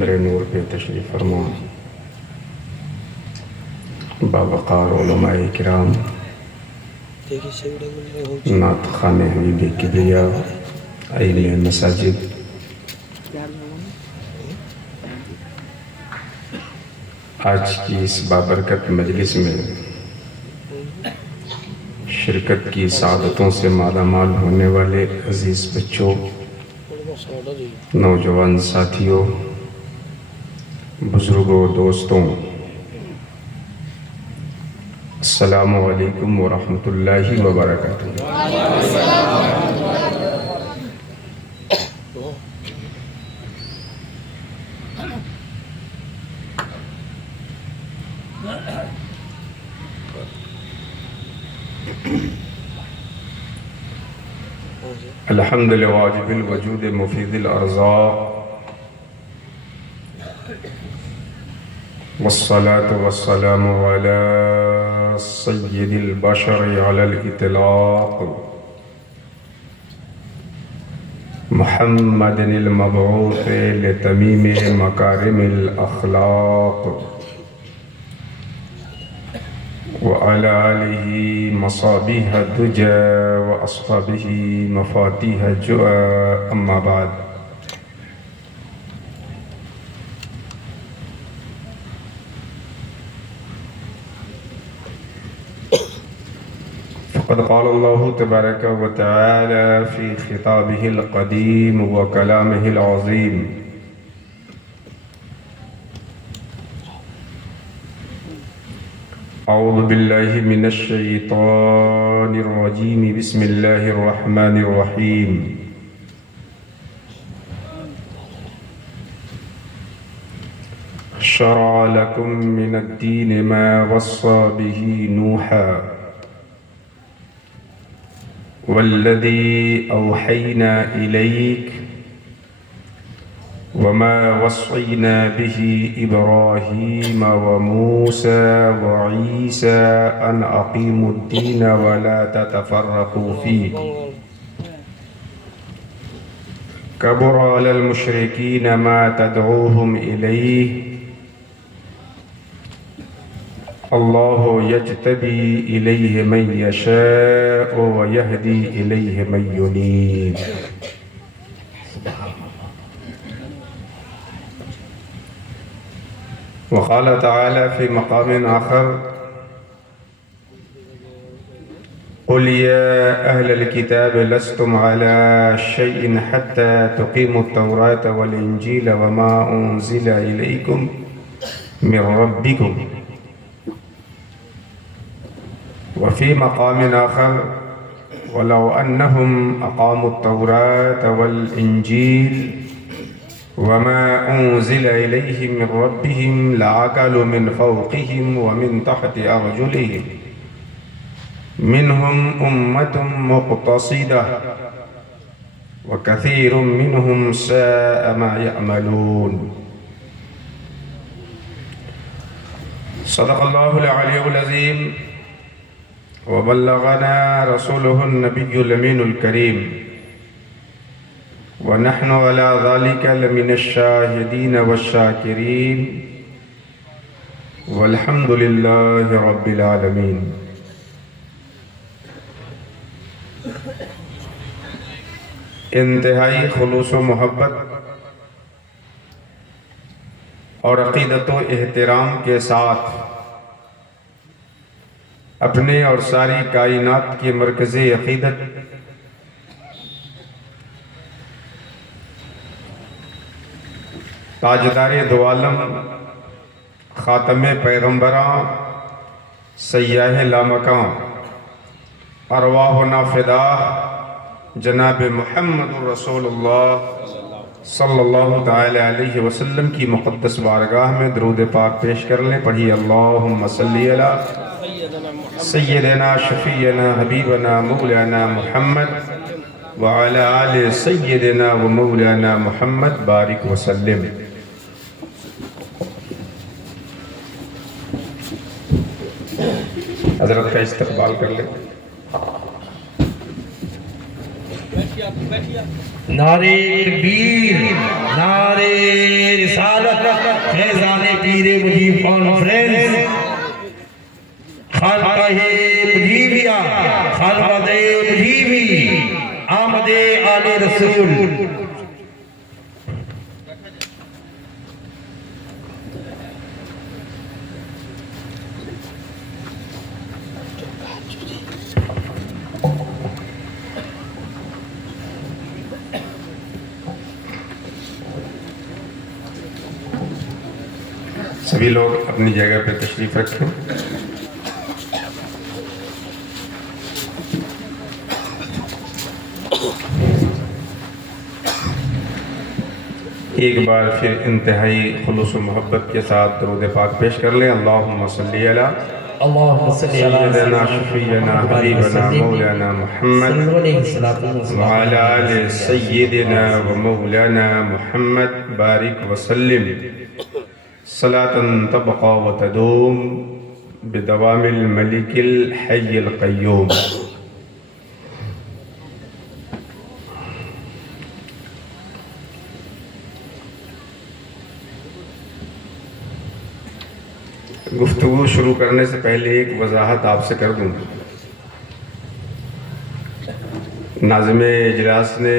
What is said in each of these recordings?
منبر نور پہ تشریف فرما باوقار علماء کرام، نعت خوان حبیب کبریا، ائمہ مساجد، آج کی اس بابرکت مجلس میں شرکت کی سعادتوں سے مالا مال ہونے والے عزیز بچوں، نوجوان ساتھیوں، بزرگوں، دوستوں، السلام علیکم ورحمۃ اللہ وبرکاتہ۔ الحمد لواجب الوجود مفید الارزاق، والصلاة والسلام على سید البشر على الاطلاق، محمد المبعوث لتمیم مکارم الاخلاق، وعلى آله مصابيح الدجى وأصحابه مفاتيح الجوى، أما بعد، فقد قال الله تبارك وتعالى في خطابه القديم وكلامه العظيم: اعوذ باللہ من الشیطان الرجیم، بسم اللہ الرحمن الرحیم۔ شرع لکم من الدین ما وصى به نوحا والذی اوحینا الیک وما وصينا به إبراهيم وموسى وعيسى أن أقيموا الدين ولا تتفرقوا فيه، كبر على المشركين ما تدعوهم إليه، الله يجتبي إليه من يشاء ويهدي إليه من ينيب۔ وقال تعالى في مقام آخر: قل يا أهل الكتاب لستم على شيء حتى تقيموا التوراة والإنجيل وما أنزل إليكم من ربكم، وفي مقام آخر: ولو أنهم أقاموا التوراة والإنجيل وما أنزل إليهم من ربهم لأكلوا من فوقهم ومن تحت أرجلهم منهم أمة مقتصدة وكثير منهم ساء ما يعملون۔ صدق الله العلي العظيم، وبلغنا رسوله النبي الأمين الكريم، ونحن على ذلك لمن الشاهدين والشاكرين، والحمد لله رب العالمين۔ انتہائی خلوص و محبت اور عقیدت و احترام کے ساتھ اپنے اور ساری کائنات کی مرکزی عقیدت تاجدار دو عالم، خاتم پیغمبراں، سیاح لامکاں، ارواحنا فدا جناب محمد رسول اللہ صلی اللہ تعالی علیہ وسلم کی مقدس بارگاہ میں درود پاک پیش کر لیں۔ پڑھی: اللہم صلی علی سیدنا شفیعنا حبیبنا مولانا محمد وعلی آل سیدنا و مولانا محمد بارک وسلم۔ حضرت کا استقبال کر لیں۔ نعرے تکبیر، نعرے رسالت، فیضان پیر مجیب کانفرنس، خانقاہ مجیبیہ، خانقاہ مجیبی، آمد آل رسول۔ سبھی لوگ اپنی جگہ پہ تشریف رکھیں۔ ایک بار پھر انتہائی خلوص و محبت کے ساتھ درود پاک پیش کر لیں۔ اللہم صلی علی اللہم صلی علی سیدنا شفیعنا حبیبنا مولانا محمد وعلی آل سیدنا و مولانا محمد بارک وسلم صلاة تبقى وتدوم بدوام الملك الحي القيوم۔ گفتگو شروع کرنے سے پہلے ایک وضاحت آپ سے کر دوں۔ ناظم اجلاس نے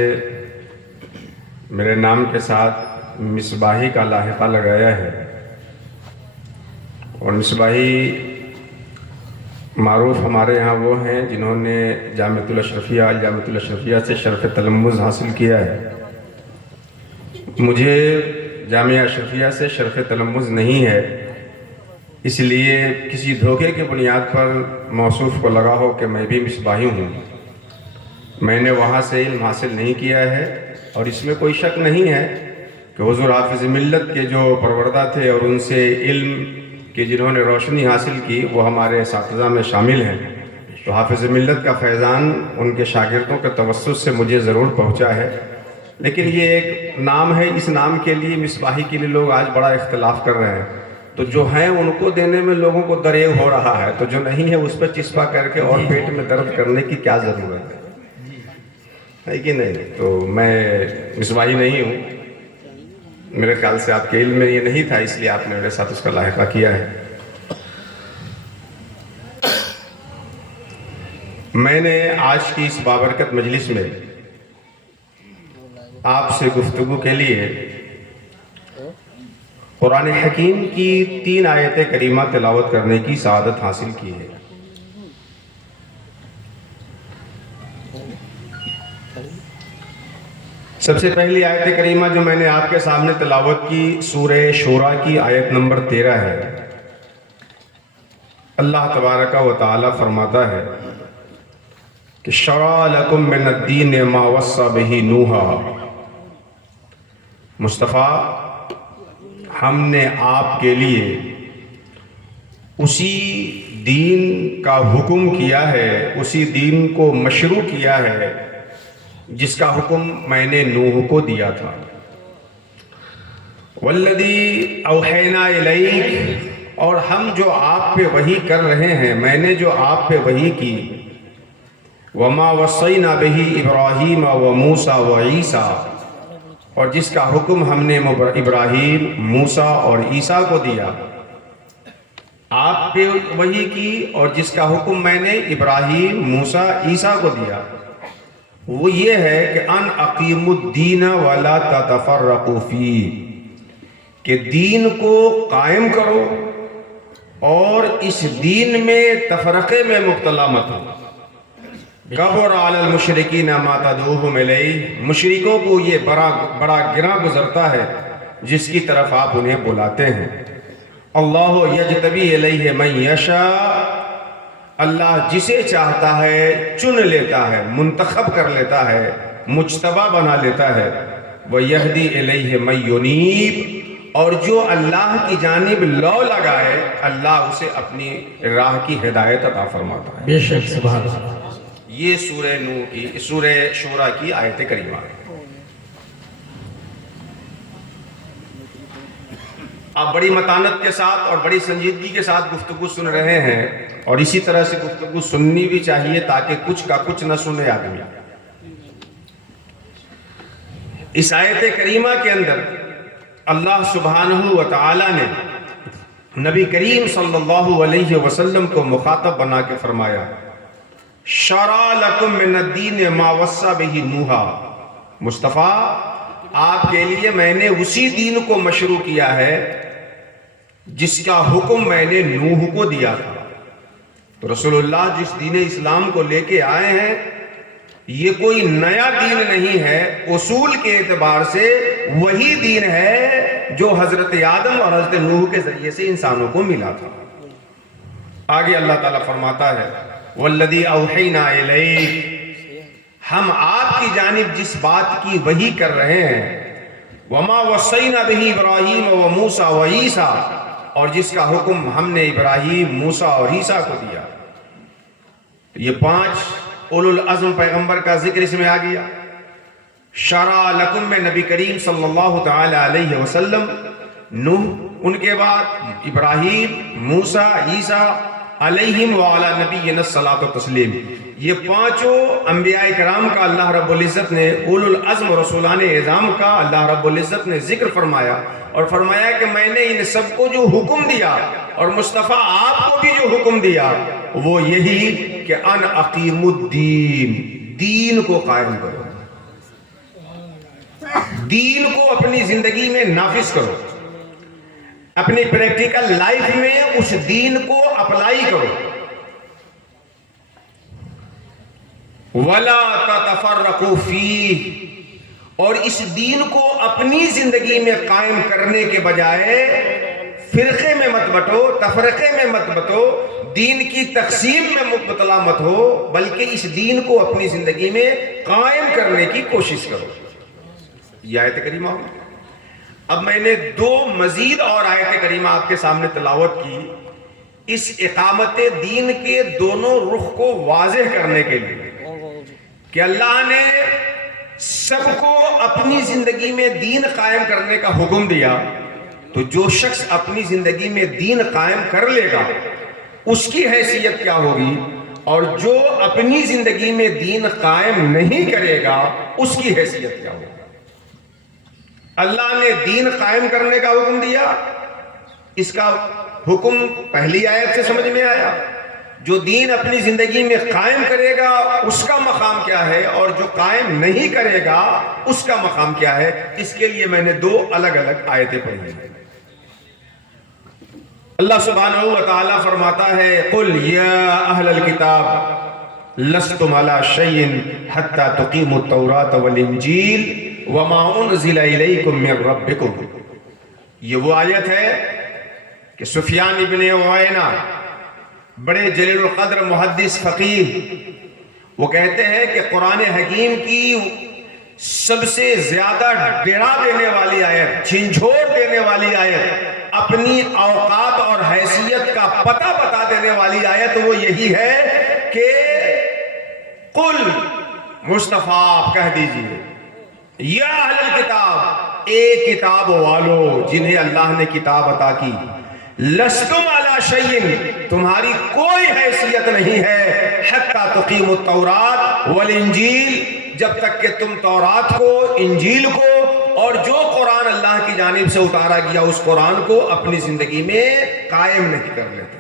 میرے نام کے ساتھ مصباحی کا لاحقہ لگایا ہے، اور مصباحی معروف ہمارے ہاں وہ ہیں جنہوں نے جامعۃ الاشرفیہ سے شرف تلمذ حاصل کیا ہے۔ مجھے جامعہ اشرفیہ سے شرف تلمذ نہیں ہے، اس لیے کسی دھوکے کی بنیاد پر موصوف کو لگا ہو کہ میں بھی مصباحی ہوں۔ میں نے وہاں سے علم حاصل نہیں کیا ہے، اور اس میں کوئی شک نہیں ہے کہ حضور حافظ ملت کے جو پروردہ تھے اور ان سے علم کی جنہوں نے روشنی حاصل کی وہ ہمارے اساتذہ میں شامل ہیں، تو حافظ ملت کا فیضان ان کے شاگردوں کے توسط سے مجھے ضرور پہنچا ہے۔ لیکن یہ ایک نام ہے، اس نام کے لیے مصباحی کے لیے لوگ آج بڑا اختلاف کر رہے ہیں، تو جو ہیں ان کو دینے میں لوگوں کو دریغ ہو رہا ہے، تو جو نہیں ہے اس پہ چسپا کر کے اور پیٹ میں درد کرنے کی کیا ضرورت ہے کہ نہیں؟ تو میں مصباحی نہیں ہوں، میرے خیال سے آپ کے علم میں یہ نہیں تھا، اس لیے آپ نے میرے ساتھ اس کا لاحقہ کیا ہے۔ میں نے آج کی اس بابرکت مجلس میں آپ سے گفتگو کے لیے قرآن حکیم کی 3 آیت کریمہ تلاوت کرنے کی سعادت حاصل کی ہے۔ سب سے پہلی آیت کریمہ جو میں نے آپ کے سامنے تلاوت کی سورہ شورى کی آیت نمبر 13 ہے۔ اللہ تبارک و تعالی فرماتا ہے کہ شرع لکم من الدین ما وصى به نوحا، مصطفیٰ ہم نے آپ کے لیے اسی دین کا حکم کیا ہے، اسی دین کو مشروع کیا ہے جس کا حکم میں نے نوح کو دیا تھا۔ والذی اوحینا الیک، اور ہم جو آپ پہ وحی کر رہے ہیں، میں نے جو آپ پہ وحی کی، وما وصینا بہ ابراہیم وموسیٰ وعیسیٰ، اور جس کا حکم ہم نے ابراہیم، موسیٰ اور عیسیٰ کو دیا۔ آپ پہ وحی کی اور جس کا حکم میں نے ابراہیم، موسیٰ، عیسیٰ کو دیا، وہ یہ ہے کہ ان اقیموا الدین ولا تتفرقوا فیہ، کہ دین کو قائم کرو اور اس دین میں تفرقے میں مبتلا مت ہو۔ کبر علی المشرکین ما تدعوہم الیہ، مشرکوں کو یہ بڑا گراں گزرتا ہے جس کی طرف آپ انہیں بلاتے ہیں۔ اللہ یجتبی الیہ من یشاء، اللہ جسے چاہتا ہے چن لیتا ہے، منتخب کر لیتا ہے، مجتبی بنا لیتا ہے۔ وَيَهْدِي إِلَيْهِ مَن يُنِيبُ، اور جو اللہ کی جانب لو لگائے اللہ اسے اپنی راہ کی ہدایت عطا فرماتا ہے۔ بے شک، سبحان اللہ۔ یہ سورہ شورى کی آیت کریمہ ہے۔ آپ بڑی متانت کے ساتھ اور بڑی سنجیدگی کے ساتھ گفتگو سن رہے ہیں، اور اسی طرح سے گفتگو سننی بھی چاہیے تاکہ کچھ کا کچھ نہ سنے آدمی، اس آیت کریمہ کے اندر اللہ سبحانہ و تعالی نے نبی کریم صلی اللہ علیہ وسلم کو مخاطب بنا کے فرمایا شرع لکم من الدین ما وصى به نوحا، مصطفیٰ آپ کے لیے میں نے اسی دین کو مشروع کیا ہے جس کا حکم میں نے نوح کو دیا تھا۔ تو رسول اللہ جس دین اسلام کو لے کے آئے ہیں یہ کوئی نیا دین نہیں ہے، اصول کے اعتبار سے وہی دین ہے جو حضرت آدم اور حضرت نوح کے ذریعے سے انسانوں کو ملا تھا۔ آگے اللہ تعالیٰ فرماتا ہے وَالَّذِي أَوْحَيْنَا إِلَيْكَ، ہم آپ کی جانب جس بات کی وحی کر رہے ہیں وَمَا وَصَّيْنَا بِهِ إِبْرَاهِيمَ وَمُوسَى وَعِيسَى، اور جس کا حکم ہم نے ابراہیم، موسیٰ اور عیسیٰ کو دیا۔ یہ 5 اولو العزم پیغمبر کا ذکر اس میں آ گیا۔ شرع لکم میں نبی کریم صلی اللہ تعالی علیہ وسلم، نوح، ان کے بعد ابراہیم، موسیٰ، عیسیٰ علیہم وعلی نبینا الصلاۃ والتسلیم، یہ 5 انبیاء کرام کا اللہ رب العزت نے اولو العزم رسولان اعظام کا اللہ رب العزت نے ذکر فرمایا اور فرمایا کہ میں نے ان سب کو جو حکم دیا اور مصطفیٰ آپ کو بھی جو حکم دیا وہ یہی کہ ان اقیم الدین، دین کو قائم کرو، دین کو اپنی زندگی میں نافذ کرو، اپنی پریکٹیکل لائف میں اس دین کو اپلائی کرو۔ وَلَا تَتَفَرَّقُوا فِيهِ، اور اس دین کو اپنی زندگی میں قائم کرنے کے بجائے فرقے میں مت بٹو، تفرقے میں مت بٹو، دین کی تقسیم میں مبتلا مت ہو، بلکہ اس دین کو اپنی زندگی میں قائم کرنے کی کوشش کرو۔ یہ آیت کریمہ ہوگی۔ اب میں نے 2 مزید اور آیت کریمہ آپ کے سامنے تلاوت کی اس اقامت دین کے دونوں رخ کو واضح کرنے کے لیے کہ اللہ نے سب کو اپنی زندگی میں دین قائم کرنے کا حکم دیا، تو جو شخص اپنی زندگی میں دین قائم کر لے گا اس کی حیثیت کیا ہوگی، اور جو اپنی زندگی میں دین قائم نہیں کرے گا اس کی حیثیت کیا ہوگی۔ اللہ نے دین قائم کرنے کا حکم دیا، اس کا حکم پہلی آیت سے سمجھ میں آیا۔ جو دین اپنی زندگی میں قائم کرے گا اس کا مقام کیا ہے، اور جو قائم نہیں کرے گا اس کا مقام کیا ہے، اس کے لیے میں نے 2 الگ الگ آیتیں پڑھی ہیں۔ اللہ سبحانہ و تعالیٰ فرماتا ہے قُلْ يَا أَهْلَ الْكِتَابِ لَسْتُمْ عَلَى شَيْءٍ حَتَّى تُقِيمُوا التَّوْرَاةَ وَالْإِنْجِيلَ وَمَا أُنزِلَ إِلَيْكُم مِّن رَّبِّكُمْ۔ یہ وہ آیت ہے کہ سفیان ابن عیینہ، بڑے جلیل القدر محدث فقیہ، وہ کہتے ہیں کہ قرآن حکیم کی سب سے زیادہ ڈرا دینے والی آیت، جھنجھوڑ دینے والی آیت، اپنی اوقات اور حیثیت کا پتہ بتا دینے والی آیت وہ یہی ہے کہ قل، مصطفیٰ آپ کہہ دیجئے، یا اہل الکتاب، اے کتاب والو جنہیں اللہ نے کتاب عطا کی، لستم علی شیء، تمہاری کوئی حیثیت نہیں ہے، حتی تقیموا التوراۃ والانجیل، جب تک کہ تم تورات کو، انجیل کو اور جو قرآن اللہ کی جانب سے اتارا گیا اس قرآن کو اپنی زندگی میں قائم نہیں کر لیتے۔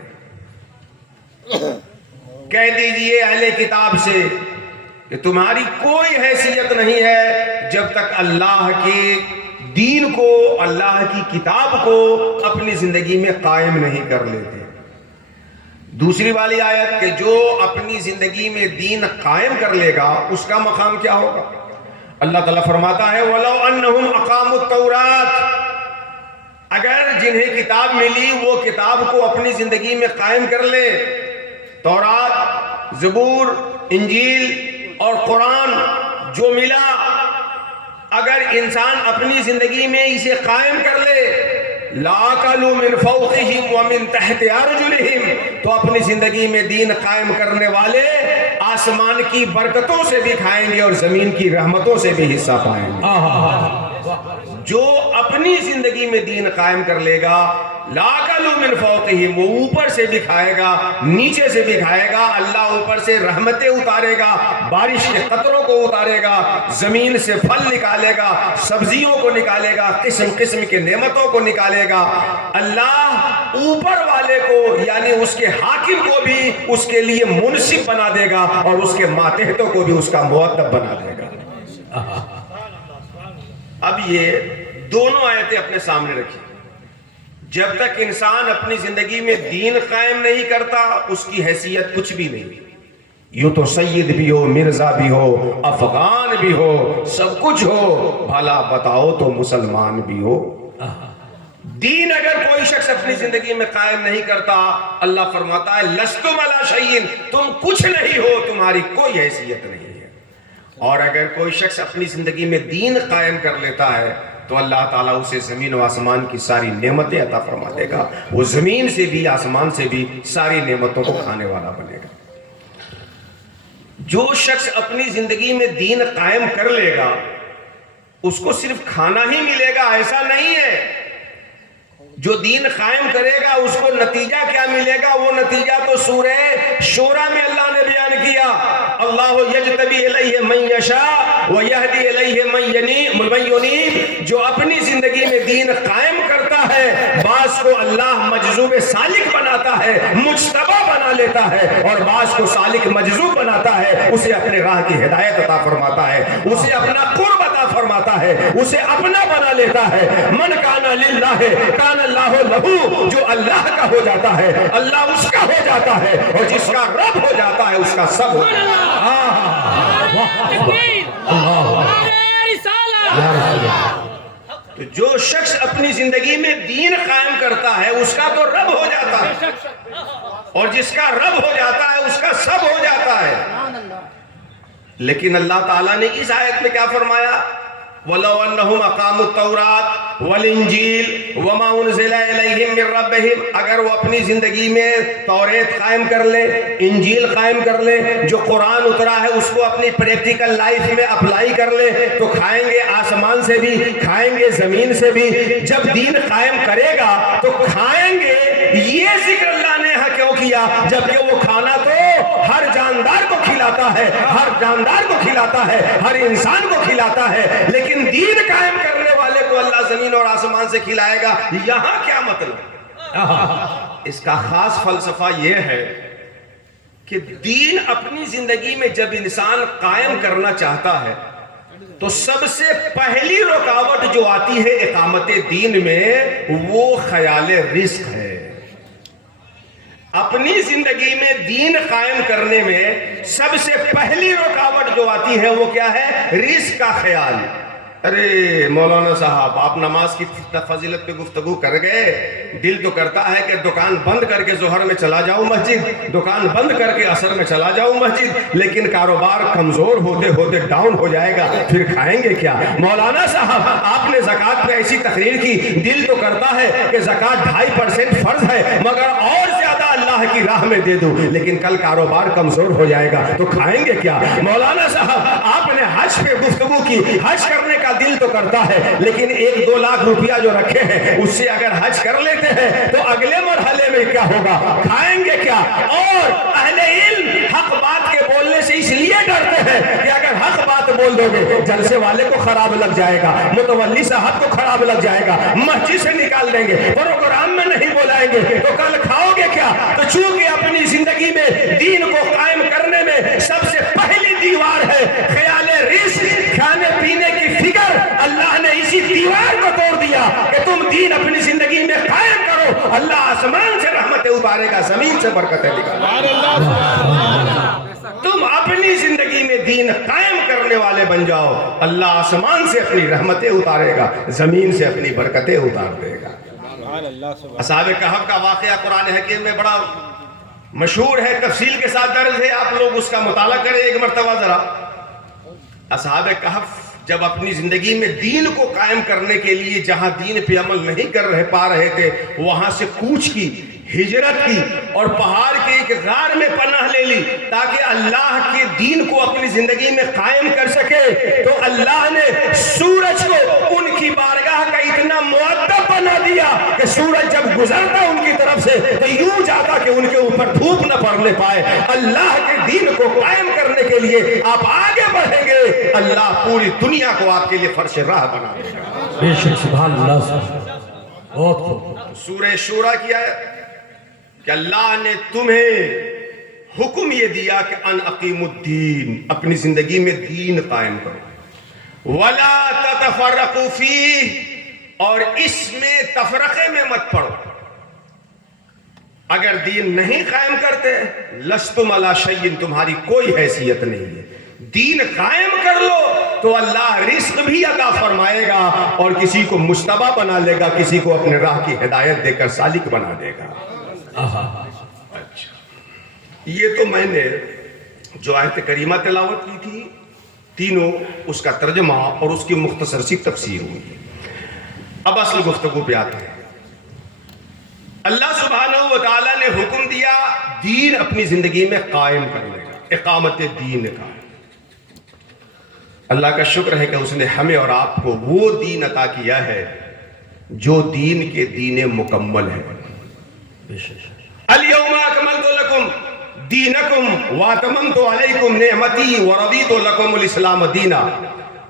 کہہ دیجئے اہل کتاب سے کہ تمہاری کوئی حیثیت نہیں ہے جب تک اللہ کے دین کو، اللہ کی کتاب کو اپنی زندگی میں قائم نہیں کر لیتے۔ دوسری والی آیت کہ جو اپنی زندگی میں دین قائم کر لے گا اس کا مقام کیا ہوگا؟ اللہ تعالیٰ فرماتا ہے وَلَوْ أَنَّهُمْ أَقَامُوا التَّوْرَاةَ، اگر جنہیں کتاب ملی وہ کتاب کو اپنی زندگی میں قائم کر لے، تورات، زبور، انجیل اور قرآن جو ملا، اگر انسان اپنی زندگی میں اسے قائم کر لے، لَأَكَلُوا مِنْ فَوْقِهِمْ وَمِنْ تَحْتِ أَرْجُلِهِمْ، تو اپنی زندگی میں دین قائم کرنے والے آسمان کی برکتوں سے بھی کھائیں گے اور زمین کی رحمتوں سے بھی حصہ پائیں گے۔ جو اپنی زندگی میں دین قائم کر لے گا لَأَكَلُوا مِنْ فَوْقِهِمْ، وہ اوپر سے بھی کھائے گا نیچے سے بھی کھائے گا، اللہ اوپر سے رحمتیں اتارے گا، بارش کے قطروں کو اتارے گا، زمین سے پھل نکالے گا، سبزیوں کو نکالے گا، قسم قسم کے نعمتوں کو نکالے گا۔ اللہ اوپر والے کو یعنی اس کے حاکم کو بھی اس کے لیے منصف بنا دے گا اور اس کے ماتحتوں کو بھی اس کا مؤدب بنا دے گا۔ اب یہ دونوں آیتیں اپنے سامنے رکھی، جب تک انسان اپنی زندگی میں دین قائم نہیں کرتا اس کی حیثیت کچھ بھی نہیں، یوں تو سید بھی ہو، مرزا بھی ہو، افغان بھی ہو، سب کچھ ہو، بھلا بتاؤ تو مسلمان بھی ہو۔ دین اگر کوئی شخص اپنی زندگی میں قائم نہیں کرتا، اللہ فرماتا ہے لستم علی شیء، تم کچھ نہیں ہو، تمہاری کوئی حیثیت نہیں ہے۔ اور اگر کوئی شخص اپنی زندگی میں دین قائم کر لیتا ہے تو اللہ تعالیٰ اسے زمین و آسمان کی ساری نعمتیں عطا فرما دے گا، وہ زمین سے بھی آسمان سے بھی ساری نعمتوں کو کھانے والا بنے گا۔ جو شخص اپنی زندگی میں دین قائم کر لے گا اس کو صرف کھانا ہی ملے گا ایسا نہیں ہے، جو دین قائم کرے گا اس کو نتیجہ کیا ملے گا؟ وہ نتیجہ تو سورہ شورى میں اللہ نے بیان کیا، اللہ یجتبی الیہ من یشاء ویہدی الیہ من ینیب۔ جو اپنی زندگی میں دین قائم کرتا ہے بعض کو اللہ مجذوب سالک بناتا ہے، مجتبی بنا لیتا ہے، اور بعض کو سالک مجذوب بناتا ہے، اسے اپنے راہ کی ہدایت عطا فرماتا ہے، اسے اپنا قرب عطا فرماتا ہے، اسے اپنا بنا لیتا ہے۔ من کان للہ کان اللہ لہو، جو اللہ کا ہو جاتا ہے اللہ اس کا ہو جاتا ہے، اور جس کا رب ہو جاتا ہے اس کا سب ہو جاتا ہے۔ تو جو شخص اپنی زندگی میں دین قائم کرتا ہے اس کا تو رب ہو جاتا ہے، اور جس کا رب ہو جاتا ہے اس کا سب ہو جاتا ہے۔ لیکن اللہ تعالیٰ نے اس آیت میں کیا فرمایا؟ وَلَوْ أَنَّهُمْ أَقَامُوا التَّوْرَاةَ وَالْإِنْجِيلَ وَمَا أُنزِلَ إِلَيْهِمْ مِنْ رَبِّهِمْ، اگر وہ اپنی زندگی میں توریت قائم کر لے، انجیل قائم کر لے، جو قرآن اترا ہے اس کو اپنی پریکٹیکل لائف میں اپلائی کر لے، تو کھائیں گے آسمان سے بھی، کھائیں گے زمین سے بھی۔ جب دین قائم کرے گا تو کھائیں گے، یہ ذکر اللہ نے یہاں کیوں کیا؟ جبکہ وہ کھانا تو ہر جاندار کو کھلاتا ہے، ہر جاندار کو کھلاتا ہے، ہر انسان کو کھلاتا ہے، لیکن دین قائم کرنے والے کو اللہ زمین اور آسمان سے کھلائے گا۔ یہاں کیا مطلب؟ اس کا خاص فلسفہ یہ ہے کہ دین اپنی زندگی میں جب انسان قائم کرنا چاہتا ہے تو سب سے پہلی رکاوٹ جو آتی ہے اقامت دین میں وہ خیال رزق ہے۔ اپنی زندگی میں دین قائم کرنے میں سب سے پہلی رکاوٹ جو آتی ہے وہ کیا ہے؟ رزق کا خیال۔ ارے مولانا صاحب آپ نماز کی فضیلت پہ گفتگو کر گئے، دل تو کرتا ہے کہ دکان بند کر کے ظہر میں چلا جاؤں مسجد، دکان بند کر کے عصر میں چلا جاؤں مسجد، لیکن کاروبار کمزور ہوتے ہوتے ڈاؤن ہو جائے گا، پھر کھائیں گے کیا؟ مولانا صاحب آپ نے زکوٰۃ پہ ایسی تقریر کی، دل تو کرتا ہے کہ زکوٰۃ 2.5% فرض ہے مگر اور زیادہ اللہ کی راہ میں دے دوں، لیکن کل کاروبار کمزور ہو جائے گا تو کھائیں گے کیا؟ مولانا صاحب آپ نے حج پہ گفتگو کی، حج کرنے کا دل تو کرتا ہے لیکن 1-2 لاکھ روپیہ جو رکھے ہیں اس سے اگر حج کر لیتے ہیں تو اگلے مرحلے میں کیا ہوگا؟ کھائیں گے کیا؟ اور اہل علم حق بات کے بولنے سے اس لیے ڈرتے ہیں کہ اگر حق بات بول دو گے جلسے والے کو خراب لگ جائے گا، متولی صاحب کو خراب لگ جائے گا، مسجد سے نکال دیں گے، پروگرام میں نہیں بلائیں گے تو کل کھاؤ گے کیا؟ تو چونکہ اپنی زندگی میں دین کو قائم کرنے میں سب سے پہلی دیوار ہے خیال رزق، کھانے پینے کی فکر، اللہ نے اسی دیوار کو توڑ دیا کہ تم دین اپنی زندگی میں قائم کرو، اللہ آسمان سے رحمتیں اتارے گا، زمین سے برکتیں نکالے گا۔ تم اپنی زندگی میں دین قائم کرنے والے بن جاؤ، اللہ آسمان سے اپنی رحمتیں اتارے گا، زمین سے اپنی برکتیں اتار دے گا۔ اصحاب کہف کا واقعہ قرآن حکیم میں بڑا مشہور ہے، تفصیل کے ساتھ درج ہے، آپ لوگ اس کا مطالعہ کریں ایک مرتبہ ذرا۔ اصحاب کہف جب اپنی زندگی میں دین کو قائم کرنے کے لیے جہاں دین پہ عمل نہیں کر پا رہے تھے وہاں سے کوچ کی، ہجرت کی اور پہاڑ کے ایک غار میں پناہ لے لی تاکہ اللہ کے دین کو اپنی زندگی میں قائم کر سکے۔ تو اللہ نے سورج کو ان کی بارگاہ اللہ کا اتنا مؤدب بنا دیا کہ سورج جب گزرتا ان کی طرف سے تو یوں جاتا کہ ان کے اوپر دھوپ نہ پڑنے پائے. اللہ کے دین کو قائم کرنے کے لیے آپ آگے بڑھیں گے, اللہ پوری دنیا کو آپ کے لیے فرش راہ بنا دے گا. بے شک سبحان اللہ. بہت خوب. سورہ شورا کیا ہے کہ اللہ نے تمہیں حکم یہ دیا کہ ان اقیم الدین, اپنی زندگی میں دین قائم کرو, ولا تتفرقوا فیہ, اور اس میں تفرقے میں مت پڑو. اگر دین نہیں قائم کرتے لستم علی شیء, تمہاری کوئی حیثیت نہیں ہے. دین قائم کر لو تو اللہ رزق بھی عطا فرمائے گا اور کسی کو مجتبی بنا لے گا, کسی کو اپنے راہ کی ہدایت دے کر سالک بنا دے گا. اچھا, یہ تو میں نے جو آیت کریمہ تلاوت کی تھی تینوں, اس کا ترجمہ اور اس کی مختصر سی تفسیر ہوئی. اب اصل گفتگو پہ آتے ہیں. اللہ سبحانہ و تعالیٰ نے حکم دیا دین اپنی زندگی میں قائم کرنے کا, اقامت دین کا. اللہ کا شکر ہے کہ اس نے ہمیں اور آپ کو وہ دین عطا کیا ہے جو دین کے دین مکمل ہے. الیوم اکملت لکم دینکم واتممت علیکم نعمتی ورضیت لکم الاسلام دینا.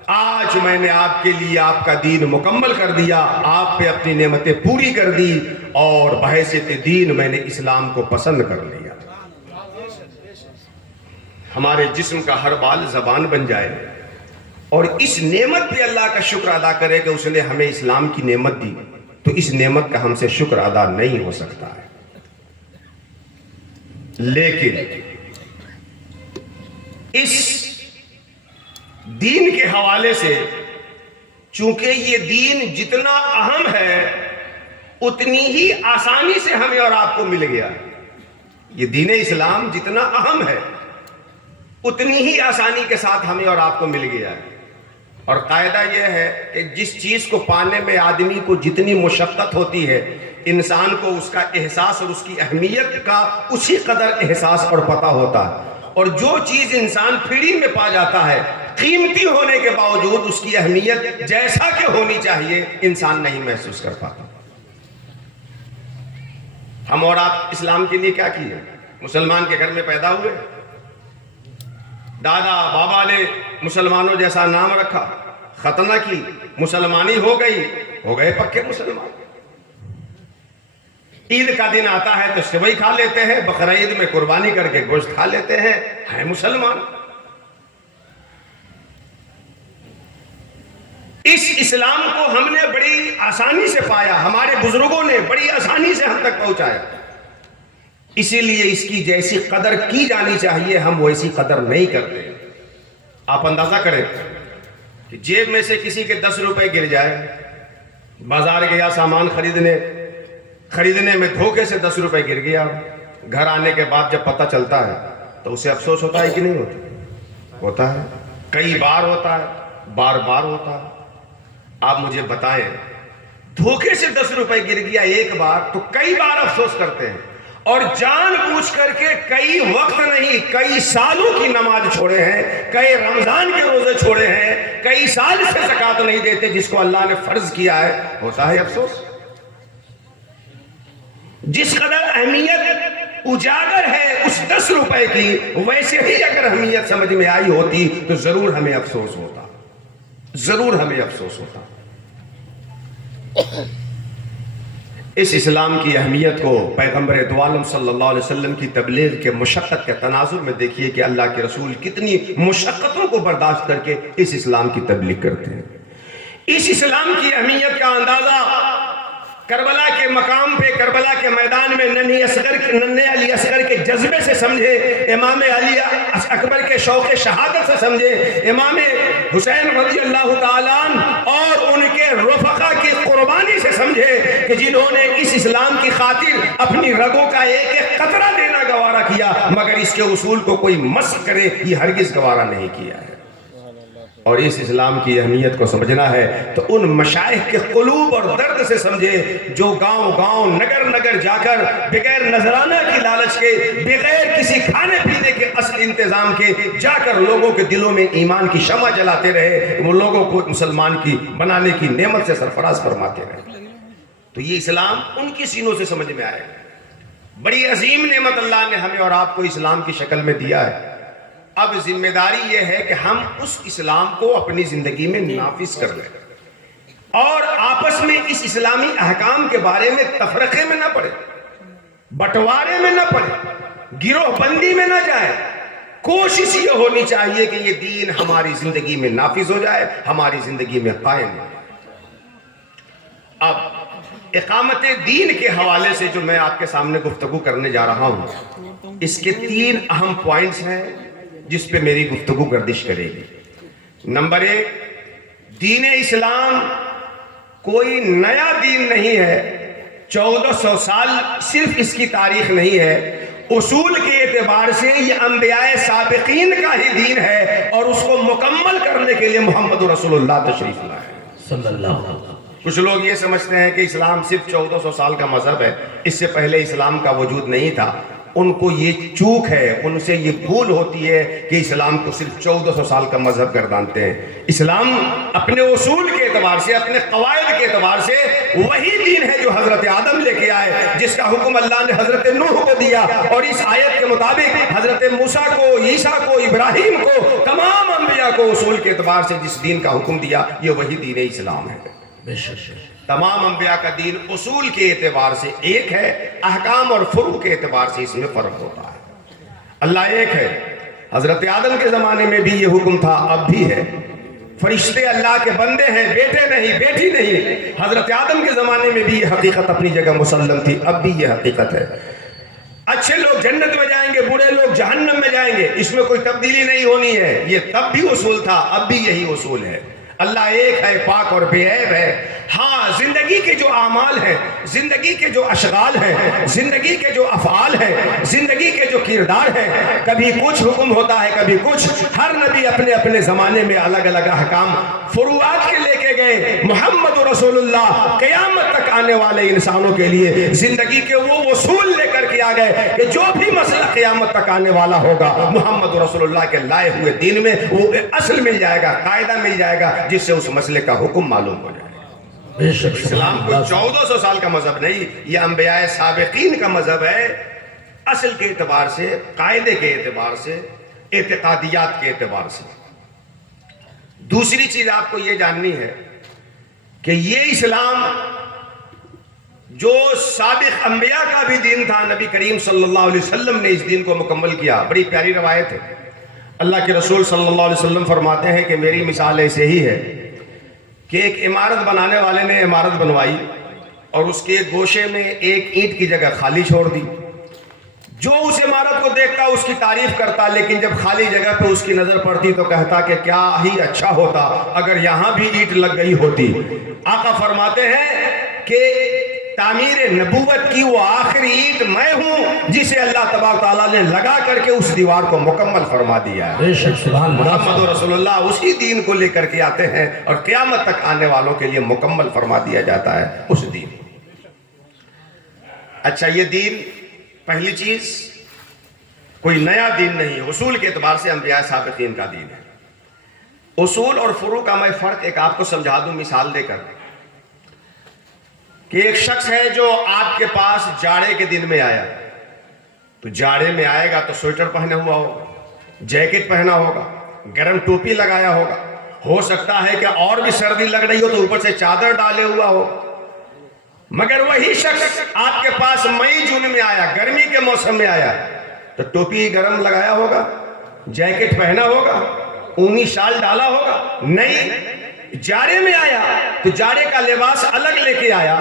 آج میں نے آپ کے لیے آپ کا دین مکمل کر دیا, آپ پہ اپنی نعمتیں پوری کر دی, اور بحیثیت دین میں نے اسلام کو پسند کر لیا. ہمارے جسم کا ہر بال زبان بن جائے اور اس نعمت پہ اللہ کا شکر ادا کرے کہ اس نے ہمیں اسلام کی نعمت دی, تو اس نعمت کا ہم سے شکر ادا نہیں ہو سکتا ہے. لیکن اس دین کے حوالے سے چونکہ یہ دین جتنا اہم ہے اتنی ہی آسانی سے ہمیں اور آپ کو مل گیا. یہ دین اسلام جتنا اہم ہے اتنی ہی آسانی کے ساتھ ہمیں اور آپ کو مل گیا ہے. اور قاعدہ یہ ہے کہ جس چیز کو پانے میں آدمی کو جتنی مشقت ہوتی ہے, انسان کو اس کا احساس اور اس کی اہمیت کا اسی قدر احساس اور پتہ ہوتا ہے. اور جو چیز انسان فری میں پا جاتا ہے قیمتی ہونے کے باوجود اس کی اہمیت جیسا کہ ہونی چاہیے انسان نہیں محسوس کر پاتا. ہم اور آپ اسلام کے لیے کیا کیے؟ مسلمان کے گھر میں پیدا ہوئے, دادا بابا نے مسلمانوں جیسا نام رکھا, ختنہ کی, مسلمانی ہو گئی, ہو گئے پکے مسلمان. عید کا دن آتا ہے تو سوئی کھا لیتے ہیں, بقرعید میں قربانی کر کے گوشت کھا لیتے ہیں مسلمان. اس اسلام کو ہم نے بڑی آسانی سے پایا, ہمارے بزرگوں نے بڑی آسانی سے ہم تک پہنچایا. اسی لیے اس کی جیسی قدر کی جانی چاہیے ہم ویسی قدر نہیں کرتے. آپ اندازہ کریں کہ جیب میں سے کسی کے 10 روپے گر جائے, بازار گیا سامان خریدنے میں دھوکے سے 10 روپے گر گیا, گھر آنے کے بعد جب پتہ چلتا ہے تو اسے افسوس ہوتا ہے کہ نہیں ہوتا؟ ہوتا ہے, کئی بار ہوتا ہے, بار بار ہوتا ہے. آپ مجھے بتائیں, دھوکے سے 10 روپے گر گیا ایک بار تو کئی بار افسوس کرتے ہیں, اور جان بوجھ کر کے کئی وقت نہیں کئی سالوں کی نماز چھوڑے ہیں, کئی رمضان کے روزے چھوڑے ہیں, کئی سال سے زکوٰۃ نہیں دیتے جس کو اللہ نے فرض کیا ہے. ہوتا ہے افسوس. جس قدر اہمیت اجاگر ہے اس 10 روپے کی, ویسے ہی اگر اہمیت سمجھ میں آئی ہوتی تو ضرور ہمیں افسوس ہوتا, ضرور ہمیں افسوس ہوتا. اس اسلام کی اہمیت کو پیغمبر دو عالم صلی اللہ علیہ وسلم کی تبلیغ کے مشقت کے تناظر میں دیکھیے کہ اللہ کے رسول کتنی مشقتوں کو برداشت کر کے اس اسلام کی تبلیغ کرتے ہیں. اس اسلام کی اہمیت کا اندازہ کربلا کے مقام پہ, کربلا کے میدان میں ننھے علی اصغر کے جذبے سے سمجھے, امام علی اکبر کے شوق شہادت سے سمجھے, امام حسین رضی اللہ تعالیٰ عنہ اور ان کے رفقا کی قربانی سے سمجھے کہ جنہوں نے اس اسلام کی خاطر اپنی رگوں کا ایک ایک قطرہ دینا گوارا کیا, مگر اس کے اصول کو کوئی مسخ کرے یہ ہرگز گوارا نہیں کیا ہے. اور اس اسلام کی اہمیت کو سمجھنا ہے تو ان مشائخ کے قلوب اور درد سے سمجھے جو گاؤں گاؤں نگر نگر جا کر بغیر نذرانہ کی لالچ کے، بغیر کسی کھانے پینے کے اصل انتظام کے جا کر لوگوں کے دلوں میں ایمان کی شمع جلاتے رہے، وہ لوگوں کو مسلمان کی بنانے کی نعمت سے سرفراز فرماتے رہے۔ تو یہ اسلام ان کی سینوں سے سمجھ میں آئے گا۔ بڑی عظیم نعمت اللہ نے ہمیں اور آپ کو اسلام کی شکل میں دیا ہے۔ اب ذمہ داری یہ ہے کہ ہم اس اسلام کو اپنی زندگی میں نافذ کر لیں اور آپس میں اس اسلامی احکام کے بارے میں تفرقے میں نہ پڑے، بٹوارے میں نہ پڑے، گروہ بندی میں نہ جائے۔ کوشش یہ ہونی چاہیے کہ یہ دین ہماری زندگی میں نافذ ہو جائے، ہماری زندگی میں قائم ہو جائے۔ اب اقامت دین کے حوالے سے جو میں آپ کے سامنے گفتگو کرنے جا رہا ہوں، اس کے 3 اہم پوائنٹس ہیں جس پہ میری گفتگو گردش کرے گی۔ نمبر 1، دین اسلام کوئی نیا دین نہیں ہے، 1400 سال صرف اس کی تاریخ نہیں ہے، اصول کے اعتبار سے یہ انبیاء سابقین کا ہی دین ہے اور اس کو مکمل کرنے کے لیے محمد رسول اللہ تشریف لائے صلی اللہ علیہ وسلم۔ کچھ لوگ یہ سمجھتے ہیں کہ اسلام صرف 1400 سال کا مذہب ہے، اس سے پہلے اسلام کا وجود نہیں تھا۔ ان کو یہ چوک ہے، ان سے یہ بھول ہوتی ہے کہ اسلام کو صرف 1400 سال کا مذہب گردانتے ہیں۔ اسلام اپنے اصول کے اعتبار سے، اپنے قواعد کے اعتبار سے وہی دین ہے جو حضرت آدم لے کے آئے، جس کا حکم اللہ نے حضرت نوح کو دیا، اور اس آیت کے مطابق حضرت موسیٰ کو، عیسیٰ کو، ابراہیم کو، تمام انبیاء کو اصول کے اعتبار سے جس دین کا حکم دیا، یہ وہی دین اسلام ہے۔ بے شک۔ تمام انبیاء کا دین اصول کے اعتبار سے ایک ہے، احکام اور فروع کے اعتبار سے اس میں فرق ہوتا ہے۔ اللہ ایک ہے، حضرت آدم کے زمانے میں بھی یہ حکم تھا، اب بھی ہے۔ فرشتے اللہ کے بندے ہیں، بیٹے نہیں، بیٹی نہیں۔ حضرت آدم کے زمانے میں بھی یہ حقیقت اپنی جگہ مسلم تھی، اب بھی یہ حقیقت ہے۔ اچھے لوگ جنت میں جائیں گے، برے لوگ جہنم میں جائیں گے، اس میں کوئی تبدیلی نہیں ہونی ہے۔ یہ تب بھی اصول تھا، اب بھی یہی اصول ہے۔ اللہ ایک ہے، پاک اور بے عیب ہے۔ ہاں، زندگی کے جو اعمال ہیں، زندگی کے جو اشغال ہیں، زندگی کے جو افعال ہیں، زندگی کے جو کردار ہیں، کبھی کچھ حکم ہوتا ہے، کبھی کچھ۔ ہر نبی اپنے اپنے زمانے میں الگ الگ احکام فروعات کے لے کے گئے۔ محمد رسول اللہ قیامت تک آنے والے انسانوں کے لیے زندگی کے وہ اصول لے کر کے آ گئے کہ جو بھی مسئلہ قیامت تک آنے والا ہوگا، محمد رسول اللہ کے لائے ہوئے دین میں وہ اصل مل جائے گا، قاعدہ مل جائے گا، جس سے اس مسئلے کا حکم معلوم ہو جائے گا۔ بے شک۔ اسلام کوئی 1400 سال کا مذہب نہیں، یہ انبیاء سابقین کا مذہب ہے، اصل کے اعتبار سے، قاعدے کے اعتبار سے، اعتقادیات کے اعتبار سے۔ دوسری چیز آپ کو یہ جاننی ہے کہ یہ اسلام جو سابق انبیاء کا بھی دین تھا، نبی کریم صلی اللہ علیہ وسلم نے اس دین کو مکمل کیا۔ بڑی پیاری روایت ہے، اللہ کے رسول صلی اللہ علیہ وسلم فرماتے ہیں کہ میری مثال ایسے ہی ہے کہ ایک عمارت بنانے والے نے عمارت بنوائی اور اس کے گوشے میں ایک اینٹ کی جگہ خالی چھوڑ دی۔ جو اس عمارت کو دیکھتا اس کی تعریف کرتا، لیکن جب خالی جگہ پہ اس کی نظر پڑتی تو کہتا کہ کیا ہی اچھا ہوتا اگر یہاں بھی اینٹ لگ گئی ہوتی۔ آقا فرماتے ہیں کہ تعمیر نبوت کی وہ آخری اینٹ میں ہوں جسے اللہ تبارک تعالیٰ نے لگا کر کے اس دیوار کو مکمل فرما دیا ہے۔ بے شک، سبحان اللہ۔ محمد رسول اللہ اسی دین کو لے کر کے آتے ہیں اور قیامت تک آنے والوں کے لیے مکمل فرما دیا جاتا ہے اس دین۔ اچھا، یہ دین، پہلی چیز، کوئی نیا دین نہیں، اصول کے اعتبار سے انبیاء سابقین کا دین ہے۔ اصول اور فروع کا میں فرق ایک آپ کو سمجھا دوں مثال دے کر کہ ایک شخص ہے جو آپ کے پاس جاڑے کے دن میں آیا، تو جاڑے میں آئے گا تو سویٹر پہنا ہوا ہوگا، جیکٹ پہنا ہوگا، گرم ٹوپی لگایا ہوگا، ہو سکتا ہے کہ اور بھی سردی لگ رہی ہو تو اوپر سے چادر ڈالے ہوا ہو۔ مگر وہی شخص آپ کے پاس مئی جون میں آیا، گرمی کے موسم میں آیا، تو ٹوپی گرم لگایا ہوگا، جیکٹ پہنا ہوگا، اونی شال ڈالا ہوگا؟ نہیں۔ جاڑے میں آیا تو جاڑے کا لباس الگ لے کے آیا،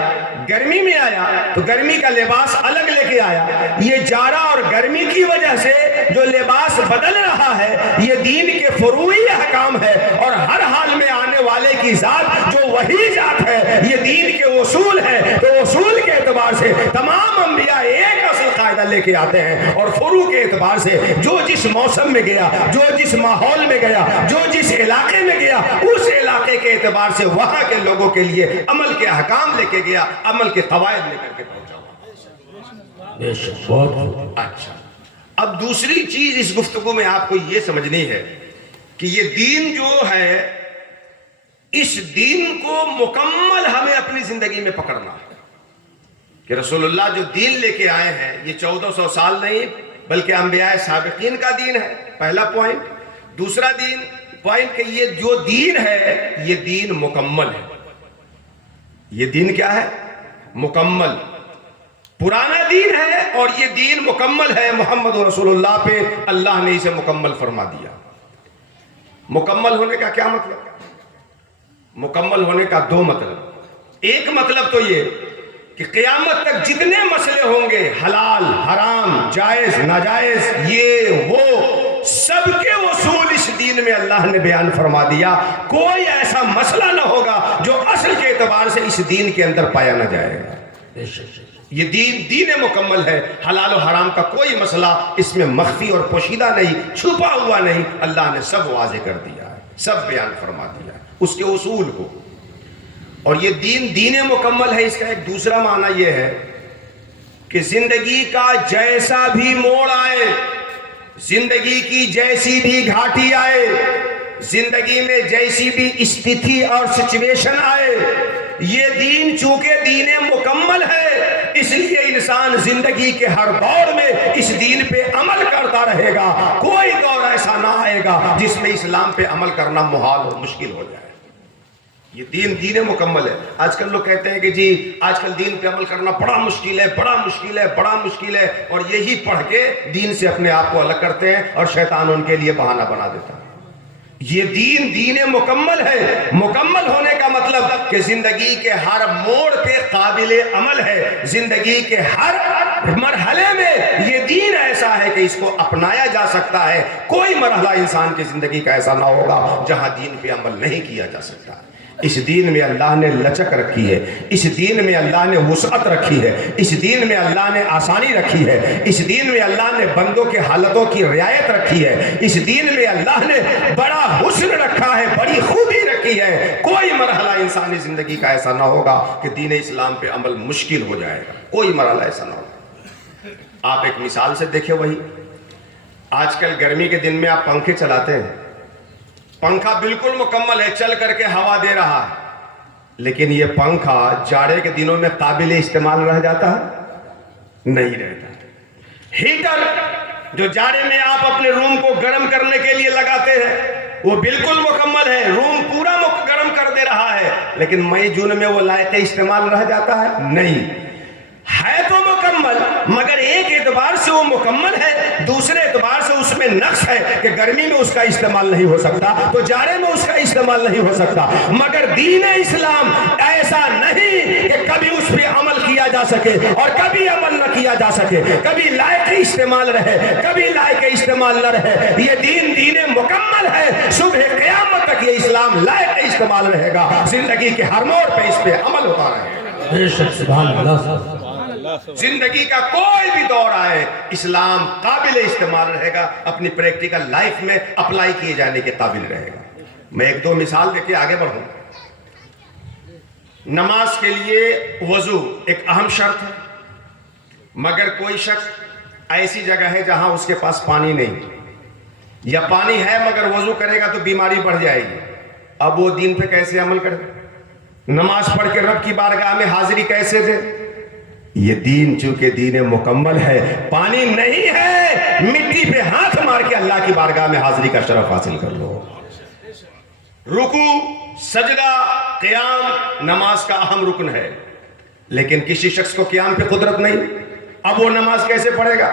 گرمی میں آیا تو گرمی کا لباس الگ لے کے آیا۔ یہ جاڑا اور گرمی کی وجہ سے جو لباس بدل رہا ہے یہ دین کے فروعی احکام ہے، اور ہر حال میں آنے والے کی ذات جو وہی ذات ہے، یہ دین کے اصول ہے۔ تو اصول کے اعتبار سے تمام انبیاء ایک اصل قاعدہ لے کے آتے ہیں، اور فرو کے اعتبار سے جو جس موسم میں گیا، جو جس ماحول میں گیا، جو جس علاقے میں گیا، اس علاقے کے اعتبار سے وہاں کے لوگوں کے لیے عمل کے احکام لے کے گیا، عمل کے قواعد لے کر کے پہنچا۔ بے شک بہت خوب۔ اچھا، اب دوسری چیز اس گفتگو میں آپ کو یہ سمجھنی ہے کہ یہ دین جو ہے، اس دین کو مکمل ہمیں اپنی زندگی میں پکڑنا ہے کہ رسول اللہ جو دین لے کے آئے ہیں یہ 1400 سال نہیں بلکہ انبیاء سابقین کا دین ہے، پہلا پوائنٹ۔ دوسرا پوائنٹ کہ یہ جو دین ہے یہ دین مکمل ہے۔ یہ دین کیا ہے؟ مکمل۔ پرانا دین ہے اور یہ دین مکمل ہے، محمد رسول اللہ پہ اللہ نے اسے مکمل فرما دیا۔ مکمل ہونے کا کیا مطلب؟ مکمل ہونے کا دو مطلب۔ ایک مطلب تو یہ کہ قیامت تک جتنے مسئلے ہوں گے، حلال حرام جائز ناجائز یہ وہ، سب کے اصول اس دین میں اللہ نے بیان فرما دیا۔ کوئی ایسا مسئلہ نہ ہوگا جو اصل کے اعتبار سے اس دین کے اندر پایا نہ جائے گا۔ بے شک یہ دین مکمل ہے، حلال و حرام کا کوئی مسئلہ اس میں مخفی اور پوشیدہ نہیں، چھپا ہوا نہیں، اللہ نے سب واضح کر دیا ہے، سب بیان فرما دیا ہے اس کے اصول کو۔ اور یہ دین مکمل ہے، اس کا ایک دوسرا معنی یہ ہے کہ زندگی کا جیسا بھی موڑ آئے، زندگی کی جیسی بھی گھاٹی آئے، زندگی میں جیسی بھی استھتی اور سچویشن آئے، یہ دین چونکہ دین مکمل ہے اس لیے انسان زندگی کے ہر دور میں اس دین پہ عمل کرتا رہے گا۔ کوئی دور ایسا نہ آئے گا جس میں اسلام پہ عمل کرنا محال اور مشکل ہو جائے۔ یہ دین مکمل ہے۔ آج کل لوگ کہتے ہیں کہ جی آج کل دین پہ عمل کرنا بڑا مشکل ہے، بڑا مشکل ہے، بڑا مشکل ہے، اور یہی پڑھ کے دین سے اپنے آپ کو الگ کرتے ہیں اور شیطان ان کے لیے بہانہ بنا دیتا ہے۔ یہ دین مکمل ہے۔ مکمل ہونے کا مطلب کہ زندگی کے ہر موڑ پہ قابل عمل ہے، زندگی کے ہر مرحلے میں یہ دین ایسا ہے کہ اس کو اپنایا جا سکتا ہے۔ کوئی مرحلہ انسان کی زندگی کا ایسا نہ ہوگا جہاں دین پہ عمل نہیں کیا جا سکتا۔ اس دین میں اللہ نے لچک رکھی ہے، اس دین میں اللہ نے وسعت رکھی ہے، اس دین میں اللہ نے آسانی رکھی ہے، اس دین میں اللہ نے بندوں کے حالتوں کی رعایت رکھی ہے، اس دین میں اللہ نے بڑا حسن رکھا ہے، بڑی خوبی رکھی ہے۔ کوئی مرحلہ انسانی زندگی کا ایسا نہ ہوگا کہ دین اسلام پہ عمل مشکل ہو جائے گا، کوئی مرحلہ ایسا نہ ہوگا۔ آپ ایک مثال سے دیکھیں، وہی آج کل گرمی کے دن میں آپ پنکھے چلاتے ہیں، پنکھا بالکل مکمل ہے، چل کر کے ہوا دے رہا ہے، لیکن یہ پنکھا جاڑے کے دنوں میں قابل استعمال رہ جاتا ہے؟ نہیں رہتا۔ ہیٹر جو جاڑے میں آپ اپنے روم کو گرم کرنے کے لیے لگاتے ہیں وہ بالکل مکمل ہے، روم پورا گرم کر دے رہا ہے، لیکن مئی جون میں وہ لائق استعمال رہ جاتا ہے؟ نہیں ہے، تو مکمل، مگر ایک اعتبار سے وہ مکمل ہے، دوسرے اعتبار سے اس میں نقص ہے کہ گرمی میں اس کا استعمال نہیں ہو سکتا تو جاڑے میں اس کا استعمال نہیں ہو سکتا۔ مگر دین اسلام ایسا نہیں کہ کبھی اس پہ عمل کیا جا سکے اور کبھی عمل نہ کیا جا سکے، کبھی لائق استعمال رہے کبھی لائق استعمال نہ رہے۔ یہ دین مکمل ہے، صبح قیامت تک یہ اسلام لائق استعمال رہے گا، زندگی کے ہر موڑ پہ اس پہ عمل ہوتا رہے گا۔ بے شک سبحان اللہ۔ زندگی کا کوئی بھی دور آئے اسلام قابل استعمال رہے گا، اپنی پریکٹیکل لائف میں اپلائی کیے جانے کے قابل رہے گا۔ میں ایک دو مثال دے کے آگے بڑھوں۔ نماز کے لیے وضو ایک اہم شرط ہے، مگر کوئی شخص ایسی جگہ ہے جہاں اس کے پاس پانی نہیں، یا پانی ہے مگر وضو کرے گا تو بیماری بڑھ جائے گی، اب وہ دین پہ کیسے عمل کرے؟ نماز پڑھ کے رب کی بارگاہ میں حاضری کیسے دے؟ یہ دین چونکہ دین مکمل ہے، پانی نہیں ہے، مٹی پہ ہاتھ مار کے اللہ کی بارگاہ میں حاضری کا شرف حاصل کر لو۔ رکوع، سجدہ، قیام نماز کا اہم رکن ہے، لیکن کسی شخص کو قیام پہ قدرت نہیں، اب وہ نماز کیسے پڑھے گا؟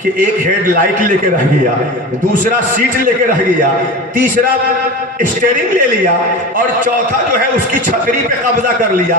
کہ ایک ہیڈ لائٹ لے کے رہ گیا، دوسرا سیٹ لے کے رہ گیا، تیسرا اسٹیئرنگ لے لیا، اور چوتھا جو ہے اس کی چھتری پہ قبضہ کر لیا۔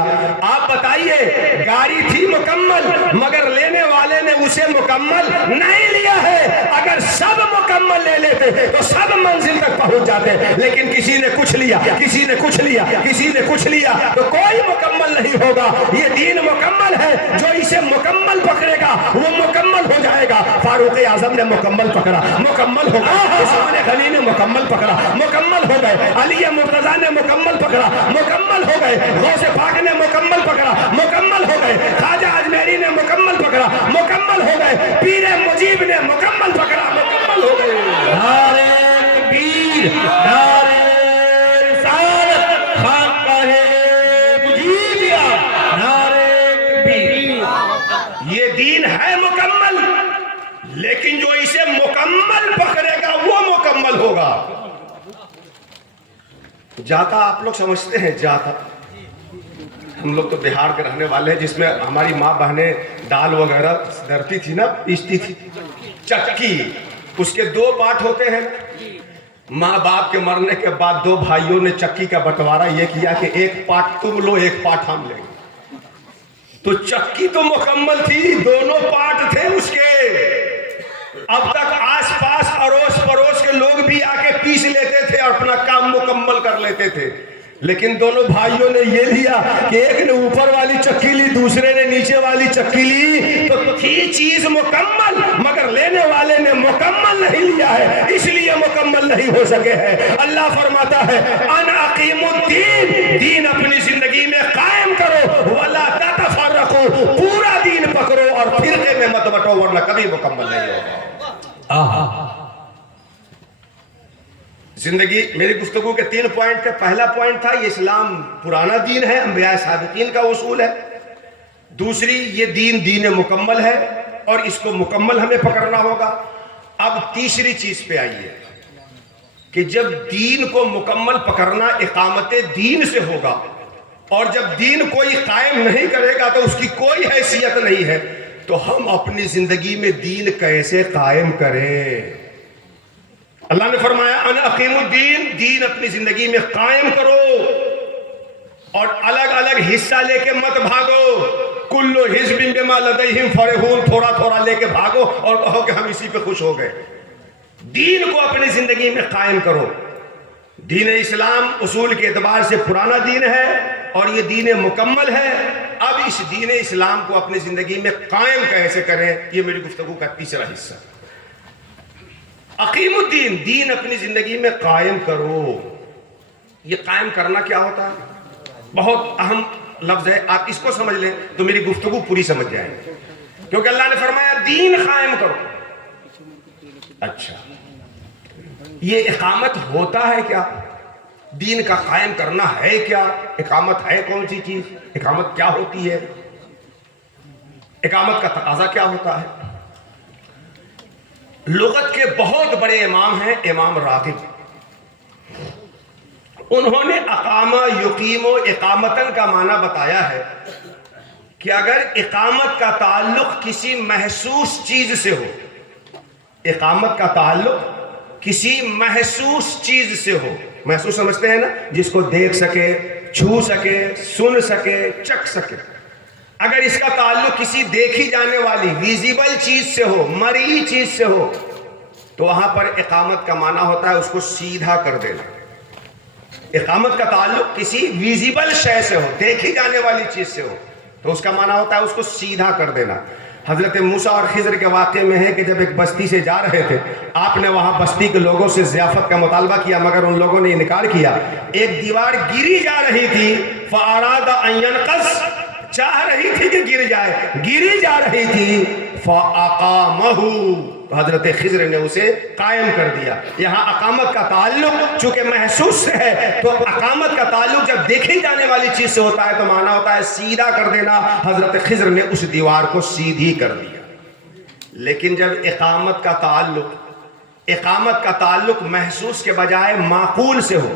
آپ بتائیے، گاڑی تھی مکمل مگر لینے والے نے اسے مکمل نہیں لیا ہے۔ اگر سب مکمل لے لیتے تو سب منزل تک پہنچ جاتے، لیکن کسی نے کچھ لیا، کسی نے کچھ لیا، کسی نے کچھ لیا، تو کوئی مکمل نہیں ہوگا۔ یہ دین مکمل ہے، جو اسے مکمل پکڑے گا وہ مکمل ہو جائے گا۔ فاروق اعظم نے مکمل پکڑا، مکمل ہو گئے۔ عثمان غنی نے مکمل پکڑا، مکمل ہو گئے۔ علی مرتضیٰ نے مکمل پکڑا، مکمل ہو گئے۔ غوث پاک نے مکمل پکڑا، مکمل ہو گئے۔ خواجہ اجمیری نے مکمل پکڑا، مکمل ہو گئے۔ پیر مجیب نے مکمل پکڑا، مکمل ہو گئے۔ نعرہ تکبیر، نعرہ رسالت، خانقاہ مجیبیہ، نعرہ تکبیر۔ یہ دین ہے مکمل، لیکن جو اسے مکمل پکڑے گا وہ مکمل ہوگا۔ جاتا آپ لوگ سمجھتے ہیں، جاتا ہم لوگ تو بہار کے رہنے والے ہیں، جس میں ہماری ماں بہنیں دال وغیرہ درتی تھی نا، پیستی تھی۔ چکی، اس کے دو پارٹ ہوتے ہیں۔ ماں باپ کے مرنے کے بعد دو بھائیوں نے چکی کا بٹوارا یہ کیا کہ ایک پارٹ تم لو، ایک پارٹ ہم لیں گے۔ تو چکی تو مکمل تھی، دونوں پارٹ تھے اس کے۔ اب تک آس پاس اڑوس پڑوس کے لوگ بھی آ کے پیس لیتے تھے اور اپنا کام مکمل کر لیتے تھے، لیکن دونوں بھائیوں نے یہ لیا کہ ایک نے اوپر والی چکی لی، دوسرے نے نیچے والی چکی لی، تو تھی چیز مکمل مگر لینے والے نے مکمل نہیں لیا ہے، اس لیے مکمل نہیں ہو سکے ہیں۔ اللہ فرماتا ہے ان اقیم الدین، دین اپنی زندگی میں قائم کرو، ولا تتفرقوا، پورا دین پکڑو اور فرقے میں مت بٹو، ورنہ کبھی مکمل نہیں ہوگا۔ زندگی، میری گفتگو کے 3 پوائنٹ تھے۔ پہلا پوائنٹ تھا یہ اسلام پرانا دین ہے، انبیاء سابقین کا اصول ہے۔ دوسری، یہ دین مکمل ہے اور اس کو مکمل ہمیں پکڑنا ہوگا۔ اب تیسری چیز پہ آئیے کہ جب دین کو مکمل پکڑنا اقامت دین سے ہوگا، اور جب دین کوئی قائم نہیں کرے گا تو اس کی کوئی حیثیت نہیں ہے، تو ہم اپنی زندگی میں دین کیسے قائم کریں؟ اللہ نے فرمایا ان اقیم الدین، دین اپنی زندگی میں قائم کرو اور الگ الگ حصہ لے کے مت بھاگو۔ کلو حزب بما لدیہم فرحون، تھوڑا تھوڑا لے کے بھاگو اور کہو کہ ہم اسی پہ خوش ہو گئے۔ دین کو اپنی زندگی میں قائم کرو۔ دین اسلام اصول کے اعتبار سے پرانا دین ہے اور یہ دین مکمل ہے۔ اب اس دین اسلام کو اپنی زندگی میں قائم کیسے کریں، یہ میری گفتگو کا تیسرا حصہ۔ اقیم الدین، دین اپنی زندگی میں قائم کرو۔ یہ قائم کرنا کیا ہوتا ہے؟ بہت اہم لفظ ہے، آپ اس کو سمجھ لیں تو میری گفتگو پوری سمجھ جائیں، کیونکہ اللہ نے فرمایا دین قائم کرو۔ اچھا، یہ اقامت ہوتا ہے کیا؟ دین کا قائم کرنا ہے کیا؟ اقامت ہے کون سی چیز؟ اقامت کیا ہوتی ہے؟ اقامت کا تقاضا کیا ہوتا ہے؟ لغت کے بہت بڑے امام ہیں، امام راغب، انہوں نے اقامہ یقیم و اقامتن کا معنی بتایا ہے کہ اگر اقامت کا تعلق کسی محسوس چیز سے ہو، اقامت کا تعلق کسی محسوس چیز سے ہو، محسوس سمجھتے ہیں نا، جس کو دیکھ سکے، چھو سکے، سن سکے، چکھ سکے، اگر اس کا تعلق کسی دیکھی جانے والی ویزیبل چیز سے ہو، مرئی چیز سے ہو، تو وہاں پر اقامت کا معنی ہوتا ہے اس کو سیدھا کر دینا۔ اقامت کا تعلق کسی ویزیبل شے سے ہو، دیکھی جانے والی چیز سے ہو، تو اس کا معنی ہوتا ہے اس کو سیدھا کر دینا۔ حضرت موسیٰ اور خضر کے واقعے میں ہے کہ جب ایک بستی سے جا رہے تھے، آپ نے وہاں بستی کے لوگوں سے ضیافت کا مطالبہ کیا، مگر ان لوگوں نے انکار کیا۔ ایک دیوار گری جا رہی تھی، فَأَرَادَ أَن يَنْقَصَ، چاہ رہی تھی کہ گر جائے، گری جا رہی تھی، فَأَقَامَهُ، تو حضرت خضر نے اسے قائم کر دیا۔ یہاں اقامت کا تعلق چونکہ محسوس سے ہے، تو اقامت کا تعلق جب دیکھی جانے والی چیز سے ہوتا ہے تو معنی ہوتا ہے سیدھا کر دینا۔ حضرت خضر نے اس دیوار کو سیدھی کر دیا۔ لیکن جب اقامت کا تعلق محسوس کے بجائے معقول سے ہو،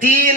3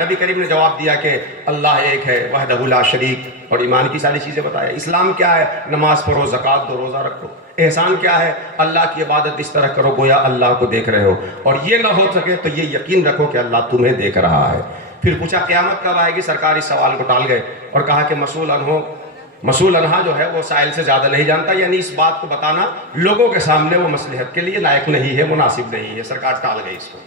نبی کریم نے جواب دیا کہ اللہ ایک ہے وحدہ لا شریک، اور ایمان کی ساری چیزیں بتایا۔ اسلام کیا ہے؟ نماز پڑھو، زکوٰۃ دو، روزہ رکھو۔ احسان کیا ہے؟ اللہ کی عبادت اس طرح کرو گویا اللہ کو دیکھ رہے ہو، اور یہ نہ ہو سکے تو یہ یقین رکھو کہ اللہ تمہیں دیکھ رہا ہے۔ پھر پوچھا قیامت کب آئے گی؟ سرکار اس سوال کو ٹال گئے اور کہا کہ مسئول عنہا جو ہے وہ سائل سے زیادہ نہیں جانتا، یعنی اس بات کو بتانا لوگوں کے سامنے وہ مصلحت کے لیے لائق نہیں ہے، مناسب نہیں ہے۔ سرکار ٹال گئی اس کو،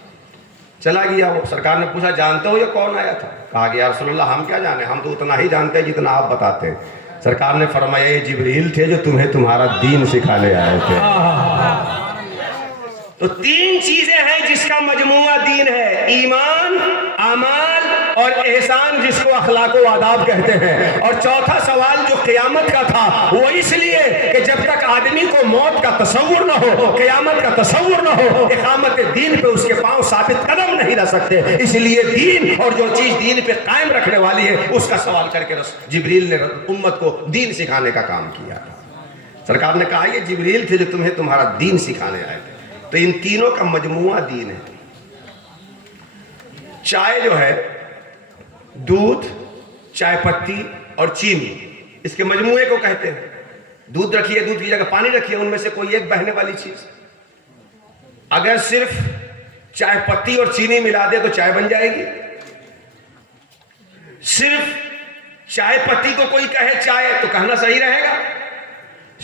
چلا گیا وہ۔ سرکار نے پوچھا جانتے ہو یہ کون آیا تھا؟ کہا کہ یا رسول اللہ ہم کیا جانے، ہم تو اتنا ہی جانتے ہیں جتنا آپ بتاتے ہیں۔ سرکار نے فرمایا یہ جبریل تھے جو تمہیں تمہارا دین سکھانے آئے تھے۔ تو تین چیزیں ہیں جس کا مجموعہ دین ہے، ایمان، اعمال اور احسان، جس کو اخلاق و آداب کہتے ہیں۔ اور چوتھا سوال جو قیامت کا تھا وہ اس لیے کہ جب تک آدمی کو موت کا تصور نہ ہو، قیامت کا تصور نہ ہو، اقامت دین پہ اس کے پاؤں ثابت قدم نہیں رہ سکتے، اس لیے دین اور جو چیز دین پہ قائم رکھنے والی ہے اس کا سوال کر کے جبریل نے امت کو دین سکھانے کا کام کیا تھا۔ سرکار نے کہا یہ جبریل تھے جو تمہیں تمہارا دین سکھانے آئے تھے۔ تو ان تینوں کا مجموعہ دین ہے۔ چائے جو ہے، دودھ، چائے پتی اور چینی، اس کے مجموعے کو کہتے ہیں۔ دودھ رکھیے، دودھ کی جگہ پانی رکھیے، ان میں سے کوئی ایک بہنے والی چیز، اگر صرف چائے پتی اور چینی ملا دے تو چائے بن جائے گی۔ صرف چائے پتی کو کوئی کہے چائے تو کہنا صحیح رہے گا،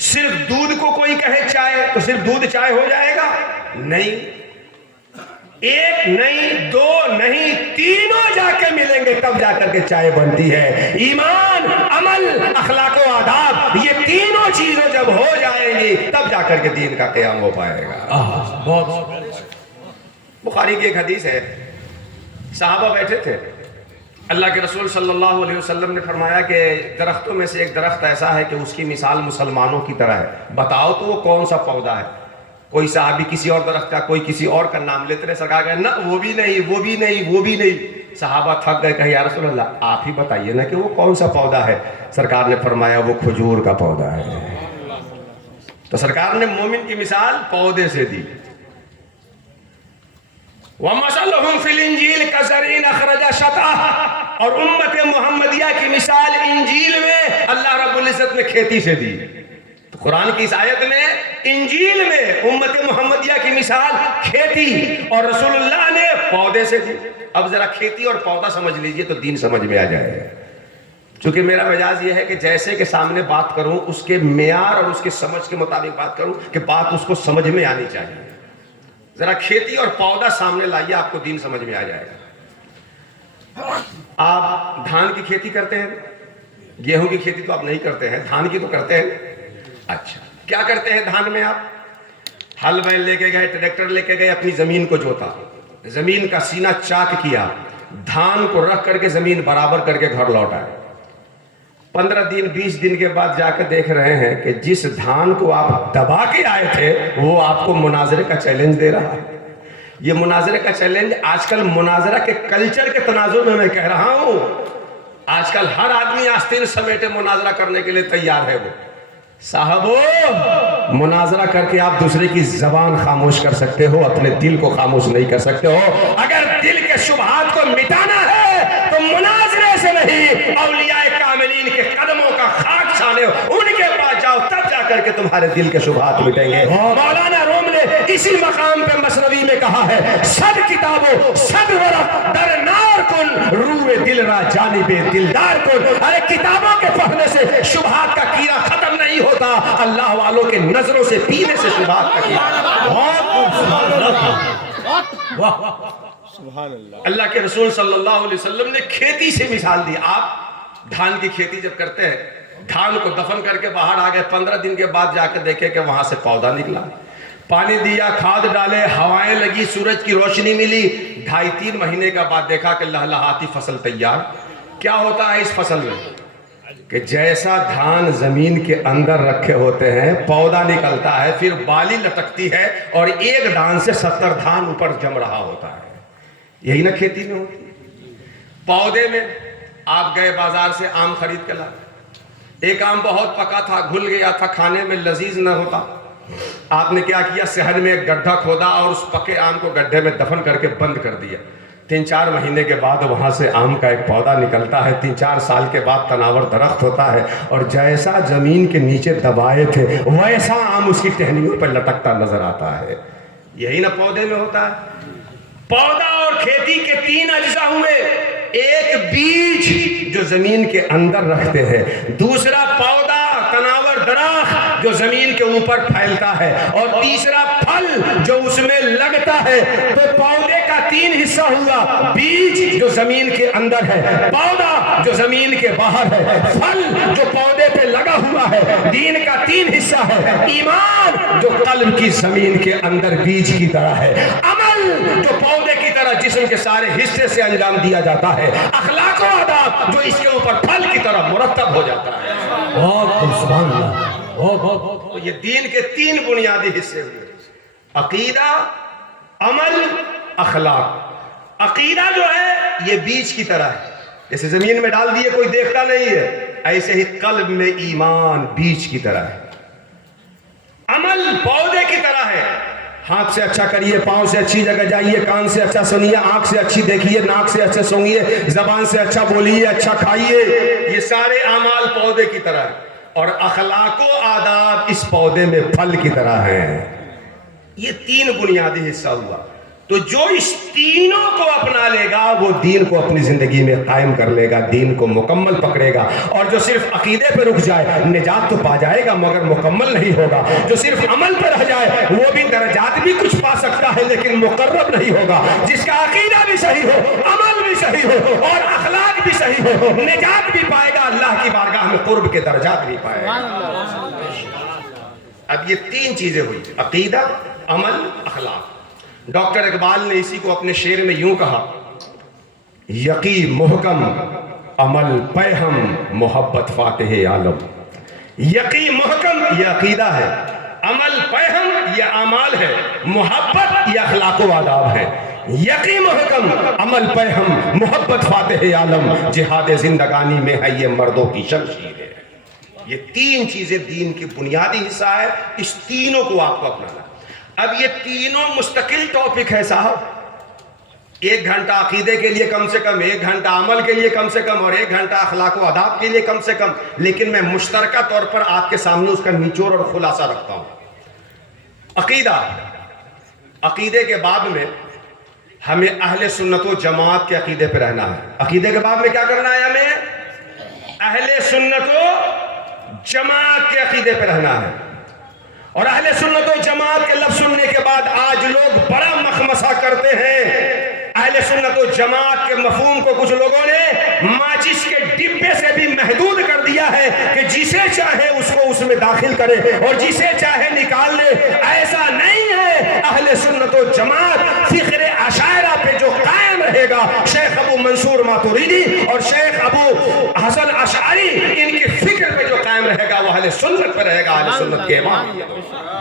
صرف دودھ کو کوئی کہے چائے تو صرف دودھ چائے ہو جائے گا؟ نہیں، ایک نہیں، دو نہیں، تینوں جا کے ملیں گے تب جا کر کے چائے بنتی ہے۔ ایمان، عمل، اخلاق و آداب، یہ تینوں چیزیں جب ہو جائیں گی تب جا کر کے دین کا قیام ہو پائے گا۔ بخاری کی ایک حدیث ہے، صحابہ بیٹھے تھے، اللہ کے رسول صلی اللہ علیہ وسلم نے فرمایا کہ درختوں میں سے ایک درخت ایسا ہے کہ اس کی مثال مسلمانوں کی طرح ہے، بتاؤ تو وہ کون سا پودا ہے؟ کوئی صحابی کسی اور درخت کا، کوئی کسی اور کا نام لیتے رہے۔ سرکار کہا نہ وہ بھی نہیں، وہ بھی نہیں، وہ بھی نہیں۔ صحابہ تھک گئے، کہا یا رسول اللہ آپ ہی بتائیے نا کہ وہ کون سا پودا ہے۔ سرکار نے فرمایا وہ کھجور کا پودا ہے۔ تو سرکار نے مومن کی مثال پودے سے دی۔ وَمَثَلُهُمْ فِي الْإِنْجِيلِ كَزَرْعٍ أَخْرَجَ شَطْأَهُ، اور امت محمدیہ کی مثال انجیل میں اللہ رب العزت نے کھیتی سے دی۔ تو قرآن کی اس آیت میں انجیل میں امت محمدیہ کی مثال کھیتی اور رسول اللہ نے پودے سے دی۔ اب ذرا کھیتی اور پودا سمجھ لیجئے تو دین سمجھ میں آ جائے گا۔ چونکہ میرا مجاز یہ ہے کہ جیسے کہ سامنے بات کروں اس کے معیار اور اس کے سمجھ کے مطابق بات کروں کہ بات اس کو سمجھ میں آنی چاہیے۔ ذرا کھیتی اور پودا سامنے لائیے، آپ کو دین سمجھ میں آ جائے گا۔ آپ دھان کی کھیتی کرتے ہیں، گیہوں کی کھیتی تو آپ نہیں کرتے ہیں، دھان کی تو کرتے ہیں۔ اچھا، کیا کرتے ہیں دھان میں؟ آپ ہل بیل لے کے گئے، ٹریکٹر لے کے گئے، اپنی زمین کو جوتا، زمین کا سینہ چاک کیا، دھان کو رکھ کر کے زمین برابر کر کے گھر لوٹائے۔ 15 دن 20 دن کے بعد جا کے دیکھ رہے ہیں کہ جس دھان کو آپ دبا کے آئے تھے وہ آپ کو مناظرے کا چیلنج دے رہا ہے۔ یہ مناظرے کا چیلنج آج کل مناظرہ کے کلچر کے تناظر میں کہہ رہا ہوں، آج کل ہر آدمی آستین سمیٹے مناظرہ کرنے کے لیے تیار ہے۔ وہ صاحبو، مناظرہ کر کے آپ دوسرے کی زبان خاموش کر سکتے ہو، اپنے دل کو خاموش نہیں کر سکتے ہو۔ اگر دل کے شبہات کو مٹانا ہے تو مناظرے سے نہیں، اولیاء کاملین کے قدموں کا خاک چھانے ان کے پاس جاؤ، تب جا کر کے تمہارے دل کے شبہات مٹیں گے۔ مولانا روم نے اسی مقام پہ مثنوی میں کہا ہے، صد کتابوں صد ورق در نار کن، روح دل را جانب دلدار کن۔ ارے کتابوں کے پڑھنے سے شبہات کا کیڑا ختم نہیں ہوتا، اللہ والوں کے نظروں سے پینے سے شبہات کا کیڑا۔ سبحان اللہ۔ اللہ کے رسول صلی اللہ علیہ وسلم نے کھیتی سے مثال دی۔ آپ دھان کی کھیتی جب کرتے ہیں، دھان کو دفن کر کے باہر آ گئے، 15 دن کے بعد جا کے دیکھے کہ وہاں سے پودا نکلا، پانی دیا، کھاد ڈالے، ہوائیں لگی، سورج کی روشنی ملی، 2.5-3 مہینے کا بعد دیکھا کہ لہلہاتی فصل تیار۔ کیا ہوتا ہے اس فصل میں کہ جیسا دھان زمین کے اندر رکھے ہوتے ہیں، پودا نکلتا ہے، پھر بالی لٹکتی ہے اور ایک دھان سے 70 دھان اوپر جم رہا ہوتا ہے۔ یہی نا کھیتی میں ہوتی ہے۔ پودے میں آپ گئے بازار سے آم خرید کے لائے، ایک آم بہت پکا تھا، گھل گیا تھا، کھانے میں لذیذ نہ ہوتا۔ آپ نے کیا کیا؟ صحن میں ایک گڈھا کھودا اور اس پکے آم کو گڈھے میں دفن کر کے بند کر دیا۔ 3-4 مہینے کے بعد وہاں سے آم کا ایک پودا نکلتا ہے، 3-4 سال کے بعد تناور درخت ہوتا ہے، اور جیسا زمین کے نیچے دبائے تھے ویسا آم اس کی ٹہنیوں پر لٹکتا نظر آتا ہے۔ یہی نا پودے میں ہوتا ہے۔ پودا اور کھیتی کے 3 اجزاء ہوئے، ایک بیج جو زمین کے اندر رکھتے ہیں، دوسرا پودا تناور درخت جو زمین کے اوپر پھیلتا ہے، اور تیسرا پھل جو اس میں لگتا ہے۔ تو پودے کا 3 حصہ ہوا، بیج جو زمین کے اندر ہے، پودا جو زمین کے باہر ہے، پھل جو پودے پہ لگا ہوا ہے۔ دین کا 3 حصہ ہے، ایمان جو قلب کی زمین کے اندر بیج کی طرح ہے، عمل جو پودے کی طرح جسم کے سارے حصے سے انجام دیا جاتا ہے، اخلاق و آداب جو اس کے اوپر پھل کی طرح مرتب ہو جاتا ہے۔ سبحان اللہ، تو یہ دین کے 3 بنیادی حصے ہوئے، عقیدہ، عمل، اخلاق۔ عقیدہ جو ہے یہ بیج کی طرح ہے، جیسے زمین میں ڈال دیے کوئی دیکھتا نہیں ہے، ایسے ہی قلب میں ایمان بیج کی طرح ہے۔ عمل پودے کی طرح ہے، ہاتھ سے اچھا کریے، پاؤں سے اچھی جگہ جائیے، کان سے اچھا سنیے، آنکھ سے اچھی دیکھیے، ناک سے اچھا سونگیے، زبان سے اچھا بولیے، اچھا کھائیے۔ یہ سارے اعمال پودے کی طرح ہیں، اور اخلاق و آداب اس پودے میں پھل کی طرح ہیں۔ یہ 3 بنیادی حصہ ہوا۔ تو جو اس تینوں کو اپنا لے گا وہ دین کو اپنی زندگی میں قائم کر لے گا، دین کو مکمل پکڑے گا۔ اور جو صرف عقیدے پہ رک جائے نجات تو پا جائے گا مگر مکمل نہیں ہوگا۔ جو صرف عمل پہ رہ جائے وہ بھی درجات بھی کچھ پا سکتا ہے لیکن مقرب نہیں ہوگا۔ جس کا عقیدہ بھی صحیح ہو، عمل بھی صحیح ہو اور اخلاق بھی صحیح ہو، نجات بھی پائے گا، اللہ کی بارگاہ میں قرب کے درجات بھی پائے گا۔ اب یہ 3 چیزیں ہوئی، عقیدہ، عمل، اخلاق۔ ڈاکٹر اقبال نے اسی کو اپنے شعر میں یوں کہا، یقین محکم عمل پیہم محبت فاتح عالم۔ یقین محکم یہ عقیدہ ہے، عمل پیہم یہ اعمال ہے، محبت یہ اخلاق و آداب ہے۔ یقین محکم عمل پیہم محبت فاتح عالم، جہاد زندگانی میں ہے یہ مردوں کی شمشیر ہے۔ یہ 3 چیزیں دین کی بنیادی حصہ ہے، اس تینوں کو آپ کو اپنانا۔ اب یہ تینوں مستقل ٹاپک ہے صاحب، 1 گھنٹہ عقیدے کے لیے کم سے کم، 1 گھنٹہ عمل کے لیے کم سے کم، اور 1 گھنٹہ اخلاق و آداب کے لیے کم سے کم، لیکن میں مشترکہ طور پر آپ کے سامنے اس کا نچوڑ اور خلاصہ رکھتا ہوں۔ عقیدہ، عقیدے کے باب میں ہمیں اہل سنت و جماعت کے عقیدے پہ رہنا ہے۔ عقیدے کے باب میں کیا کرنا ہے؟ ہمیں اہل سنت و جماعت کے عقیدے پہ رہنا ہے۔ اور اہل سنت و جماعت کے لفظ سننے کے بعد آج لوگ بڑا مخمصہ کرتے ہیں۔ اہل سنت و جماعت کے مفہوم کو کچھ لوگوں نے ماچس کے ڈبے سے بھی محدود کر دیا ہے کہ جسے چاہے اس کو اس میں داخل کرے اور جسے چاہے نکال لے۔ ایسا نہیں ہے، اہل سنت و جماعت فکر اشاعرہ پہ جو قائم رہے گا، شیخ ابو منصور ماتوریدی اور شیخ ابو حسن اشعری، ان کی فکر پہ جو قائم رہے گا وہ اہل سنت پہ رہے گا، اہل سنت کے امام۔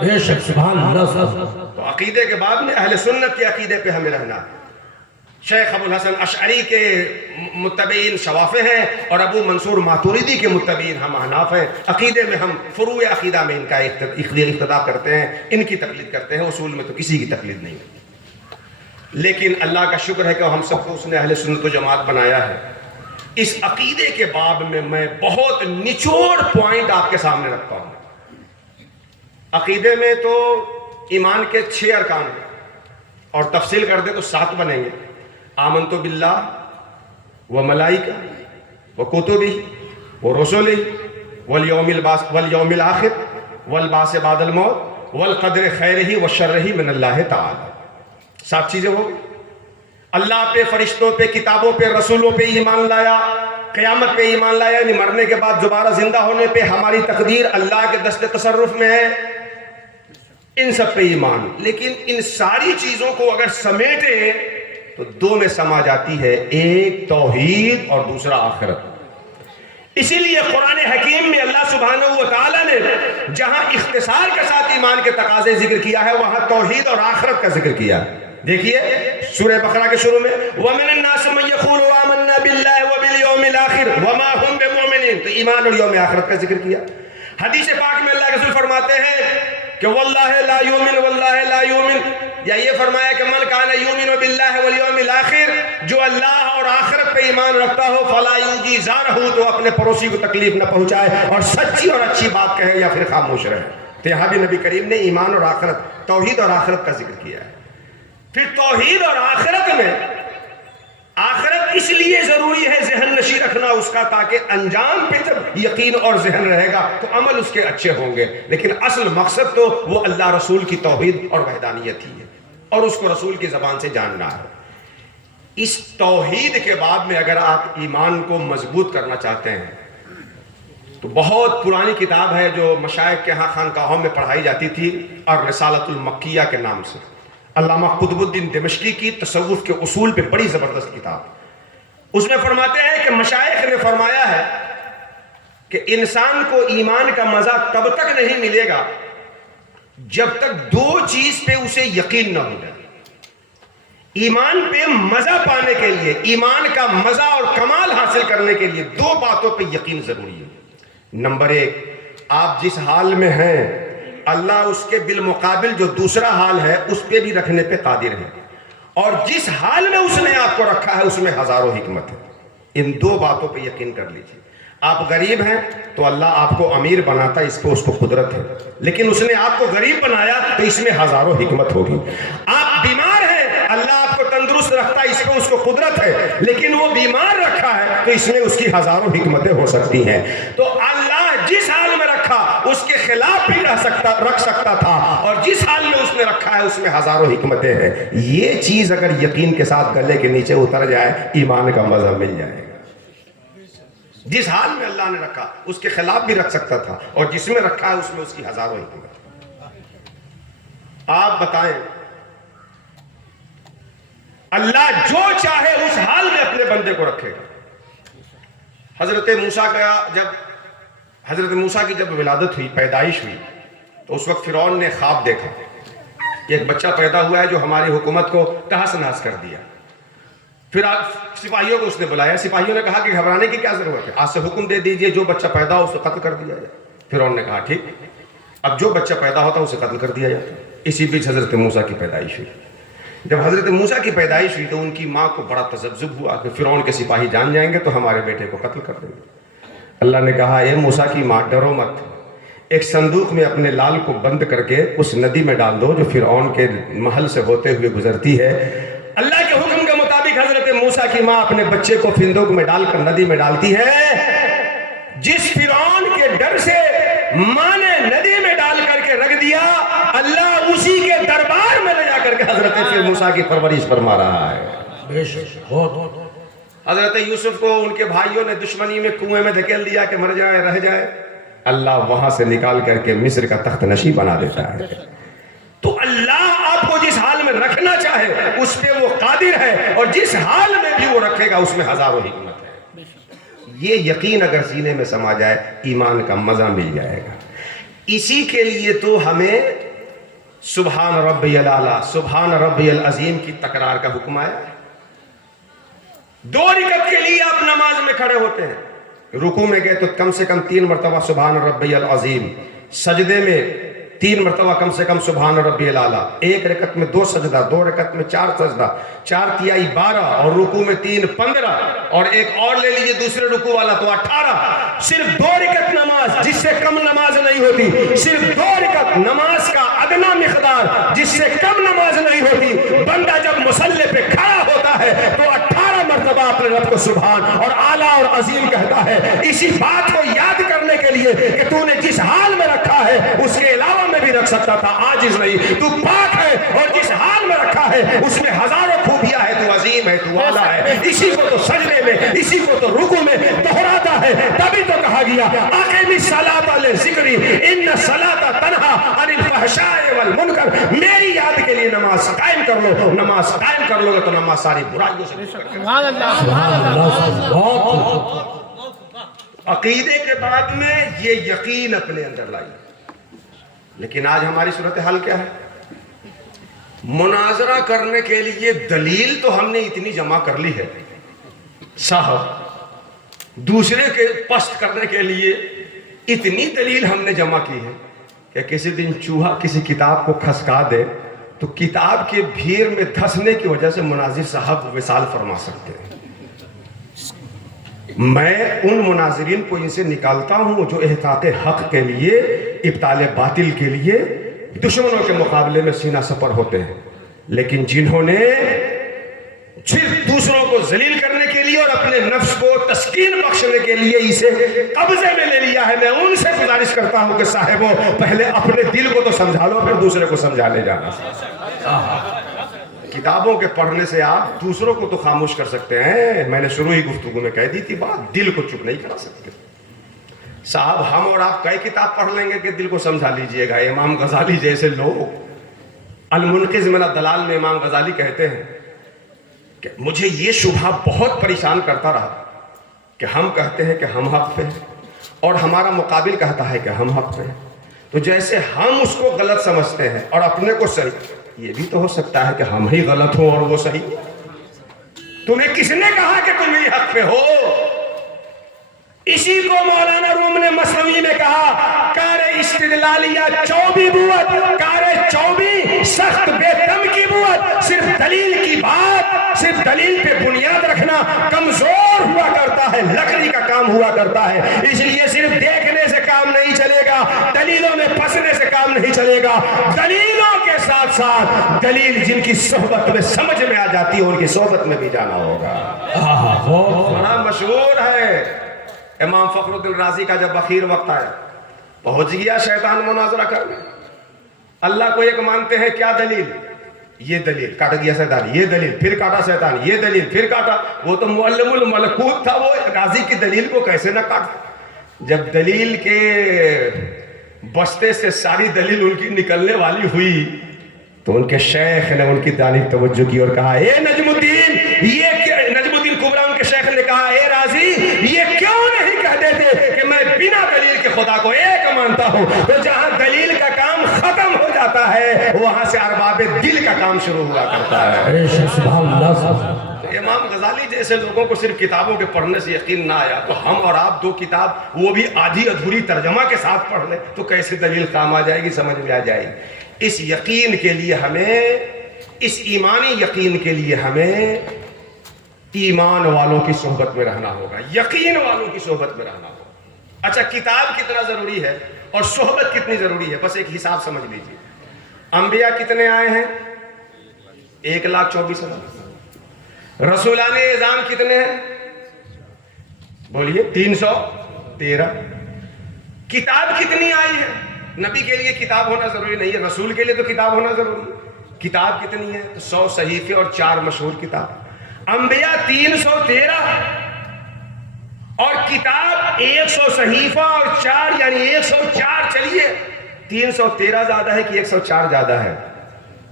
بے شک، سبحان اللہ۔ تو عقیدے کے بعد میں اہل سنت کے عقیدے پہ ہمیں رہنا۔ شیخ ابو الحسن اشعری کے متبعین شوافع ہیں اور ابو منصور ماتوریدی کے متبعین ہم احناف ہیں۔ عقیدے میں ہم فروع عقیدہ میں ان کا اقتداء کرتے ہیں، ان کی تقلید کرتے ہیں، اصول میں تو کسی کی تقلید نہیں۔ لیکن اللہ کا شکر ہے کہ ہم سب کو اس نے اہل سنت و جماعت بنایا ہے۔ اس عقیدے کے باب میں میں بہت نچوڑ پوائنٹ آپ کے سامنے رکھتا ہوں۔ عقیدے میں تو ایمان کے 6 ارکان ہیں، اور تفصیل کر دیں تو 7 بنیں گے۔ آمنت باللہ و ملائکہ و کتبہ و رسلہ والیوم الآخر والبعث بعد الموت والقدر خیرہ و شرہ من اللہ تعالی۔ 7 چیزیں ہو گئی۔ اللہ پہ، فرشتوں پہ، کتابوں پہ، رسولوں پہ ایمان لایا، قیامت پہ ایمان لایا، یعنی مرنے کے بعد دوبارہ زندہ ہونے پہ ہماری تقدیر اللہ کے دست تصرف میں ہے، ان سب پہ ایمان۔ لیکن ان ساری چیزوں کو اگر سمیٹے تو 2 میں سما جاتی ہے، ایک توحید اور دوسرا آخرت۔ اسی لیے قرآن حکیم میں اللہ سبحانہ و تعالیٰ نے جہاں اختصار کے ساتھ ایمان کے تقاضے ذکر کیا ہے وہاں توحید اور آخرت کا ذکر کیا ہے۔ دیکھیے سورہ بقرہ کے شروع میں وَمِنَ النَّاسِ مَن يَقُولُ آمَنَّا بِاللَّهِ وَبِالْيَوْمِ الْآخِرِ وَمَا هُمْ بِمُؤْمِنِينَ، تو ایمان اور یوم آخرت کا ذکر کیا۔ حدیث پاک میں اللہ کے رسول فرماتے ہیں کہ واللہ لا یومن واللہ لا یومن، یا یہ فرمایا کہ من کان یومن باللہ والیوم الاخر، جو اللہ اور آخرت پہ ایمان رکھتا ہو فلا یوجی زارہ، تو اپنے پڑوسی کو تکلیف نہ پہنچائے اور سچی اور اچھی بات کہے یا پھر خاموش رہے۔ تو یہاں بھی نبی کریم نے ایمان اور آخرت، توحید اور آخرت کا ذکر کیا ہے۔ پھر توحید اور آخرت میں، آخرت اس لیے ضروری ہے ذہن نشی رکھنا اس کا، تاکہ انجام پہ جب یقین اور ذہن رہے گا تو عمل اس کے اچھے ہوں گے، لیکن اصل مقصد تو وہ اللہ رسول کی توحید اور وحدانیت ہی ہے، اور اس کو رسول کی زبان سے جاننا ہے۔ اس توحید کے بعد میں اگر آپ ایمان کو مضبوط کرنا چاہتے ہیں تو بہت پرانی کتاب ہے جو مشائخ کے ہاں خانقاہوں میں پڑھائی جاتی تھی، اور رسالۃ المکیہ کے نام سے، علامہ قطب الدین دمشقی کی تصوف کے اصول پہ بڑی زبردست کتاب۔ اس میں فرماتے ہیں کہ مشائخ نے فرمایا ہے کہ انسان کو ایمان کا مزہ تب تک نہیں ملے گا جب تک دو چیز پہ اسے یقین نہ ہو جائے۔ ایمان پہ مزہ پانے کے لیے، ایمان کا مزہ اور کمال حاصل کرنے کے لیے دو باتوں پہ یقین ضروری ہے۔ نمبر ایک، آپ جس حال میں ہیں اللہ اس کے بالمقابل جو دوسرا حال ہے اس پہ بھی رکھنے پہ قادر ہے، اور جس حال میں اس نے آپ کو رکھا ہے اس میں ہزاروں حکمت ہے۔ ان دو باتوں پہ یقین کر لیجیے۔ آپ غریب ہیں تو اللہ آپ کو امیر بناتا، اس پہ اس کو قدرت ہے، لیکن اس نے آپ کو غریب بنایا تو اس میں ہزاروں حکمت ہوگی۔ آپ بیمار ہیں، اللہ آپ کو تندرست رکھتا، اس پہ اس کو قدرت ہے، لیکن وہ بیمار رکھا ہے تو اس میں اس کی ہزاروں حکمتیں ہو سکتی ہیں۔ تو اللہ جس حال میں رکھا اس کے خلاف بھی رکھ سکتا تھا، اور جس حال میں اس نے رکھا ہے اس میں ہزاروں حکمتیں ہیں۔ یہ چیز اگر یقین کے ساتھ گلے کے نیچے اتر جائے ایمان کا مزہ مل جائے گا۔ جس حال میں اللہ نے رکھا اس کے خلاف بھی رکھ سکتا تھا، اور جس میں رکھا ہے اس میں اس کی ہزاروں حکمت۔ آپ بتائیں، اللہ جو چاہے اس حال میں اپنے بندے کو رکھے گا۔ حضرت موسیٰ کی جب ولادت ہوئی، پیدائش ہوئی، تو اس وقت فرعون نے خواب دیکھا کہ ایک بچہ پیدا ہوا ہے جو ہماری حکومت کو تہس نہس کر دیا۔ پھر سپاہیوں کو اس نے بلایا، سپاہیوں نے کہا کہ گھبرانے کی کیا ضرورت ہے، آج سے حکم دے دیجئے جو بچہ پیدا ہو اسے قتل کر دیا جائے۔ فرعون نے کہا ٹھیک، اب جو بچہ پیدا ہوتا اسے قتل کر دیا جاتا۔ اسی بیچ حضرت موسیٰ کی پیدائش ہوئی۔ جب حضرت موسیٰ کی پیدائش ہوئی تو ان کی ماں کو بڑا تذبذب ہوا کہ فرعون کے سپاہی جان جائیں گے تو ہمارے بیٹے کو قتل کر دیں گے۔ اللہ نے کہا اے موسیٰ کی ماں ڈرو مت، ایک صندوق میں اپنے لال کو بند کر کے اس ندی میں ڈال دو جو فرعون کے محل سے ہوتے ہوئے گزرتی ہے۔ اللہ کے حکم کے مطابق حضرت موسیٰ کی ماں اپنے بچے کو صندوق میں ڈال کر ندی میں ڈالتی ہے۔ جس فرعون کے ڈر سے ماں نے ندی میں ڈال کر کے رکھ دیا، اللہ اسی کے دربار میں لے جا کر کے حضرت موسیٰ کی پرورش فرما رہا ہے۔ حضرت یوسف کو ان کے بھائیوں نے دشمنی میں کنویں میں دھکیل دیا کہ مر جائے رہ جائے، اللہ وہاں سے نکال کر کے مصر کا تخت نشین بنا دیتا ہے۔ تو اللہ آپ کو جس حال میں رکھنا چاہے اس پہ وہ قادر ہے، اور جس حال میں بھی وہ رکھے گا اس میں ہزاروں حکمت ہے۔ یہ یقین اگر سینے میں سما جائے ایمان کا مزہ مل جائے گا۔ اسی کے لیے تو ہمیں سبحان ربی الاعلیٰ، سبحان ربی العظیم کی تکرار کا حکم آیا ہے۔ 2 رکعت کے لیے آپ نماز میں کھڑے ہوتے ہیں، رکوع میں گئے تو کم سے کم 3 مرتبہ سبحان ربی العظیم، سجدے میں 3 مرتبہ کم سے کم سبحان ربی الاعلیٰ، 1 رکعت میں 2 سجدہ، 2 رکعت میں 4 سجدہ، 4 تیائی 12، اور رکوع میں 3 15، اور ایک اور لے لیجئے دوسرے رکوع والا تو 18۔ صرف 2 رکعت نماز، جس سے کم نماز نہیں ہوتی، صرف 2 رکعت نماز کا ادنا مقدار، جس سے کم نماز نہیں ہوتی۔ بندہ جب مصلی پہ کھڑا ہوتا ہے تو 18 مرتبہ اپنے رب کو سبحان اور اعلیٰ اور عظیم کہتا ہے۔ اسی بات کو یاد کرنے کے لیے کہ تو نے جس حال میں رکھا ہے اس کے علاوہ میں بھی رکھ سکتا تھا، عاجز نہیں، تو پاک ہے، اور جس حال میں رکھا ہے اس میں ہزاروں خوبیاں ہے، تو عظیم ہے، تو اعلیٰ ہے۔ اسی کو تو سجدے میں، اسی کو تو رکوع میں دہراتا ہے، تبھی تو کہا گیا اقم الصلاۃ لذکری ان الصلاۃ تنہی عن الفحشاء والمنکر، میری یاد کے لیے نماز قائم کر لو۔ نماز قائم کر لو گے تو نماز ساری برائیوں سے دور کرے گا۔ عقیدے کے بعد میں یہ یقین اپنے اندر لائیے۔ لیکن آج ہماری صورتحال کیا ہے؟ مناظرہ کرنے کے لیے دلیل تو ہم نے اتنی جمع کر لی ہے صاحب، دوسرے کے پست کرنے کے لیے اتنی دلیل ہم نے جمع کی ہے، کہ کسی دن چوہا کسی کتاب کو کھسکا دے تو کتاب کے بھیڑ میں دھسنے کی وجہ سے مناظر صاحب وصال فرما سکتے ہیں. میں ان مناظرین کو ان سے نکالتا ہوں جو احقاق حق کے لیے، ابطال باطل کے لیے دشمنوں کے مقابلے میں سینہ سپر ہوتے ہیں، لیکن جنہوں نے صرف دوسروں کو ذلیل کرنے کے لیے اور اپنے نفس کو تسکین بخشنے کے لیے اسے قبضے میں لے لیا ہے، میں ان سے گزارش کرتا ہوں کہ صاحبو پہلے اپنے دل کو تو سمجھا لو، پھر دوسرے کو سمجھانے جانا. کتابوں کے پڑھنے سے آپ دوسروں کو تو خاموش کر سکتے ہیں، میں نے شروع ہی گفتگو میں کہہ دی تھی بات، دل کو چپ نہیں کرا سکتے. صاحب ہم اور آپ کئی کتاب پڑھ لیں گے کہ دل کو سمجھا لیجئے گا. امام غزالی جیسے لوگ، المنقذ من الضلال میں امام غزالی کہتے ہیں کہ مجھے یہ شبہ بہت پریشان کرتا رہا کہ ہم کہتے ہیں کہ ہم حق پہ ہیں اور ہمارا مقابل کہتا ہے کہ ہم حق پہ ہیں، تو جیسے ہم اس کو غلط سمجھتے ہیں اور اپنے کو صحیح، یہ بھی تو ہو سکتا ہے کہ ہم ہی غلط ہوں اور وہ صحیح. تمہیں کس نے کہا کہ تم ہی حق پہ ہو؟ اسی کو مولانا روم نے مثنوی میں کہا، کار استدلالیہ چوبی بوت، کار چوبی سخت بے دم کی بوت. صرف دلیل کی بات، صرف دلیل پہ بنیاد رکھنا کمزور ہوا کرتا ہے، لکڑی کا کام ہوا کرتا ہے. اس لیے صرف دیکھنے سے کام نہیں چلے گا، دلیلوں میں پھنسنے سے کام نہیں چلے گا. دلیلوں کے ساتھ ساتھ دلیل جن کی صحبت میں سمجھ میں آ جاتی ہے ان کی صحبت میں بھی جانا ہوگا. بڑا مشہور ہے امام فخر الدین رازی کا، جب اخیر وقت آیا پہنچ گیا شیطان مناظرہ کرنے. اللہ کو ایک مانتے ہیں، کیا دلیل؟ یہ دلیل، کاٹ گیا شیطان، یہ دلیل، پھر کاٹا شیطان، یہ دلیل، پھر کاٹا. وہ تو معلم الملکوت تھا، وہ رازی کی دلیل کو کیسے نہ کاٹا. جب دلیل کے بستے سے ساری دلیل ان کی نکلنے والی ہوئی تو ان کے شیخ نے ان کی جانب توجہ کی اور کہا، اے نجم الدین، نجم الدین کبریٰ ان کے شیخ نے کہا، اے رازی یہ کیوں نہیں کہہ دیتے کہ میں بنا دلیل کے خدا کو ایک مانتا ہوں؟ تو جہاں دلیل کا کام ختم ہو جاتا ہے وہاں سے ارباب دل کا کام شروع ہوا کرتا ہے. سبحان اللہ. امام غزالی جیسے لوگوں کو صرف کتابوں کے پڑھنے سے یقین نہ آیا تو ہم اور آپ دو کتاب وہ بھی آدھی ادھوری ترجمہ کے ساتھ پڑھ لیں تو کیسے دلیل کام آ جائے گی، سمجھ میں آ جائے گی. اس یقین کے لیے ہمیں، اس ایمانی یقین کے لیے ہمیں ایمان والوں کی صحبت میں رہنا ہوگا، یقین والوں کی صحبت میں رہنا ہوگا. اچھا کتاب کتنا ضروری ہے اور صحبت کتنی ضروری ہے، بس ایک حساب سمجھ لیجیے. انبیاء کتنے آئے ہیں؟ 1,24,000. رسولان اعظام کتنے ہیں؟ بولیے 313. کتاب کتنی آئی ہے؟ نبی کے لیے کتاب ہونا ضروری نہیں ہے، رسول کے لیے تو کتاب ہونا ضروری ہے. کتاب کتنی ہے؟ 100 صحیفے اور 4 مشہور کتاب. انبیاء 313 اور کتاب 100 صحیفہ اور 4، یعنی 104. چلیے 313 زیادہ ہے کہ 104 زیادہ ہے؟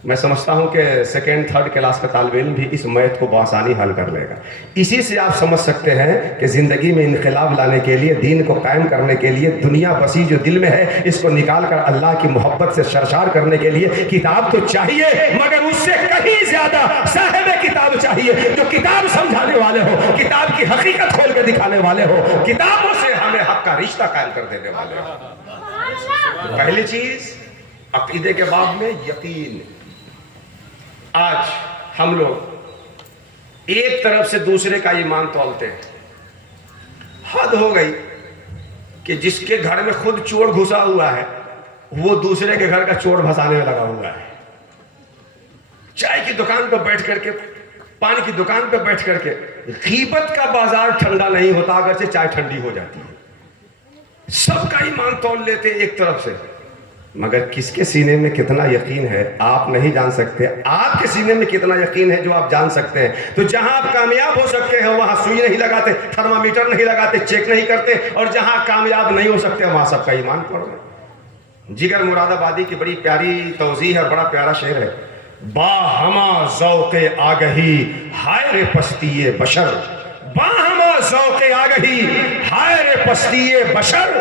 میں سمجھتا ہوں کہ سیکنڈ تھرڈ کلاس کا طالب علم بھی اس میتھ کو بآسانی حل کر لے گا. اسی سے آپ سمجھ سکتے ہیں کہ زندگی میں انقلاب لانے کے لیے، دین کو قائم کرنے کے لیے، دنیا بسی جو دل میں ہے اس کو نکال کر اللہ کی محبت سے سرشار کرنے کے لیے کتاب تو چاہیے، مگر اس سے کہیں زیادہ صاحب کتاب چاہیے جو کتاب سمجھانے والے ہو، کتاب کی حقیقت کھول کے دکھانے والے ہو، کتابوں سے ہمیں حق کا رشتہ قائم کر دینے والے ہو. پہلی چیز عقیدے کے باب میں یقین. آج ہم لوگ ایک طرف سے دوسرے کا ایمان تولتے ہیں. حد ہو گئی کہ جس کے گھر میں خود چور گھسا ہوا ہے وہ دوسرے کے گھر کا چور بھسانے میں لگا ہوا ہے. چائے کی دکان پہ بیٹھ کر کے، پانی کی دکان پہ بیٹھ کر کے غیبت کا بازار ٹھنڈا نہیں ہوتا اگرچہ چائے ٹھنڈی ہو جاتی ہے. سب کا ایمان تول لیتے ایک طرف سے، مگر کس کے سینے میں کتنا یقین ہے آپ نہیں جان سکتے. آپ کے سینے میں کتنا یقین ہے جو آپ جان سکتے ہیں. تو جہاں آپ کامیاب ہو سکتے ہیں وہاں سوئی نہیں لگاتے، تھرمامیٹر نہیں لگاتے، چیک نہیں کرتے، اور جہاں کامیاب نہیں ہو سکتے وہاں سب کا ایمان توڑ لیں. جگر مراد آبادی کی بڑی پیاری توضیح ہے، بڑا پیارا شعر ہے. با ہما ذوق آگہی ہائے رے پستی بشر، با ہما ذوق آگہی ہائے رے پستی بشر،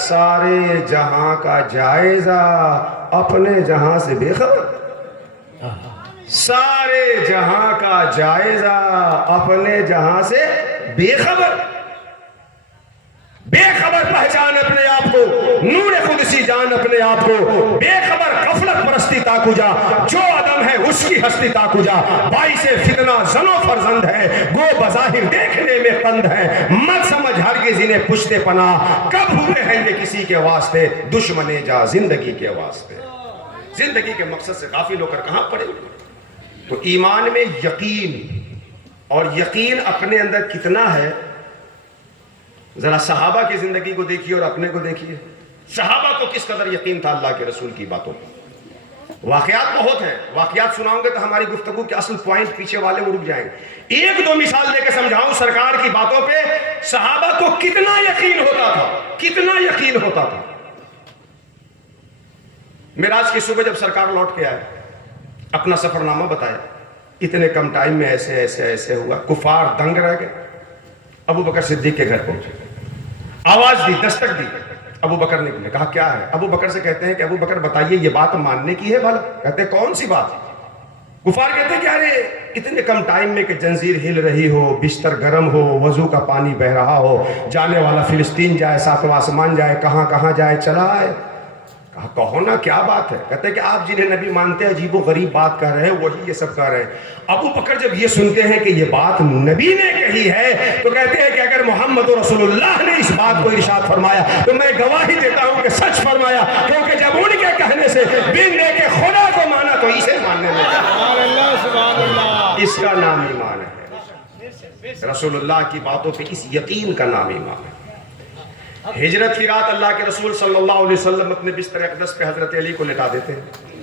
سارے جہاں کا جائزہ اپنے جہاں سے بے خبر. سارے جہاں کا جائزہ اپنے جہاں سے بے خبر. بے خبر پہچان اپنے آپ کو، نور قدسی جان اپنے آپ کو بے خبر غفلت پرستی تاکو جا جو عدم ہے اس کی ہستی تاکو جا باعث فتنہ زن و فرزند ہے گو بظاہر دیکھنے میں قند ہے مت سمجھ ہرگز انہیں پشتے پناہ کب ہوئے ہیں یہ کسی کے واسطے دشمن جا زندگی کے واسطے زندگی کے مقصد سے غافل ہو کر کہاں پڑے ہوئے تو ایمان میں یقین اور یقین اپنے اندر کتنا ہے ذرا صحابہ کی زندگی کو دیکھیے اور اپنے کو دیکھیے صحابہ کو کس قدر یقین تھا اللہ کے رسول کی باتوں پر واقعات بہت ہیں واقعات سناؤں گے تو ہماری گفتگو کے اصل پوائنٹ پیچھے والے وہ رک جائیں گے ایک دو مثال دے کے سمجھاؤں سرکار کی باتوں پہ صحابہ کو کتنا یقین ہوتا تھا کتنا یقین ہوتا تھا معراج کی صبح جب سرکار لوٹ کے آئے اپنا سفر نامہ بتایا اتنے کم ٹائم میں ایسے ایسے ایسے ہوا کفار دنگ رہ گئے ابو بکر صدیق کے گھر پہنچے آواز دی دستک دی ابو بکر نے کہا کیا ہے ابو بکر سے کہتے ہیں کہ ابو بکر بتائیے یہ بات ماننے کی ہے بھلا کہتے ہیں کون سی بات کفار کہتے ہیں کہ ارے اتنے کم ٹائم میں کہ جنزیر ہل رہی ہو بستر گرم ہو وضو کا پانی بہ رہا ہو جانے والا فلسطین جائے ساتواں آسمان جائے کہاں کہاں جائے چلا آئے کہا کہو نا کیا بات ہے کہتے ہیں کہ آپ جنہیں نبی مانتے ہیں عجیب و غریب بات کر رہے ہیں وہی یہ سب کر رہے ہیں ابو بکر جب یہ سنتے ہیں کہ یہ بات نبی نے کہی ہے تو کہتے ہیں کہ اگر محمد رسول اللہ نے اس بات کو ارشاد فرمایا تو میں گواہی دیتا ہوں کہ سچ فرمایا کیونکہ جب ان کے کہنے سے بن دے کے خدا کو مانا تو اسے ماننے میں سبحان اللہ اس کا نام ایمان ہے رسول اللہ کی باتوں پہ اس یقین کا نام ایمان ہے ہجرت کی رات اللہ کے رسول صلی اللہ علیہ وسلم اپنے بستر اقدس پہ حضرت علی کو لٹا دیتے ہیں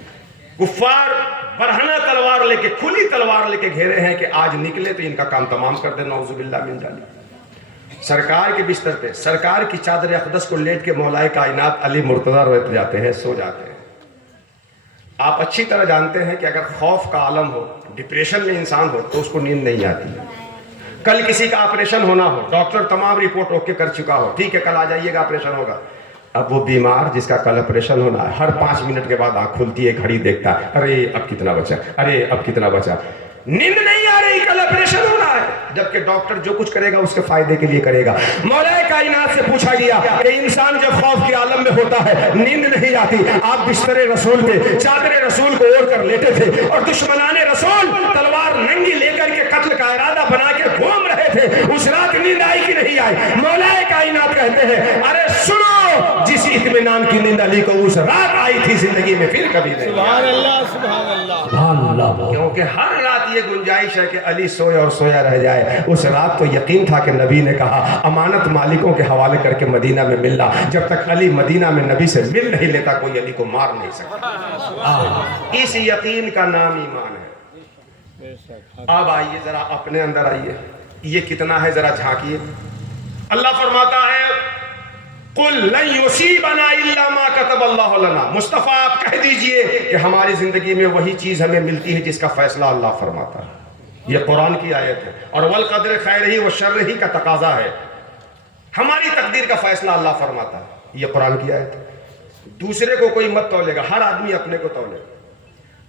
کفار برہنہ تلوار لے کے کھلی تلوار لے کے گھیرے ہیں کہ آج نکلے تو ان کا کام تمام کر دے نعوذ باللہ من ذالک سرکار کے بستر پہ سرکار کی چادر اقدس کو لیٹ کے مولائے کائنات علی مرتضیٰ رہتے جاتے ہیں سو جاتے ہیں آپ اچھی طرح جانتے ہیں کہ اگر خوف کا عالم ہو ڈپریشن میں انسان ہو تو اس کو نیند نہیں آتی کل کسی کا آپریشن ہونا ہو ڈاکٹر تمام رپورٹ اوکے کر چکا ہو ٹھیک ہے کل آ جائیے گا آپریشن ہوگا اب وہ بیمار جس کا کل آپریشن ہونا ہے ہر 5 منٹ کے بعد آنکھ کھلتی ہے گھڑی دیکھتا ہے ارے اب کتنا بچا ارے اب کتنا بچا نیند نہیں آ رہی کل آپریشن ہونا ہے جبکہ ڈاکٹر جو کچھ کرے گا اس کے فائدے کے لیے کرے گا مولا کائنات سے پوچھا گیا کہ انسان جب خوف کے عالم میں ہوتا ہے نیند نہیں آتی آپ بستر رسول پہ چادر رسول کو اوڑھ کر لیٹے تھے اور دشمنان رسول تلوار ننگی لے کر کے قتل کا ارادہ بنا کے گھوم رہے تھے اس رات نیند آئی کہ نہیں آئی مولا کائنات کہتے ہیں ارے سنو جس اطمینان کی نیند علی کو اس رات آئی تھی زندگی میں پھر کبھی نہیں سبحان اللہ سبحان اللہ سبحان اللہ کیونکہ ہر رات یہ گنجائش ہے کہ علی سویا اور سویا رہ جائے اس رات تو یقین تھا کہ نبی نے کہا امانت مالکوں کے حوالے کر کے مدینہ میں ملنا جب تک علی مدینہ میں نبی سے مل نہیں لیتا کوئی علی کو مار نہیں سکتا اس یقین کا نام ایمان ہے اب آئیے ذرا اپنے اندر آئیے یہ کتنا ہے ذرا جھانکیے اللہ فرماتا ہے قُلْ لَن يُصِيبَنَا إِلَّا مَا كَتَبَ اللَّهُ لَنَا مصطفیٰ آپ کہہ دیجئے کہ ہماری زندگی میں وہی چیز ہمیں ملتی ہے جس کا فیصلہ اللہ فرماتا ہے یہ قرآن کی آیت ہے اور وَالْقَدْرِ خَيْرِهِ وَشَرِّهِ کا تقاضا ہے ہماری تقدیر کا فیصلہ اللہ فرماتا ہے یہ قرآن کی آیت ہے دوسرے کو کوئی مت تولے گا ہر آدمی اپنے کو تولے گا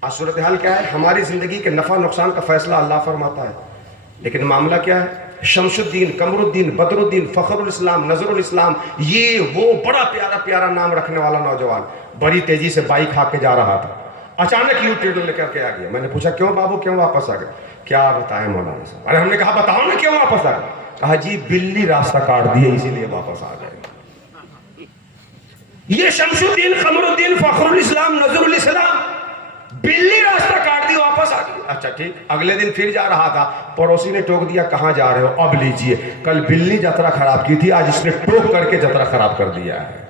آج صورتحال کیا ہے ہماری زندگی کے نفع نقصان کا فیصلہ اللہ فرماتا ہے لیکن معاملہ کیا ہے شمس الدین قمر الدین بدر الدین فخر الاسلام نظر الاسلام یہ وہ بڑا پیارا پیارا نام رکھنے والا نوجوان بڑی تیزی سے بائک ہاک کے جا رہا تھا اچانک یو ٹرن لے کر کے آ گیا میں نے پوچھا کیوں بابو کیوں واپس آ گئے کیا بتائیں مولانا صاحب ارے ہم نے کہا بتاؤ نا کیوں واپس آ گئے کہا جی بلی راستہ کاٹ دیے اسی لیے واپس آ گئے یہ شمس الدین قمر الدین فخر الاسلام نظر الاسلام بلی راستہ کاٹ دی واپس آ گئی اچھا ٹھیک اگلے دن پھر جا رہا تھا پڑوسی نے ٹوک دیا کہاں جا رہے ہو اب لیجئے کل بلی جترا خراب کی تھی آج اس نے ٹوک کر کے جترا خراب کر دیا ہے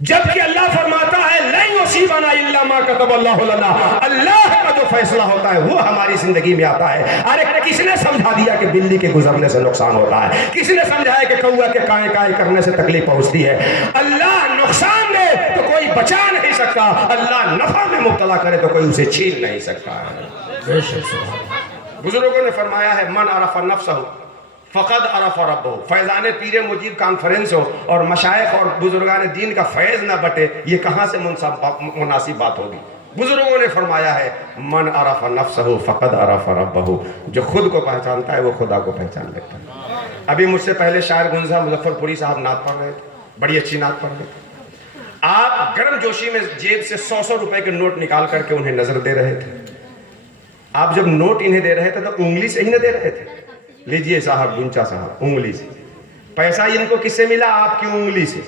جبکہ اللہ فرماتا ہے لَن يُصِيبَنَا إِلَّا مَا كَتَبَ اللَّهُ لَنَا اللہ کا جو فیصلہ ہوتا ہے وہ ہماری زندگی میں آتا ہے ارے کس نے سمجھا دیا کہ بلی کے گزرنے سے نقصان ہوتا ہے کس نے سمجھایا کہ کوا کے کائیں کائیں کرنے سے تکلیف پہنچتی ہے اللہ نقصان دے تو کوئی بچا نہیں سکتا اللہ نفع میں مبتلا کرے تو کوئی اسے چھین نہیں سکتا ہے بزرگوں نے فرمایا ہے من عرف نفسہ فقد عرف ربہ فیضان پیر مجیب کانفرنس ہو اور مشائخ اور بزرگان دین کا فیض نہ بٹے یہ کہاں سے مناسب بات ہوگی بزرگوں نے فرمایا ہے من عرف نفسہ فقد عرف ربہ جو خود کو پہچانتا ہے وہ خدا کو پہچان لیتا ہے ابھی مجھ سے پہلے شاعر گنزا مظفر پوری صاحب نعت پڑھ رہے تھے بڑی اچھی نعت پڑھ رہے تھے آپ گرم جوشی میں جیب سے 100 روپے کے نوٹ نکال کر کے انہیں نظر دے رہے تھے. آپ جب نوٹ انہیں دے رہے تھے تو انگلی سے ہی نہ دے رہے تھے. لیجئے صاحب گنچا صاحب, انگلی سے. پیسہ ان کو کس سے ملا؟ آپ کی انگلی سے.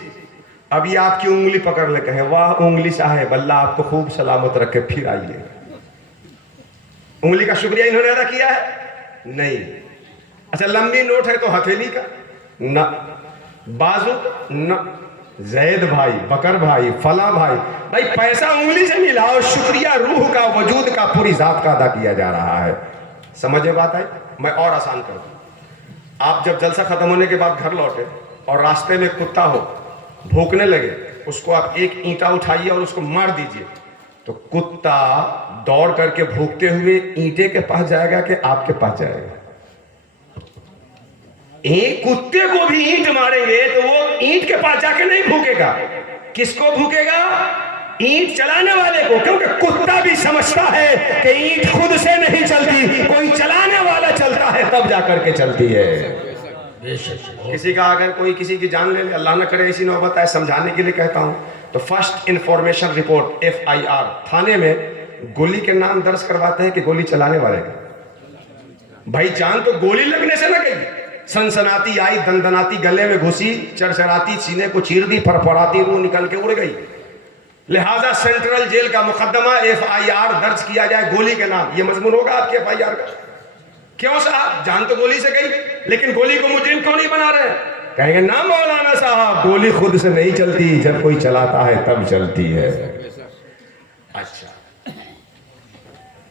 اب یہ آپ کی انگلی پکڑ لے کہے واہ انگلی صاحب اللہ آپ کو خوب سلامت رکھے پھر آئیے. انگلی کا شکریہ انہوں نے ادا کیا ہے؟ نہیں. اچھا لمبی نوٹ ہے تو ہتھیلی کا؟ نہ. بازو؟ نہ. زید بھائی, بکر بھائی, فلاں بھائی. بھائی پیسہ انگلی سے ملا اور شکریہ روح کا, وجود کا, پوری ذات کا ادا کیا جا رہا ہے. سمجھے بات آئی؟ میں اور آسان کر دوں. آپ جب جلسہ ختم ہونے کے بعد گھر لوٹے اور راستے میں کتا ہو بھوکنے لگے, اس کو آپ ایک اینٹا اٹھائیے اور اس کو مار دیجئے, تو کتا دوڑ کر کے بھوکتے ہوئے اینٹے کے پاس جائے گا کہ آپ کے پاس جائے گا؟ کتے کو بھی اینٹ ماریں گے تو وہ اینٹ کے پاس جا کے نہیں بھوکے گا. کس کو بھوکے گا؟ اینٹ چلانے والے کو, کیونکہ کتا بھی سمجھتا ہے کہ اینٹ خود سے نہیں چلتی, کوئی چلانے والا چلتا ہے تب جا کر کے چلتی ہے. کسی کا اگر کوئی کسی کی جان لے لے, اللہ نہ کرے ایسی نوبت ہے, سمجھانے کے لیے کہتا ہوں, تو فرسٹ انفارمیشن رپورٹ FIR تھانے میں گولی کے نام درج کرواتے ہیں کہ گولی چلانے والے کا. بھائی جان تو گولی لگنے سے نہ گئی, سنسناتی آئی, دندناتی گلے میں گھسی, چرچراتی سینے کو چیر دی, پھرپھراتی روح نکل کے اڑ گئی. لہٰذا سینٹرل جیل کا مقدمہ FIR درج کیا جائے گولی کے نام. یہ مضمون ہوگا آپ کے FIR کا. کیوں صاحب؟ جان تو گولی سے گئی, لیکن گولی کو مجرم کیوں نہیں بنا رہے؟ کہیں گے نا مولانا صاحب گولی خود سے نہیں چلتی, جب کوئی چلاتا ہے تب چلتی ہے. اچھا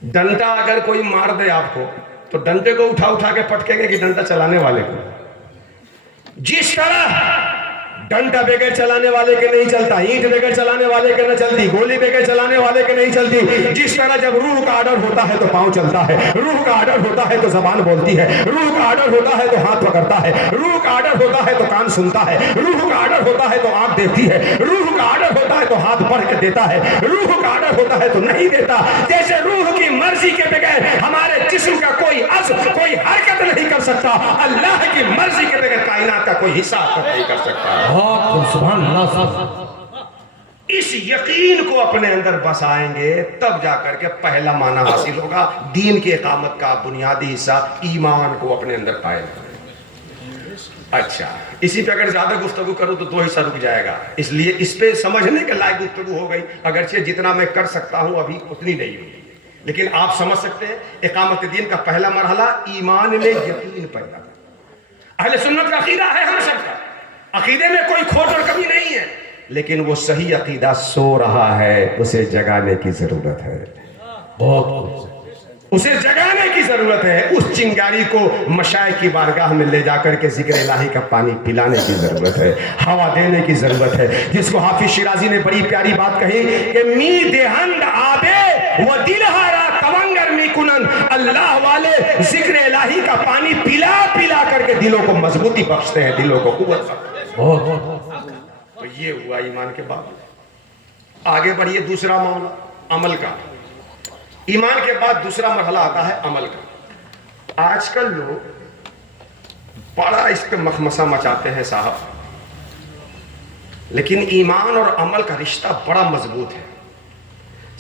ڈنڈا اگر کوئی مار دے آپ کو تو ڈنڈے کو اٹھا کے پٹکیں گے کہ ڈنڈا چلانے والے کو؟ جس طرح ڈنڈا بغیر چلانے والے کے نہیں چلتا, اینٹ بغیر چلانے والے کے نہ چلتی, گولی بغیر چلانے والے کے نہیں چلتی, جس طرح جب روح کا آرڈر ہوتا ہے تو پاؤں چلتا ہے, روح کا آرڈر ہوتا ہے تو زبان بولتی ہے, روح کا آرڈر ہوتا ہے تو ہاتھ پکڑتا ہے, روح کا آرڈر ہوتا ہے تو کان سنتا ہے, روح کا آرڈر ہوتا ہے تو آنکھ دیکھتی ہے, روح کا آرڈر ہوتا ہے تو ہاتھ بڑھ کے دیتا ہے, روح کا آرڈر ہوتا ہے تو نہیں دیتا. جیسے روح کی مرضی کے بغیر ہمارے جسم کا کوئی عزم, کوئی حرکت نہیں کر سکتا, اللہ کی مرضی کے بغیر کائنات کا کوئی حصہ نہیں کر سکتا. سبحان اللہ صاحب. اس یقین کو اپنے اندر بسائیں گے تب جا کر کے پہلا معنی حاصل ہوگا. دین کی اقامت کا بنیادی حصہ ایمان کو اپنے اندر قائم کریں. اچھا اسی پہ اگر زیادہ گفتگو کروں تو 2 حصہ رک جائے گا, اس لیے اس پہ سمجھنے کے لائق گفتگو ہو گئی, اگرچہ جتنا میں کر سکتا ہوں ابھی اتنی نہیں ہوئی, لیکن آپ سمجھ سکتے ہیں اقامت دین کا پہلا مرحلہ ایمان میں یقین پیدا کرنا. اہل سنت کا عقیدہ ہے ہم سب کا, عقیدے میں کوئی کھوٹ اور کمی نہیں ہے, لیکن وہ صحیح عقیدہ سو رہا ہے, اسے جگانے کی ضرورت ہے. اسے جگانے کی ضرورت ہے. اس چنگاری کو مشائخ کی بارگاہ میں لے جا کر کے ذکر الہی کا پانی پلانے کی ضرورت ہے, ہوا دینے کی ضرورت ہے. جس کو حافظ شیرازی نے بڑی پیاری بات کہی کہ می دہند آبے و دل ہارا کونگر می کنن, اللہ والے ذکر الہی کا پانی پلا پلا کر کے دلوں کو مضبوطی بخشتے ہیں, دلوں کو قوت بخشتے ہیں. تو یہ ہوا ایمان کے بعد. آگے بڑھیے دوسرا معاملہ عمل کا. ایمان کے بعد دوسرا مرحلہ آتا ہے عمل کا. آج کل لوگ بڑا اس پہ مخمصہ مچاتے ہیں صاحب, لیکن ایمان اور عمل کا رشتہ بڑا مضبوط ہے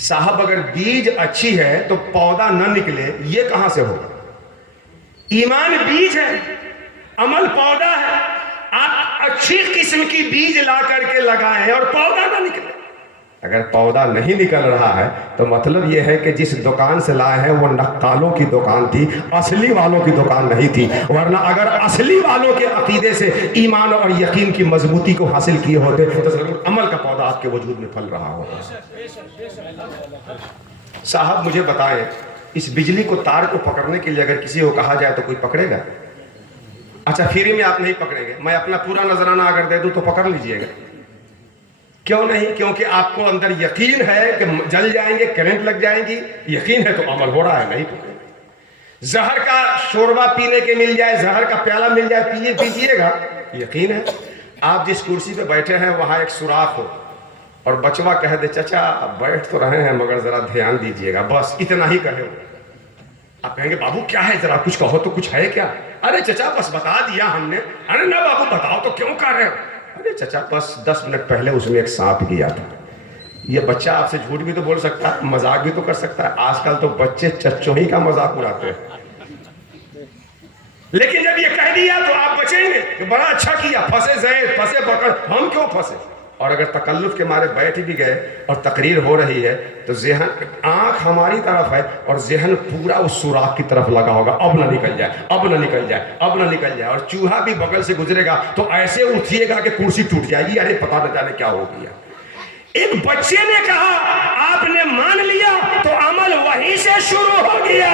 صاحب. اگر بیج اچھی ہے تو پودا نہ نکلے, یہ کہاں سے ہوگا؟ ایمان بیج ہے, عمل پودا ہے. آپ اچھی قسم کی بیج لا کر کے لگائیں اور پودا نہ نکلے. اگر پودا نہیں نکل رہا ہے تو مطلب یہ ہے کہ جس دکان سے لائے ہیں وہ نقالوں کی دکان تھی, اصلی والوں کی دکان نہیں تھی. ورنہ اگر اصلی والوں کے عقیدے سے ایمان اور یقین کی مضبوطی کو حاصل کیے ہوتے تو ضرور عمل کا پودا آپ کے وجود میں پھل رہا ہوتا. صاحب مجھے بتائیں, اس بجلی کو تار کو پکڑنے کے لیے اگر کسی کو کہا جائے تو کوئی پکڑے گا؟ اچھا فری میں آپ نہیں پکڑیں گے, میں اپنا پورا نذرانہ اگر دے دوں تو پکڑ لیجئے گا. کیوں نہیں؟ کیونکہ آپ کو اندر یقین ہے کہ جل جائیں گے, کرنٹ لگ جائیں گی, یقین ہے تو عمل ہو رہا ہے, نہیں پکڑیں گے. زہر کا شوربہ پینے کے مل جائے, زہر کا پیالہ مل جائے, پیجئے گا, یقین ہے. آپ جس کرسی پہ بیٹھے ہیں وہاں ایک سوراخ ہو اور بچوا کہہ دے چچا بیٹھ تو رہے ہیں مگر ذرا دھیان دیجئے گا, بس اتنا ہی کہے. آپ کہیں گے بابو کیا ہے, ذرا کچھ کہو تو, کچھ ہے کیا؟ ارے چچا بس بتا دیا ہم نے. ارے نہ بابو بتاؤ تو کیوں کہہ رہے ہو؟ ارے چچا بس 10 منٹ پہلے اس میں ایک سانپ گیا تھا. یہ بچہ آپ سے جھوٹ بھی تو بول سکتا ہے, مذاق بھی تو کر سکتا ہے. آج کل تو بچے چچوں ہی کا مذاق اڑاتے ہیں. لیکن جب یہ کہہ دیا تو آپ بچیں گے کہ بڑا اچھا کیا, پھنسے زید پھنسے بکر, ہم کیوں پھنسے. اور اگر تکلف کے مارے بیٹھ بھی گئے اور تقریر ہو رہی ہے تو ذہن, آنکھ ہماری طرف ہے اور ذہن پورا اس سوراخ کی طرف لگا ہوگا, اب نہ نکل جائے, اب نہ نکل جائے, اب نہ نکل جائے. اور چوہا بھی بغل سے گزرے گا تو ایسے اٹھیے گا کہ کرسی ٹوٹ جائے گی, ارے پتہ نہ جانے کیا ہو گیا. ایک بچے نے کہا آپ نے مان لیا تو عمل وہیں سے شروع ہو گیا.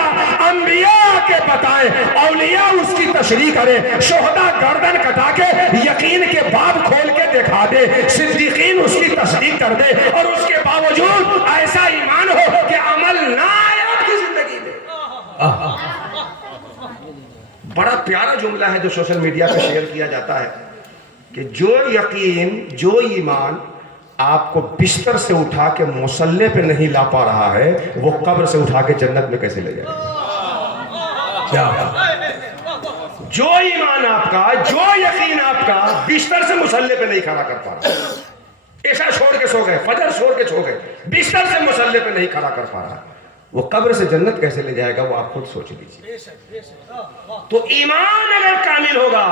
انبیاء کے بتائیں, اولیاء اس کی تشریح کریں, شہداء گردن کٹا کے یقین کے باب کھول کے دکھا دے, صدیقین اس کی تصدیق کر دے, اور اس کے باوجود ایسا ایمان ہو کہ عمل نہ آئے آپ کی زندگی میں. بڑا پیارا جملہ ہے جو سوشل میڈیا پہ شیئر کیا جاتا ہے کہ جو یقین, جو ایمان آپ کو بستر سے اٹھا کے مصلے پہ نہیں لا پا رہا ہے, وہ قبر سے اٹھا کے جنت میں کیسے لے جائے گا. کیا جو ایمان آپ کا, جو یقین آپ کا بستر سے مصلے پہ نہیں کھڑا کر پا رہا, عشاء چھوڑ کے سو گئے, فجر چھوڑ کے سو گئے, بستر سے مصلے پہ نہیں کھڑا کر پا رہا, وہ قبر سے جنت کیسے لے جائے گا, وہ آپ خود سوچ لیجیے. تو ایمان اگر کامل ہوگا,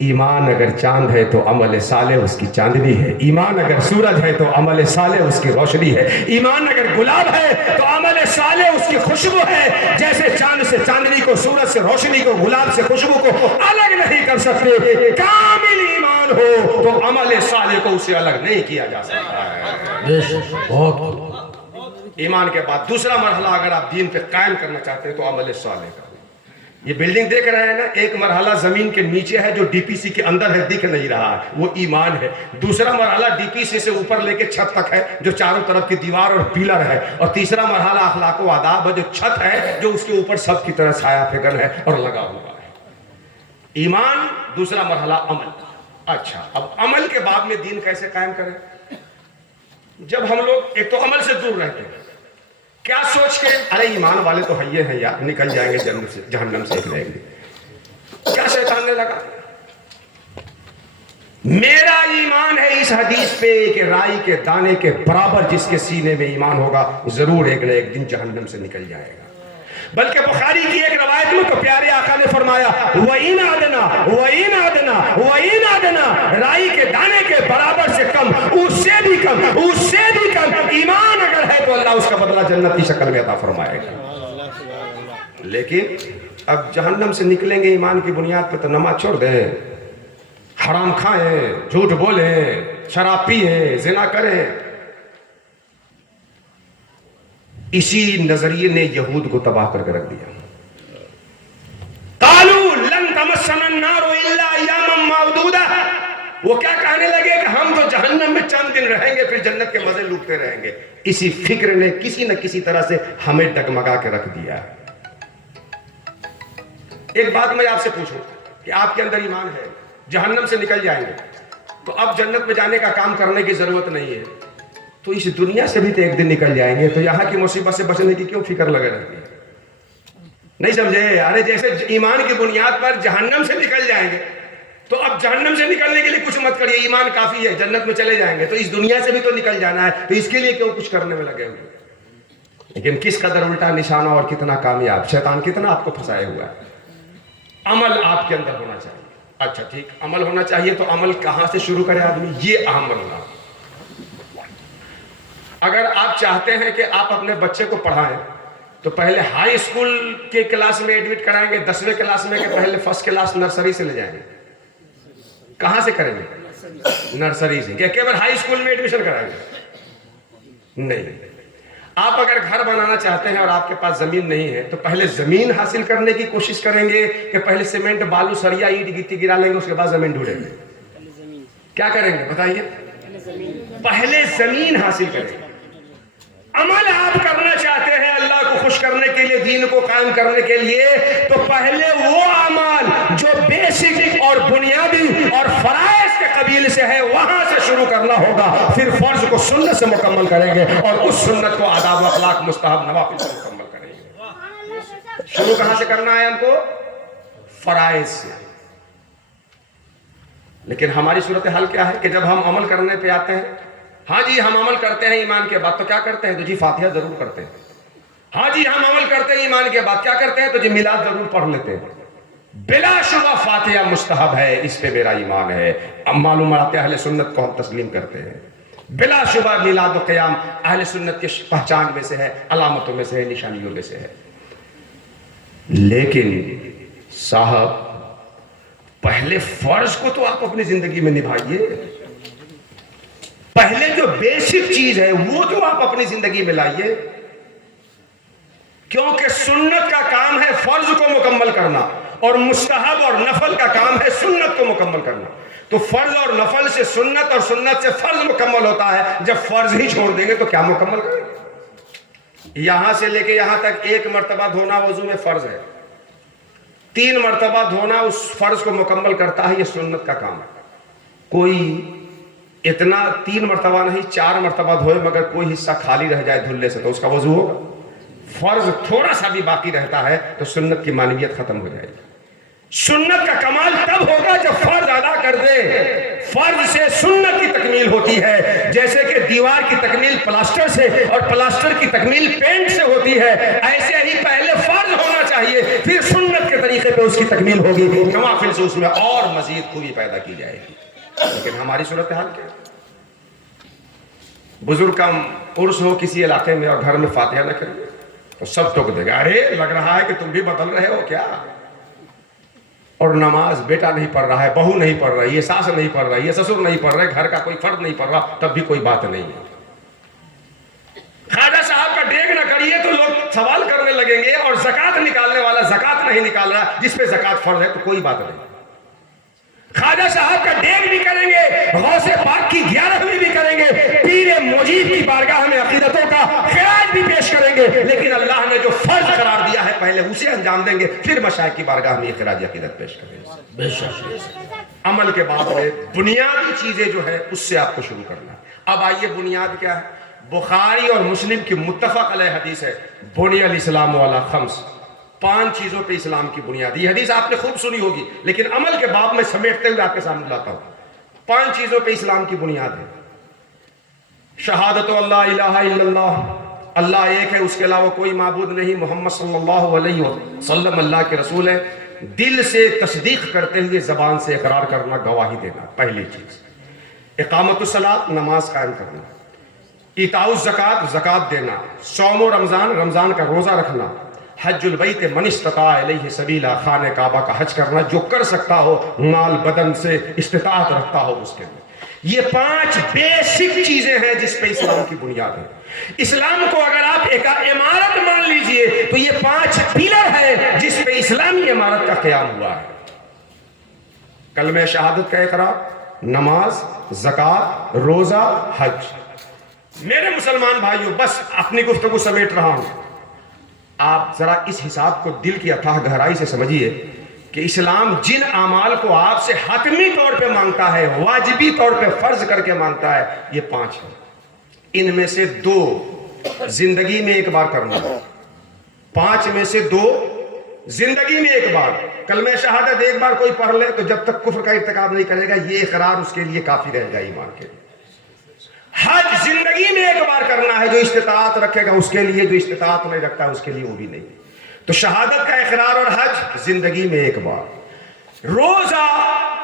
ایمان اگر چاند ہے تو عمل صالح اس کی چاندنی ہے, ایمان اگر سورج ہے تو عمل صالح اس کی روشنی ہے, ایمان اگر گلاب ہے تو عمل صالح اس کی خوشبو ہے. جیسے چاند سے چاندنی کو, سورج سے روشنی کو, گلاب سے خوشبو کو الگ نہیں کر سکتے, کامل ایمان ہو تو عمل صالح کو اسے الگ نہیں کیا جا سکتا. ایمان کے بعد دوسرا مرحلہ اگر آپ دین پہ قائم کرنا چاہتے ہیں تو عمل صالح کا. یہ بلڈنگ دیکھ رہے ہیں نا, ایک مرحلہ زمین کے نیچے ہے جو ڈی پی سی کے اندر ہے, دکھ نہیں رہا ہے, وہ ایمان ہے. دوسرا مرحلہ ڈی پی سی سے اوپر لے کے چھت تک ہے جو چاروں طرف کی دیوار اور پیلر ہے. اور تیسرا مرحلہ اخلاق و آداب ہے جو چھت ہے, جو اس کے اوپر سب کی طرح سایہ فکن ہے اور لگا ہوا ہے. ایمان, دوسرا مرحلہ عمل. اچھا, اب عمل کے بعد میں دین کیسے قائم کریں. جب ہم لوگ ایک تو عمل سے دور رہتے ہیں, کیا سوچ کے ارے ایمان والے تو ہیے ہیں یار, نکل جائیں گے جنت سے, جہنم سے ایک رہیں گے. کیا شیطان نے لگا, میرا ایمان ہے اس حدیث پہ کہ رائی کے دانے کے برابر جس کے سینے میں ایمان ہوگا ضرور ایک نہ ایک دن جہنم سے نکل جائے گا. بلکہ بخاری کی ایک روایت میں تو پیارے آقا نے فرمایا وَإِنْ عَدْنَا رائی کے دانے کے برابر سے کم, اس سے بھی کم ایمان اگر ہے تو اللہ اس کا بدلہ جنت کی شکل میں عطا فرمائے گا. لیکن اب جہنم سے نکلیں گے ایمان کی بنیاد پہ تو نماز چھوڑ دیں, حرام کھائیں, جھوٹ بولیں, شراب پیئیں, زنا کریں. اسی نظریے نے یہود کو تباہ کر کے رکھ دیا. قالوا لن تمسنا النار الا ایاما معدودا, وہ کیا کہنے لگے کہ ہم تو جہنم میں چند دن رہیں گے پھر جنت کے مزے لوٹتے رہیں گے. اسی فکر نے کسی نہ کسی طرح سے ہمیں ڈگمگا کے رکھ دیا. ایک بات میں آپ سے پوچھوں کہ آپ کے اندر ایمان ہے, جہنم سے نکل جائیں گے تو اب جنت میں جانے کا کام کرنے کی ضرورت نہیں ہے, تو اس دنیا سے بھی تو ایک دن نکل جائیں گے, تو یہاں کی مصیبت سے بچنے کی کیوں فکر لگے رہتی ہے. نہیں سمجھے, ارے جیسے ایمان کی بنیاد پر جہنم سے نکل جائیں گے تو اب جہنم سے نکلنے کے لیے کچھ مت کریے, ایمان کافی ہے, جنت میں چلے جائیں گے, تو اس دنیا سے بھی تو نکل جانا ہے, تو اس کے لیے کیوں کچھ کرنے میں لگے ہوئے. لیکن کس قدر الٹا نشانہ اور کتنا کامیاب, شیطان کتنا آپ کو پھنسائے ہوا ہے. عمل آپ کے اندر ہونا چاہیے. اچھا ٹھیک, عمل ہونا چاہیے تو عمل کہاں سے شروع کرے آدمی, یہ اہم مرحلہ. اگر آپ چاہتے ہیں کہ آپ اپنے بچے کو پڑھائیں تو پہلے ہائی اسکول کے کلاس میں ایڈمٹ کرائیں گے, 10ویں کلاس میں, کہ پہلے فرسٹ کلاس نرسری سے لے جائیں گے. کہاں سے کریں گے, نرسری سے, کہ کیول ہائی اسکول میں ایڈمیشن کرائیں گے. نہیں, آپ اگر گھر بنانا چاہتے ہیں اور آپ کے پاس زمین نہیں ہے تو پہلے زمین حاصل کرنے کی کوشش کریں گے کہ پہلے سیمنٹ, بالو, سریا, اینٹ گٹی گرا لیں گے, اس کے بعد زمین ڈھونڈیں گے. کیا کریں گے بتائیے, پہلے زمین حاصل کریں گے. عمل آپ کرنا چاہتے ہیں اللہ کو خوش کرنے کے لیے, دین کو قائم کرنے کے لیے, تو پہلے وہ اعمال جو بیسک اور بنیادی اور فرائض کے قبیل سے ہے وہاں سے شروع کرنا ہوگا, پھر فرض کو سنت سے مکمل کریں گے اور اس سنت کو آداب و اخلاق, مستحب, نوافل سے مکمل کریں گے. شروع کہاں سے کرنا ہے ہم کو, فرائض سے. لیکن ہماری صورتحال کیا ہے کہ جب ہم عمل کرنے پہ آتے ہیں، ہاں جی ہم عمل کرتے ہیں ایمان کے بعد، تو کیا کرتے ہیں؟ تو جی فاتحہ ضرور کرتے ہیں۔ ہاں جی ہم عمل کرتے ہیں ایمان کے بعد، کیا کرتے ہیں؟ تو جی میلاد ضرور پڑھ لیتے ہیں۔ بلا شبہ فاتحہ مستحب ہے، اس پہ میرا ایمان ہے، اب معلوم آتے اہل سنت کو ہم تسلیم کرتے ہیں۔ بلا شبہ میلاد و قیام اہل سنت کی پہچان میں سے ہے، علامتوں میں سے ہے، نشانیوں میں سے ہے۔ لیکن صاحب پہلے فرض کو تو آپ اپنی زندگی میں نبھائیے، پہلے جو بیسک چیز ہے وہ تو آپ اپنی زندگی میں لائیے، کیونکہ سنت کا کام ہے فرض کو مکمل کرنا، اور مستحب اور نفل کا کام ہے سنت کو مکمل کرنا۔ تو فرض اور نفل سے سنت اور سنت سے فرض مکمل ہوتا ہے، جب فرض ہی چھوڑ دیں گے تو کیا مکمل کریں گے؟ یہاں سے لے کے یہاں تک 1 مرتبہ دھونا وضو میں فرض ہے، 3 مرتبہ دھونا اس فرض کو مکمل کرتا ہے، یہ سنت کا کام ہے۔ کوئی اتنا 3 مرتبہ نہیں 4 مرتبہ دھوئے مگر کوئی حصہ خالی رہ جائے دھلنے سے، تو اس کا وضو ہوگا؟ فرض تھوڑا سا بھی باقی رہتا ہے تو سنت کی معنویت ختم ہو جائے گی۔ سنت کا کمال تب ہوگا جب فرض ادا کر دے، فرض سے سنت کی تکمیل ہوتی ہے، جیسے کہ دیوار کی تکمیل پلاسٹر سے اور پلاسٹر کی تکمیل پینٹ سے ہوتی ہے، ایسے ہی پہلے فرض ہونا چاہیے، پھر سنت کے طریقے پہ اس کی تکمیل ہوگی، نوافل سے اس میں اور مزید خوبی پیدا کی جائے گی۔ لیکن ہماری صورتحال کیا؟ بزرگ کا عرس ہو کسی علاقے میں اور گھر میں فاتحہ نہ کریں تو سب ٹوک دے گا، ارے لگ رہا ہے کہ تم بھی بدل رہے ہو کیا؟ اور نماز بیٹا نہیں پڑھ رہا ہے، بہو نہیں پڑھ رہی ہے، ساس نہیں پڑھ رہی ہے، سسر نہیں پڑھ رہے، گھر کا کوئی فرد نہیں پڑھ رہا، تب بھی کوئی بات نہیں ہے۔ خواجہ صاحب کا ڈیگ نہ کریے تو لوگ سوال کرنے لگیں گے، اور زکات نکالنے والا زکات نہیں نکال رہا جس پہ زکات فرض ہے تو کوئی بات نہیں۔ خواجہ صاحب کا ڈیگ بھی کریں گے، غوث پاک کی 11ویں بھی کریں گے، پیر مجید کی بارگاہ میں عقیدتوں کا خراج بھی پیش کریں گے، لیکن اللہ نے جو فرض قرار دیا ہے پہلے اسے انجام دیں گے، پھر مشائخ کی بارگاہ میں خراج عقیدت پیش کریں گے۔ بے شک عمل کے بعد میں بنیادی چیزیں جو ہے اس سے آپ کو شروع کرنا ہے۔ اب آئیے بنیاد کیا ہے؟ بخاری اور مسلم کی متفق علیہ حدیث ہے، بنی الاسلام علی خمس، 5 چیزوں پہ اسلام کی بنیاد۔ یہ حدیث آپ نے خوب سنی ہوگی، لیکن عمل کے باب میں سمیٹتے ہوئے آپ کے سامنے لاتا ہوں۔ 5 چیزوں پہ اسلام کی بنیاد ہے۔ شہادت اللہ الہ الا اللہ، اللہ ایک ہے، اس کے علاوہ کوئی معبود نہیں، محمد صلی اللہ علیہ وسلم اللہ کے رسول ہے، دل سے تصدیق کرتے ہوئے زبان سے اقرار کرنا، گواہی دینا، پہلی چیز۔ اقامت الصلاۃ، نماز قائم کرنا، ایتاء الزکات، زکات دینا، صوم و رمضان، رمضان کا روزہ رکھنا، حج البیت من استطاع الیہ سبیلا، خانہ کعبہ کا حج کرنا، جو کر سکتا ہو مال بدن سے استطاعت رکھتا ہو اس کے لیے۔ یہ 5 بیسک چیزیں ہیں جس پہ اسلام کی بنیاد ہے۔ اسلام کو اگر آپ ایک عمارت مان لیجئے تو یہ 5 پلر ہیں جس پہ اسلامی عمارت کا قیام ہوا ہے۔ کلمہ شہادت کا اقرار، نماز، زکات، روزہ، حج۔ میرے مسلمان بھائیوں، بس اپنی گفتگو سمیٹ رہا ہوں، آپ ذرا اس حساب کو دل کی اتھاہ گہرائی سے سمجھیے کہ اسلام جن اعمال کو آپ سے حتمی طور پہ مانگتا ہے، واجبی طور پہ فرض کر کے مانگتا ہے، یہ 5 ہیں۔ ان میں سے 2 زندگی میں ایک بار کرنا، 5 میں سے 2 زندگی میں ایک بار۔ کلمہ شہادت ایک بار کوئی پڑھ لے تو جب تک کفر کا ارتکاب نہیں کرے گا، یہ اقرار اس کے لیے کافی رہے گا ایمان کے لیے۔ حج زندگی میں ایک بار کرنا ہے، جو استطاعت رکھے گا اس کے لیے، جو استطاعت نہیں رکھتا اس کے لیے وہ بھی نہیں۔ تو شہادت کا اقرار اور حج زندگی میں ایک بار، روزہ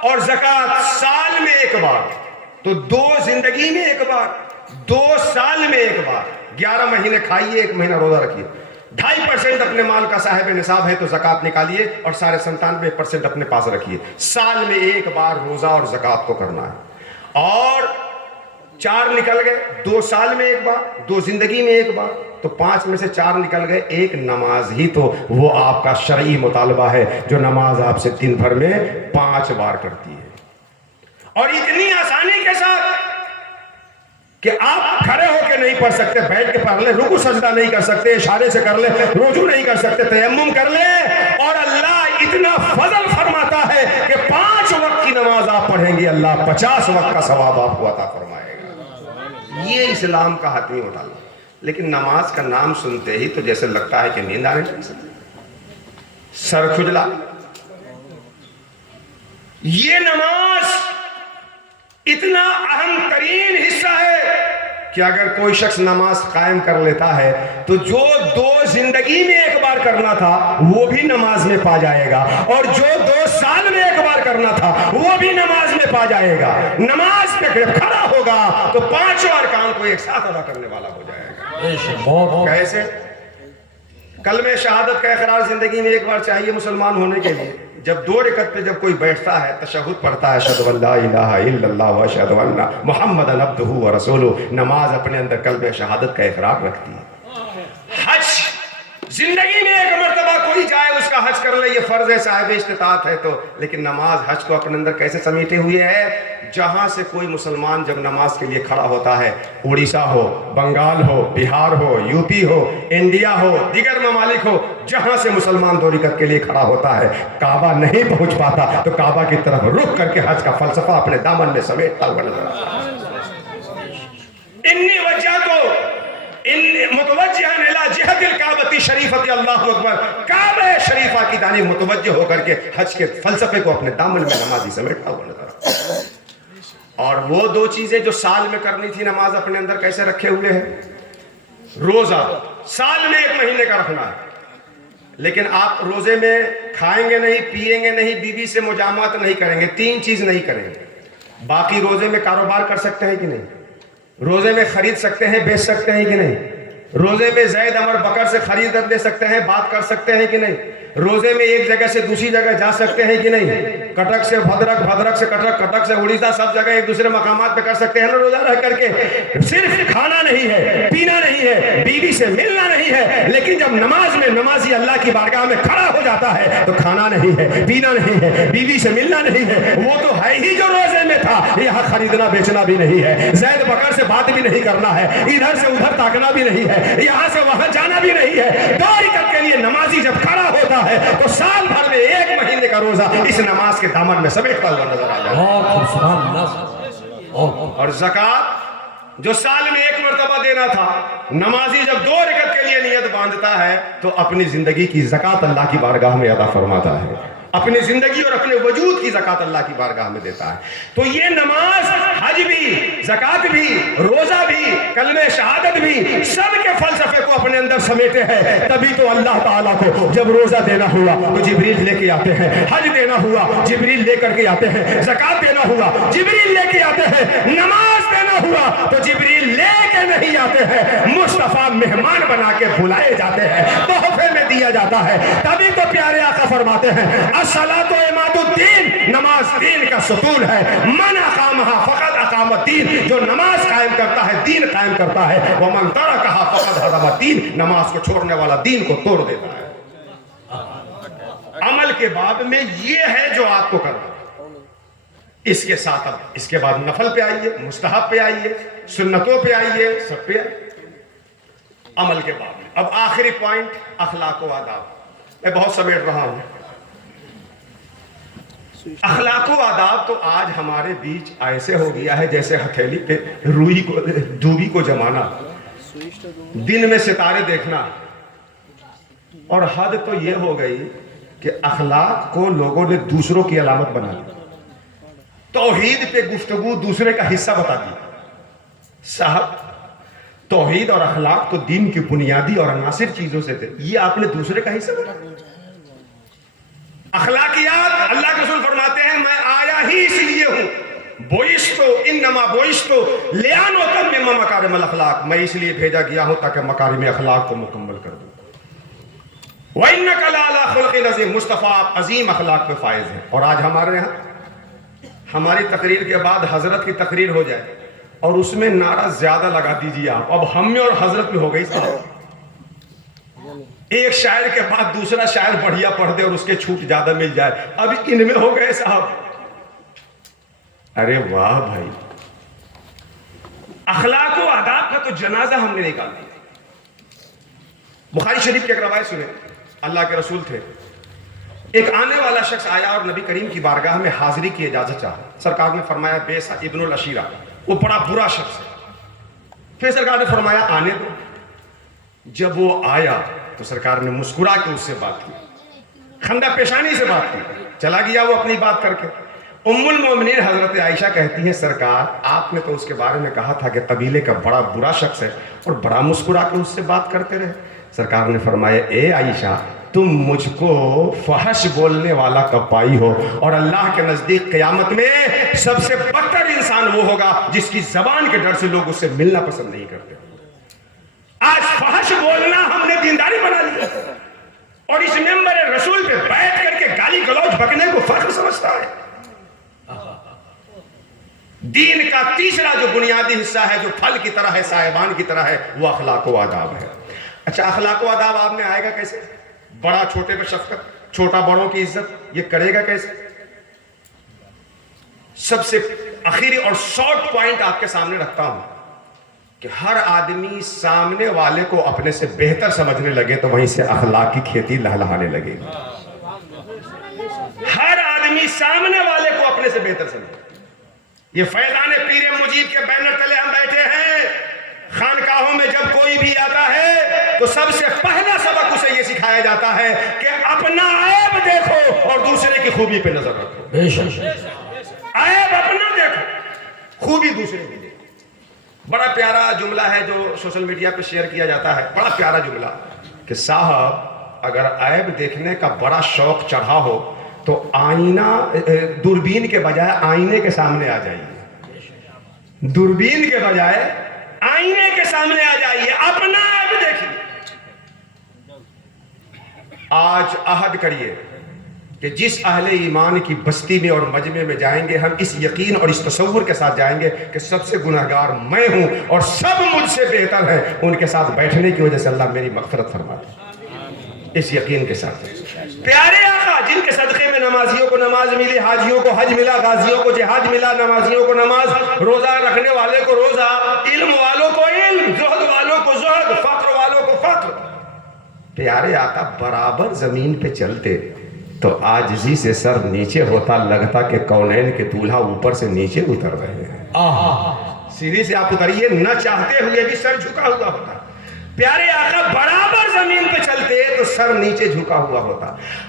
اور زکات سال میں ایک بار، تو 2 زندگی میں ایک بار، 2 سال میں ایک بار۔ 11 مہینے کھائیے، 1 مہینہ روزہ رکھیے، 2.5% اپنے مال کا صاحب نصاب ہے تو زکات نکالیے، اور سارے 97% اپنے پاس رکھیے۔ سال میں ایک بار روزہ اور زکات کو کرنا ہے۔ اور 4 نکل گئے، 2 سال میں ایک بار، 2 زندگی میں ایک بار، تو 5 میں سے 4 نکل گئے، 1 نماز ہی تو وہ آپ کا شرعی مطالبہ ہے، جو نماز آپ سے دن بھر میں 5 بار کرتی ہے، اور اتنی آسانی کے ساتھ کہ آپ کھڑے ہو کے نہیں پڑھ سکتے، بیٹھ کے پڑھ لیں، رکوع سجدہ نہیں کر سکتے، اشارے سے کر لیں، رجوع نہیں کر سکتے، تیمم کر لیں، اور اللہ اتنا فضل فرماتا ہے کہ 5 وقت کی نماز آپ پڑھیں گے، اللہ 50 وقت کا ثواب آپ کو عطا فرمائے گا۔ یہ اسلام کا حتمی مطالبہ۔ لیکن نماز کا نام سنتے ہی تو جیسے لگتا ہے کہ نیند آنے لگتی، سر کھجلا۔ یہ نماز اتنا اہم ترین حصہ ہے کہ اگر کوئی شخص نماز قائم کر لیتا ہے تو جو 2 زندگی میں ایک بار کرنا تھا وہ بھی نماز میں پا جائے گا، اور جو 2 سال میں ایک بار کرنا تھا وہ بھی نماز میں پا جائے گا۔ نماز پہ جب کھڑا ہوگا تو 5 ارکان کو ایک ساتھ ادا کرنے والا ہو جائے گا۔ کیسے؟ کلمہ شہادت کا اقرار زندگی میں ایک بار چاہیے مسلمان ہونے کے لیے۔ جب 2 رکعت پہ جب کوئی بیٹھتا ہے تشہد پڑھتا ہے، اشہد ان لا الہ الا اللہ واشہد ان محمدًا عبدہ ورسولہ، نماز اپنے اندر کلمہ شہادت کا اقرار رکھتی ہے۔ حج زندگی میں ایک مرتبہ کوئی جائے اس کا حج کر لے، یہ فرض ہے، صاحب استطاعت ہے تو، لیکن نماز حج کو اپنے اندر کیسے سمیٹے ہوئے ہے؟ جہاں سے کوئی مسلمان جب نماز کے لیے کھڑا ہوتا ہے، اڑیسہ ہو، بنگال ہو، بہار ہو، یو پی ہو، انڈیا ہو، دیگر ممالک ہو، جہاں سے مسلمان 2 رکعت کے لیے کھڑا ہوتا ہے، کعبہ نہیں پہنچ پاتا تو کعبہ کی طرف رخ کر کے حج کا فلسفہ اپنے دامن میں سمیٹتا ہوا نظر آتا ہے۔ انی وجہت متوجہن الی جہت الکعبۃ شریفۃ، اللہ اکبر، کعبہ شریفہ کی جانب متوجہ ہو کر کے حج کے فلسفے کو اپنے دامن میں نمازی سمیٹتا ہوا نظر آتا ہے۔ اور وہ 2 چیزیں جو سال میں کرنی تھی نماز اپنے اندر کیسے رکھے ہوئے ہیں؟ روزہ سال میں 1 مہینے کا رکھنا ہے، لیکن آپ روزے میں کھائیں گے نہیں، پیئیں گے نہیں، بیوی سے مجامعت نہیں کریں گے، 3 چیز نہیں کریں گے۔ باقی روزے میں کاروبار کر سکتے ہیں کہ نہیں؟ روزے میں خرید سکتے ہیں، بیچ سکتے ہیں کہ نہیں؟ روزے میں زید عمر بکر سے خرید لے سکتے ہیں، بات کر سکتے ہیں کہ نہیں؟ روزے میں ایک جگہ سے دوسری جگہ جا سکتے ہیں کہ نہیں؟ کٹک سے بھدرک، بھدرک سے کٹک، کٹک سے اڑیسہ، سب جگہ ایک دوسرے مقامات پہ کر سکتے ہیں نا روزہ رہ کر کے۔ صرف کھانا نہیں ہے، پینا نہیں ہے، بیوی سے ملنا نہیں ہے، لیکن جب نماز میں نمازی اللہ کی بارگاہ میں کھڑا ہو جاتا ہے تو کھانا نہیں ہے، پینا نہیں ہے، بیوی سے ملنا نہیں ہے، وہ تو ہے ہی جو روزے میں تھا۔ یہاں خریدنا بیچنا بھی نہیں ہے، زید بکر سے بات بھی نہیں کرنا ہے، ادھر سے ادھر تاکنا بھی نہیں ہے، یہاں سے وہاں جانا بھی نہیں ہے۔ 2 رکعت کے لیے نمازی جب کھڑا ہوتا ہے تو سال بھر میں 1 مہینے کا روزہ اس نماز کے دامن میں سمیٹتا ہوا نظر آ جاتا ہے۔ اور زکوٰۃ جو سال میں 1 مرتبہ دینا تھا، نمازی جب 2 رکعت کے لیے نیت باندھتا ہے تو اپنی زندگی کی زکوٰۃ اللہ کی بارگاہ میں ادا فرماتا ہے، اپنی زندگی اور اپنے وجود کی زکوٰۃ اللہ کی بارگاہ میں دیتا ہے۔ تو یہ نماز، حج بھی، زکوٰۃ بھی، روزہ بھی، کلمہ شہادت بھی، سب کے فلسفے کو اپنے اندر سمیٹے ہیں۔ تبھی تو اللہ تعالیٰ کو جب روزہ دینا ہوا تو جبریل لے کے آتے ہیں، حج دینا ہوا جبریل لے کر کے آتے ہیں، زکوٰۃ دینا ہوا جبریل لے کے آتے ہیں، نماز دینا ہوا تو جبریل لے کے نہیں آتے ہیں، مصطفیٰ مہمان بنا کے بلائے جاتے ہیں، تحفے میں دیا جاتا ہے۔ تبھی تو پیارے آقا فرماتے ہیں الصلاۃ عماد الدین، نماز دین کا ستون ہے، من اقامہا فقد اقام الدین، جو نماز قائم کرتا ہے دین قائم کرتا ہے، ومن ترکہا فقد ہدم الدین، نماز کو چھوڑنے والا دین کو توڑ دیتا ہے۔ عمل کے باب میں یہ ہے جو آپ کو کرنا ہے، اس کے ساتھ اب اس کے بعد نفل پہ آئیے، مستحب پہ آئیے، سنتوں پہ آئیے، سب پہ آئیے۔ عمل کے باب میں اب آخری پوائنٹ، اخلاق و آداب۔ میں بہت سمیٹ رہا ہوں۔ اخلاق و آداب تو آج ہمارے بیچ ایسے ہو گیا ہے جیسے ہتھیلی پہ روئی کو، دوبی کو جمانا، دن میں ستارے دیکھنا، اور حد تو یہ ہو گئی کہ اخلاق کو لوگوں نے دوسروں کی علامت بنا دی، توحید پہ گفتگو دوسرے کا حصہ بتا دی۔ صاحب توحید اور اخلاق تو دین کی بنیادی اور عناصر چیزوں سے تھے، یہ آپ نے دوسرے کا حصہ بنا دیا۔ اخلاقیات، اللہ کے رسول فرماتے ہیں میں آیا ہی اس لیے ہوں، بوئستو انما بوئستو لیان اتمم مکارم الاخلاق، میں اس لیے بھیجا گیا ہوں تاکہ مکارم اخلاق کو مکمل کر دوں۔ وَإِنَّكَ لَعَلَىٰ خُلُقٍ عَظِيمٍ، مصطفیٰ آپ عظیم اخلاق پہ فائز ہیں۔ اور آج ہمارے یہاں ہماری تقریر کے بعد حضرت کی تقریر ہو جائے اور اس میں نعرہ زیادہ لگا دیجیے آپ، اب ہم میں اور حضرت میں ہو گئی صاحب، ایک شاعر کے بعد دوسرا شاعر بڑھیا پڑھ دے اور اس کے چھوٹ زیادہ مل جائے، اب ان میں ہو گئے صاحب۔ ارے واہ بھائی، اخلاق و آداب کا تو جنازہ ہم نے نکال دیا۔ بخاری شریف کی ایک روایت سنیں، اللہ کے رسول تھے، ایک آنے والا شخص آیا اور نبی کریم کی بارگاہ میں حاضری کی اجازت چاہا۔ سرکار نے فرمایا بیسا ابن العشیرہ، وہ بڑا برا شخص ہے۔ پھر سرکار نے فرمایا آنے دو۔ جب وہ آیا تو سرکار نے مسکرا کے اس سے بات کی، خندہ پیشانی سے بات کی، چلا گیا وہ اپنی بات کر کے۔ ام المومنین حضرت عائشہ کہتی ہیں سرکار آپ نے تو اس کے بارے میں کہا تھا کہ قبیلے کا بڑا برا شخص ہے اور بڑا مسکرا کے اس سے بات کرتے رہے. سرکار نے فرمایا اے عائشہ تم مجھ کو فحش بولنے والا کب پائی ہو, اور اللہ کے نزدیک قیامت میں سب سے بدتر انسان وہ ہوگا جس کی زبان کے ڈر سے لوگ اس سے ملنا پسند نہیں کرتے. آج فحش بولنا ہم نے دینداری بنا لیا اور اس ممبر رسول پہ بیٹھ کر کے گالی گلوچ بکنے کو فخر سمجھتا ہے. دین کا تیسرا جو بنیادی حصہ ہے جو پھل کی طرح ہے, سائبان کی طرح ہے, وہ اخلاق و آداب ہے. اچھا اخلاق و آداب آپ میں آئے گا کیسے؟ بڑا چھوٹے پہ شفقت, چھوٹا بڑوں کی عزت, یہ کرے گا کیسے؟ سب سے آخری اور شارٹ پوائنٹ آپ کے سامنے رکھتا ہوں کہ ہر آدمی سامنے والے کو اپنے سے بہتر سمجھنے لگے تو وہیں سے اخلاق کی کھیتی لہلہانے لگے. ہر آدمی سامنے والے کو اپنے سے بہتر سمجھے. یہ فیضان پیر مجید کے بینر تلے ہم بیٹھے ہیں. خانقاہوں میں جب کوئی بھی آتا ہے تو سب سے پہلا سبق اسے یہ سکھایا جاتا ہے کہ اپنا عیب دیکھو اور دوسرے کی خوبی پہ نظر رکھو. عیب اپنا دیکھو, خوبی دوسرے کی دیکھو. بڑا پیارا جملہ ہے جو سوشل میڈیا پہ شیئر کیا جاتا ہے, بڑا پیارا جملہ کہ صاحب اگر عیب دیکھنے کا بڑا شوق چڑھا ہو تو آئینہ دوربین کے بجائے آئینے کے سامنے آ جائیے. دوربین کے بجائے آئینے کے سامنے آ جائیے, اپنا عیب دیکھیے. آج عہد کریے کہ جس اہل ایمان کی بستی میں اور مجمع میں جائیں گے ہم اس یقین اور اس تصور کے ساتھ جائیں گے کہ سب سے گناہگار میں ہوں اور سب مجھ سے بہتر ہیں. ان کے ساتھ بیٹھنے کی وجہ سے اللہ میری مغفرت فرما دے, اس یقین کے ساتھ. پیارے آقا جن کے صدقے میں نمازیوں کو نماز ملی, حاجیوں کو حج ملا, غازیوں کو جہاد ملا, نمازیوں کو نماز, روزہ رکھنے والے کو روزہ, علم والوں کو علم, زہد والوں کو زہد, فقر والوں کو فقر. پیارے آقا برابر زمین پہ چلتے تو عاجزی سے سر نیچے ہوتا, لگتا کہ کونین کے دولہا اوپر سے نیچے اتر رہے ہیں. سیدھی سے آپ اتریے, نہ چاہتے ہوئے بھی سر جھکا ہوا ہوتا. پیارے آقا برابر زمین پہ چلتے تو سر نیچے جھکا ہوا ہوتا.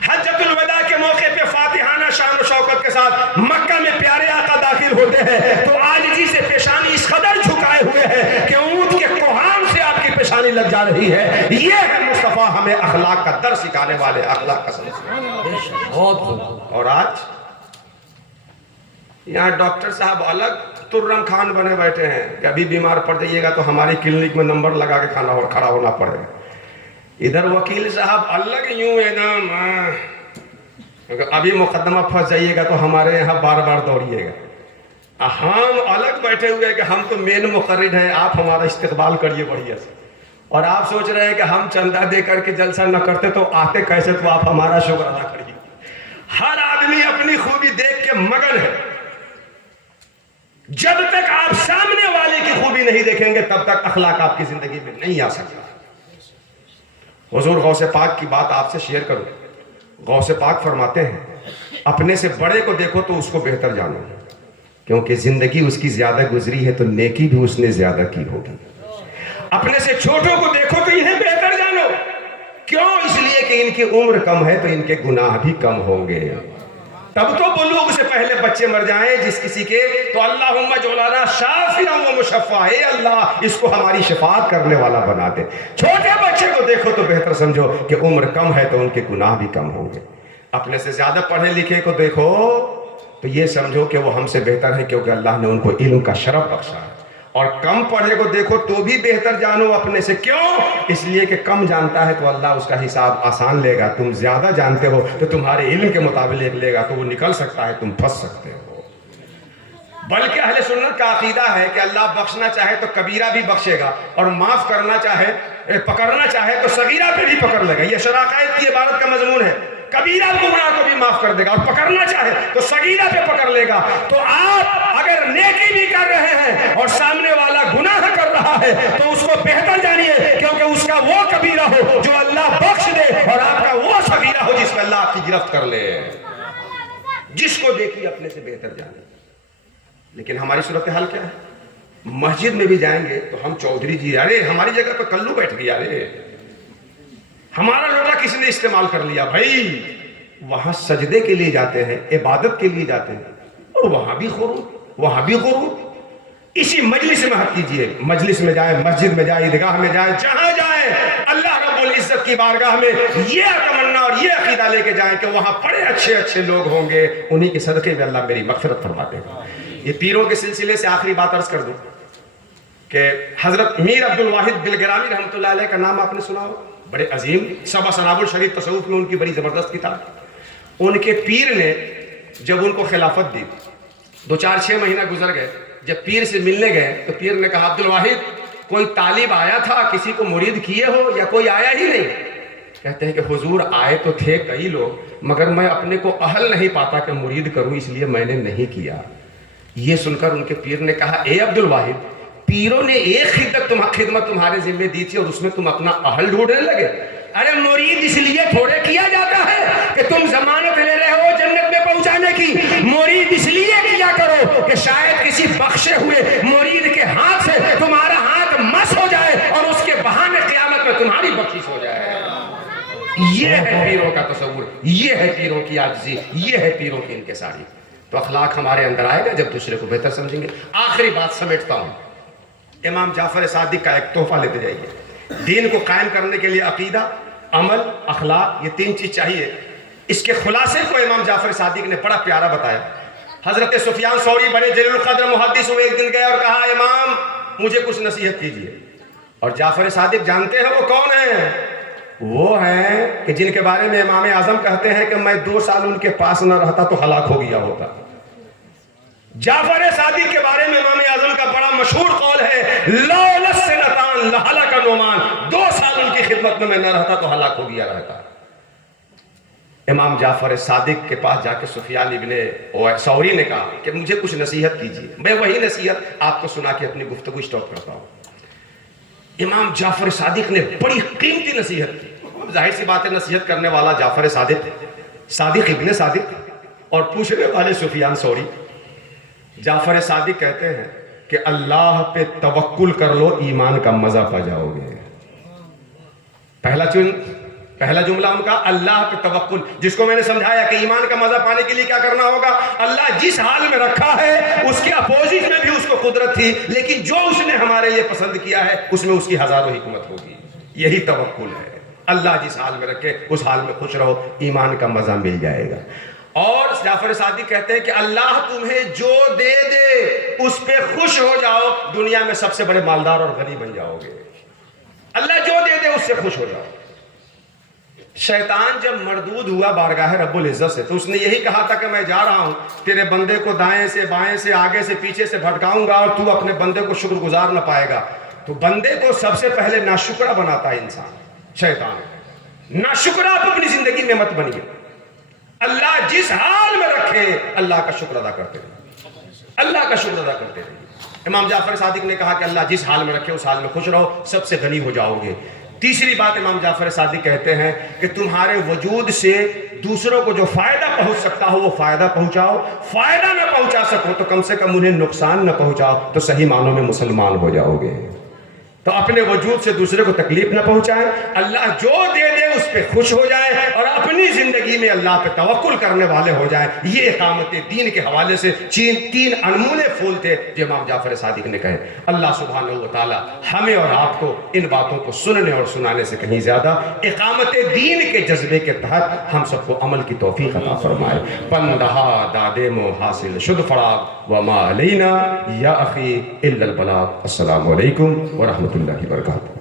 حجۃ الوداع کے موقع پہ فاتحانہ شان و شوکت کے ساتھ مکہ میں پیارے آقا داخل ہوتے ہیں تو عاجزی سے پیشانی اس قدر جھکائے ہوئے ہیں کہ اونٹ کے کوہان سے آپ کی پیشانی لگ جا رہی ہے. یہ ہے مصطفیٰ ہمیں اخلاق کا درس سکھانے والے, اخلاق کا سبق. اور آج یہاں ڈاکٹر صاحب الگ ترم خان بنے بیٹھے ہیں کہ ابھی بیمار پڑ جائیے گا تو ہماری کلینک میں نمبر لگا کے کھڑا ہونا پڑے گا. ادھر وکیل صاحب الگ یوں ایک دم ابھی مقدمہ پھنس جائیے گا تو ہمارے یہاں بار بار دوڑیے گا. ہم الگ بیٹھے ہوئے کہ ہم تو مین مقرر ہیں, آپ ہمارا استقبال کریے بڑھیا سے. اور آپ سوچ رہے ہیں کہ ہم چندہ دے کر کے جلسہ نہ کرتے تو آتے کیسے, تو آپ ہمارا شکر ادا کریے. ہر آدمی اپنی خوبی دیکھ کے مگن ہے. جب تک آپ سامنے والے کی خوبی نہیں دیکھیں گے تب تک اخلاق آپ کی زندگی میں نہیں آ سکتا. حضور غوث پاک کی بات آپ سے شیئر کروں. غوث پاک فرماتے ہیں اپنے سے بڑے کو دیکھو تو اس کو بہتر جانو, کیونکہ زندگی اس کی زیادہ گزری ہے تو نیکی بھی اس نے زیادہ کی ہوگی. اپنے سے چھوٹوں کو دیکھو تو انہیں بہتر جانو. کیوں؟ اس لیے کہ ان کی عمر کم ہے تو ان کے گناہ بھی کم ہوں گے. تب تو بلوغ سے پہلے بچے مر جائیں جس کسی کے, تو اللہم اجعلنا شافعا و مشفعا, اے اللہ اس کو ہماری شفاعت کرنے والا بنا دے. چھوٹے بچے کو دیکھو تو بہتر سمجھو کہ عمر کم ہے تو ان کے گناہ بھی کم ہوں گے. اپنے سے زیادہ پڑھے لکھے کو دیکھو تو یہ سمجھو کہ وہ ہم سے بہتر ہے کیونکہ اللہ نے ان کو علم کا شرف بخشا ہے. اور کم پڑھے کو دیکھو تو بھی بہتر جانو اپنے سے. کیوں؟ اس لیے کہ کم جانتا ہے تو اللہ اس کا حساب آسان لے گا. تم زیادہ جانتے ہو تو تمہارے علم کے مطابق لے گا تو وہ نکل سکتا ہے, تم پھنس سکتے ہو. بلکہ اہل سنت کا عقیدہ ہے کہ اللہ بخشنا چاہے تو کبیرہ بھی بخشے گا اور معاف کرنا چاہے, پکڑنا چاہے تو صغیرہ پہ بھی پکڑ لے گا. یہ شرائع کی عبارت کا مضمون ہے. کبیرہ گناہ کو بھی معاف کر دے گا اور پکڑنا چاہے تو صغیرہ پہ پکڑ لے گا. تو آپ اگر نیکی بھی کر رہے ہیں اور سامنے والا گناہ کر رہا ہے تو اس کو بہتر جانیے, کیونکہ اس کا وہ کبیرہ ہو جو اللہ بخش دے اور آپ کا وہ صغیرہ ہو جس میں اللہ آپ کی گرفت کر لے. جس کو دیکھیے اپنے سے بہتر جانے. لیکن ہماری صورتحال کیا ہے؟ مسجد میں بھی جائیں گے تو ہم چودھری جی, ارے ہماری جگہ پہ کلو بیٹھ گیا, ارے ہمارا لوٹا کسی نے استعمال کر لیا. بھائی وہاں سجدے کے لیے جاتے ہیں, عبادت کے لیے جاتے ہیں. وہاں بھی غرور، وہاں بھی غرور۔ اسی مجلس میں حق کیجئے، مجلس میں جائے، مسجد میں جائے، عیدگاہ میں جائے، جہاں جائے اللہ رب العزت کی بارگاہ میں یہ تمنا اور یہ عقیدہ لے کے جائیں کہ وہاں بڑے اچھے اچھے لوگ ہوں گے، انہی کے صدقے میں اللہ میری مغفرت فرما دے گا۔ یہ پیروں کے سلسلے سے آخری بات عرض کر دوں کہ حضرت میر عبد الواحد بلگرامی رحمۃ اللہ علیہ کا نام آپ نے سنا ہو، بڑے عظیم، سبع سناب الشریف تصوف میں ان کی بڑی زبردست کتاب۔ ان کے پیر نے جب ان کو خلافت دی، 2-4-6 مہینہ گزر گئے، جب پیر سے ملنے گئے تو پیر نے کہا عبد الواحد کوئی طالب آیا تھا، کسی کو مرید کیے ہو یا کوئی آیا ہی نہیں؟ کہتے ہیں کہ حضور آئے تو تھے کئی لوگ، مگر میں اپنے کو اہل نہیں پاتا کہ مرید کروں، اس لیے میں نے نہیں کیا۔ یہ سن کر ان کے پیر نے کہا اے عبد الواحد، پیروں نے ایک خدمت تمہارے ذمہ دی تھی اور اس میں تم اپنا اہل ڈھونڈنے لگے۔ ارے مرید اس لیے تھوڑے کیا جاتا ہے کہ تم ضمانت لے رہے ہو جنت میں پہنچانے کی، مرید اس لیے کیا کرو کہ شاید کسی بخشے ہوئے مرید کے ہاتھ سے تمہارا ہاتھ مس ہو جائے اور اس کے بہانے قیامت میں تمہاری بخشش ہو جائے۔ یہ ہے پیروں کا تصور، یہ ہے پیروں کی عاجزی، یہ ہے پیروں کی انکساری۔ تو اخلاق ہمارے اندر آئے گا جب دوسرے کو بہتر سمجھیں گے۔ آخری بات سمیٹتا ہوں، امام جعفر صادق کا ایک تحفہ لیتے جائیے۔ دین کو قائم کرنے کے لیے عقیدہ، عمل، اخلاق، یہ 3 چیز چاہیے۔ اس کے خلاصے کو امام جعفر صادق نے بڑا پیارا بتایا۔ حضرت سفیان ثوری بڑے جلیل القدر محدث ہوئے، ایک دن گئے اور کہا امام مجھے کچھ نصیحت کیجیے۔ اور جعفر صادق جانتے ہیں وہ کون ہیں؟ وہ ہیں کہ جن کے بارے میں امام اعظم کہتے ہیں کہ میں 2 سال ان کے پاس نہ رہتا تو ہلاک ہو گیا ہوتا۔ جعفر صادق کے بارے میں امام اعظم کا بڑا مشہور قول ہے لولا السنتان لہلک نعمان، 2 سال ان کی خدمت میں نہ رہتا تو ہلاک ہو گیا رہتا۔ امام جعفر صادق کے پاس جا کے سفیان ابن ثوری نے کہا کہ مجھے کچھ نصیحت کیجیے۔ میں وہی نصیحت آپ کو سنا کے اپنی گفتگو اسٹاپ کرتا ہوں۔ امام جعفر صادق نے بڑی قیمتی نصیحت کی۔ ظاہر سی بات ہے نصیحت کرنے والا جعفر صادق ابن صادق اور پوچھنے والے سفیان ثوری۔ جعفر صادق کہتے ہیں کہ اللہ پہ توکل کر لو، ایمان کا مزہ پا جاؤ گے۔ پہلا جملہ ان کا اللہ پہ توکل، جس کو میں نے سمجھایا کہ ایمان کا مزہ پانے کے لیے کیا کرنا ہوگا۔ اللہ جس حال میں رکھا ہے اس کے اپوزٹ میں بھی اس کو قدرت تھی، لیکن جو اس نے ہمارے لیے پسند کیا ہے اس میں اس کی ہزاروں حکمت ہوگی۔ یہی توکل ہے، اللہ جس حال میں رکھے اس حال میں خوش رہو، ایمان کا مزہ مل جائے گا۔ اور جعفر صادق کہتے ہیں کہ اللہ تمہیں جو دے دے اس پہ خوش ہو جاؤ، دنیا میں سب سے بڑے مالدار اور غنی بن جاؤ گے۔ اللہ جو دے دے اس سے خوش ہو جاؤ۔ شیطان جب مردود ہوا بارگاہ رب العزت سے تو اس نے یہی کہا تھا کہ میں جا رہا ہوں، تیرے بندے کو دائیں سے بائیں سے آگے سے پیچھے سے بھٹکاؤں گا اور تو اپنے بندے کو شکر گزار نہ پائے گا۔ تو بندے کو سب سے پہلے ناشکرا بناتا ہے انسان، شیطان۔ ناشکرا آپ اپنی زندگی میں مت بنیے، اللہ جس حال میں رکھے اللہ کا شکر ادا کرتے رہیے، اللہ کا شکر ادا کرتے رہیے۔ امام جعفر صادق نے کہا کہ اللہ جس حال میں رکھے اس حال میں خوش رہو، سب سے غنی ہو جاؤ گے۔ تیسری بات امام جعفر صادق کہتے ہیں کہ تمہارے وجود سے دوسروں کو جو فائدہ پہنچ سکتا ہو وہ فائدہ پہنچاؤ، فائدہ نہ پہنچا سکو تو کم سے کم انہیں نقصان نہ پہنچاؤ، تو صحیح معنوں میں مسلمان ہو جاؤ گے۔ تو اپنے وجود سے دوسرے کو تکلیف نہ پہنچائیں، اللہ جو دے دے اس پہ خوش ہو جائیں اور اپنی زندگی میں اللہ پہ توکل کرنے والے ہو جائیں۔ یہ اقامت دین کے حوالے سے 3 انمولے پھول تھے جو امام جعفر صادق نے کہے۔ اللہ سبحانہ و تعالی ہمیں اور آپ کو ان باتوں کو سننے اور سنانے سے کہیں زیادہ اقامت دین کے جذبے کے تحت ہم سب کو عمل کی توفیق عطا فرمائے۔ پندہا دادے مو حاصل شد فراغ وما علینا یا اخی الا البلاغ۔ السلام علیکم ورحمۃ اللہ وبرکاتہ۔